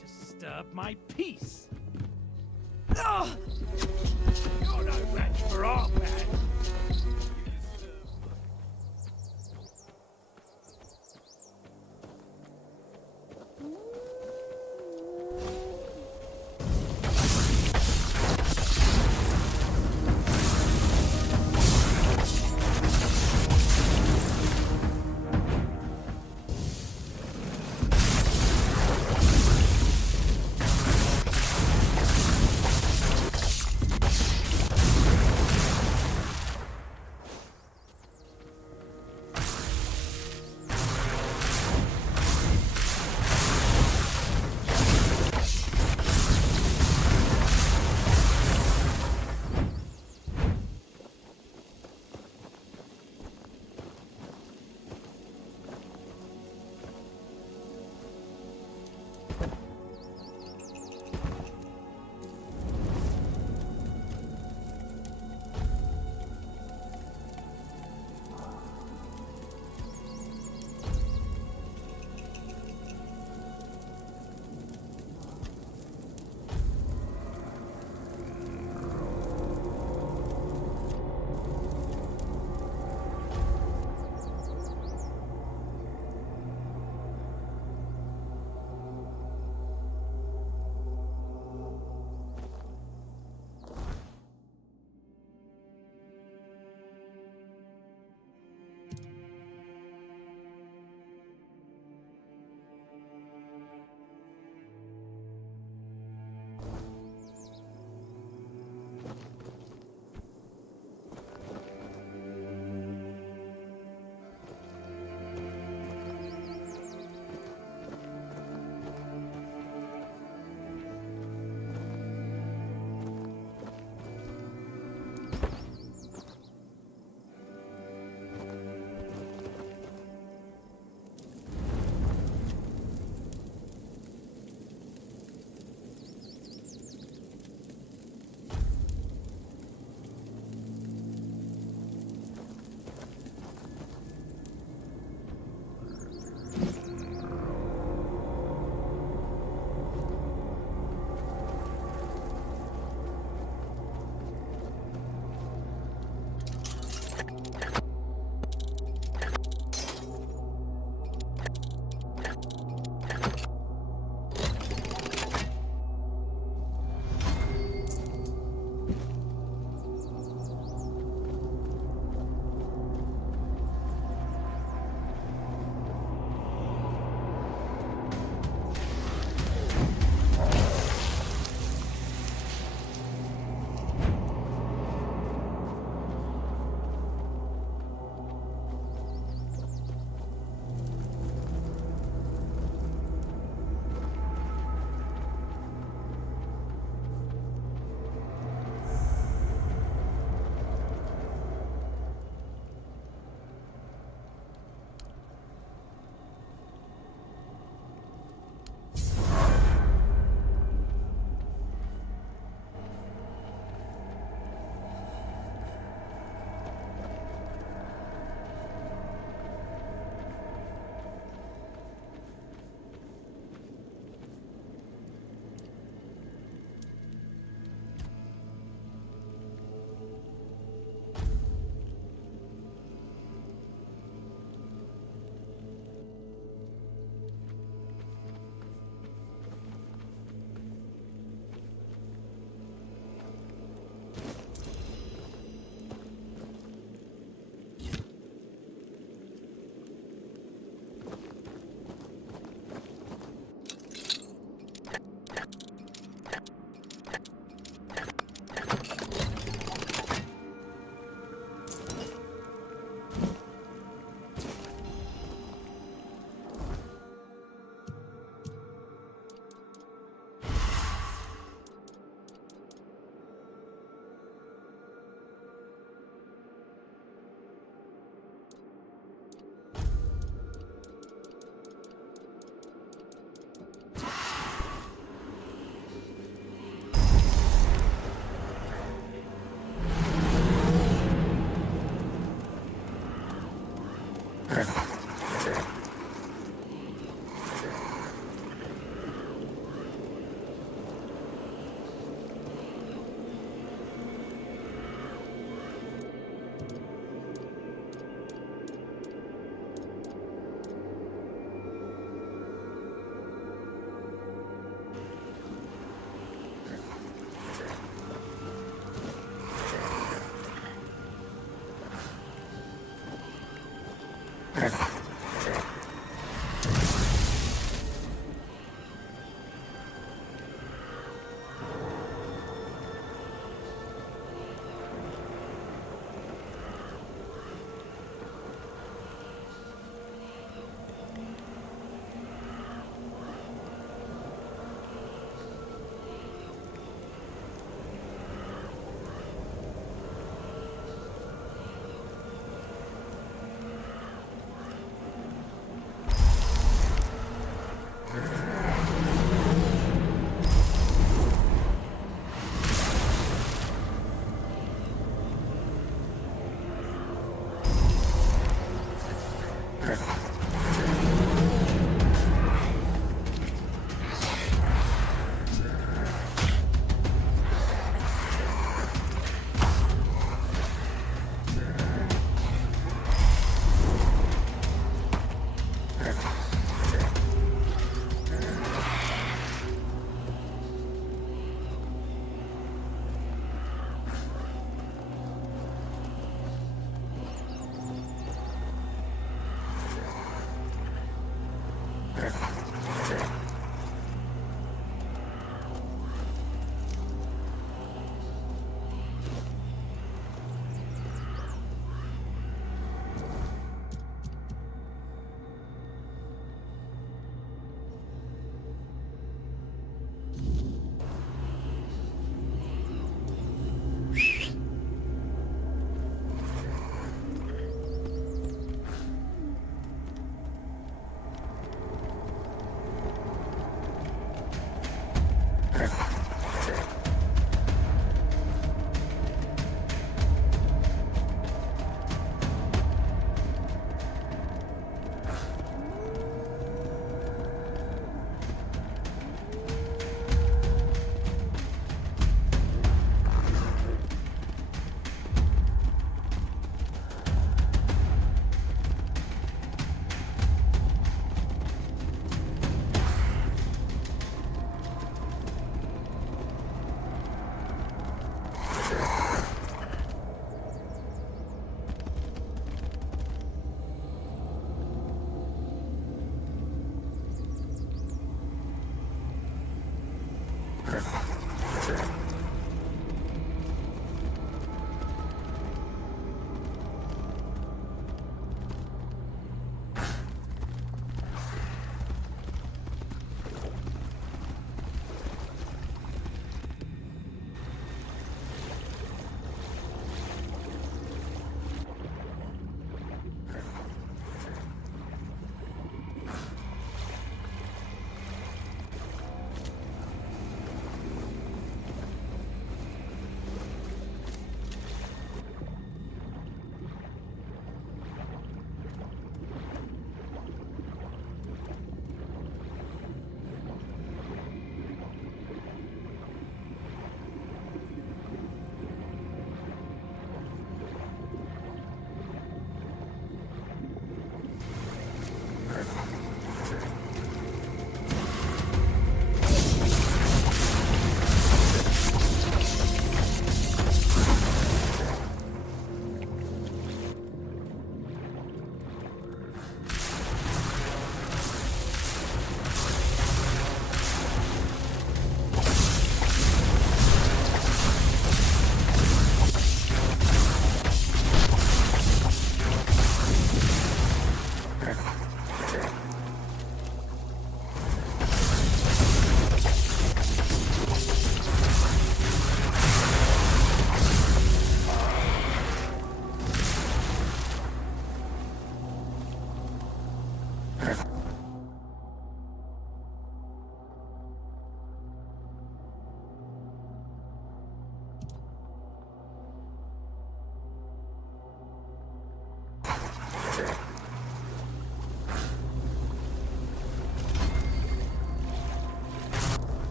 Disturb my peace! Ah! You're no match for our man!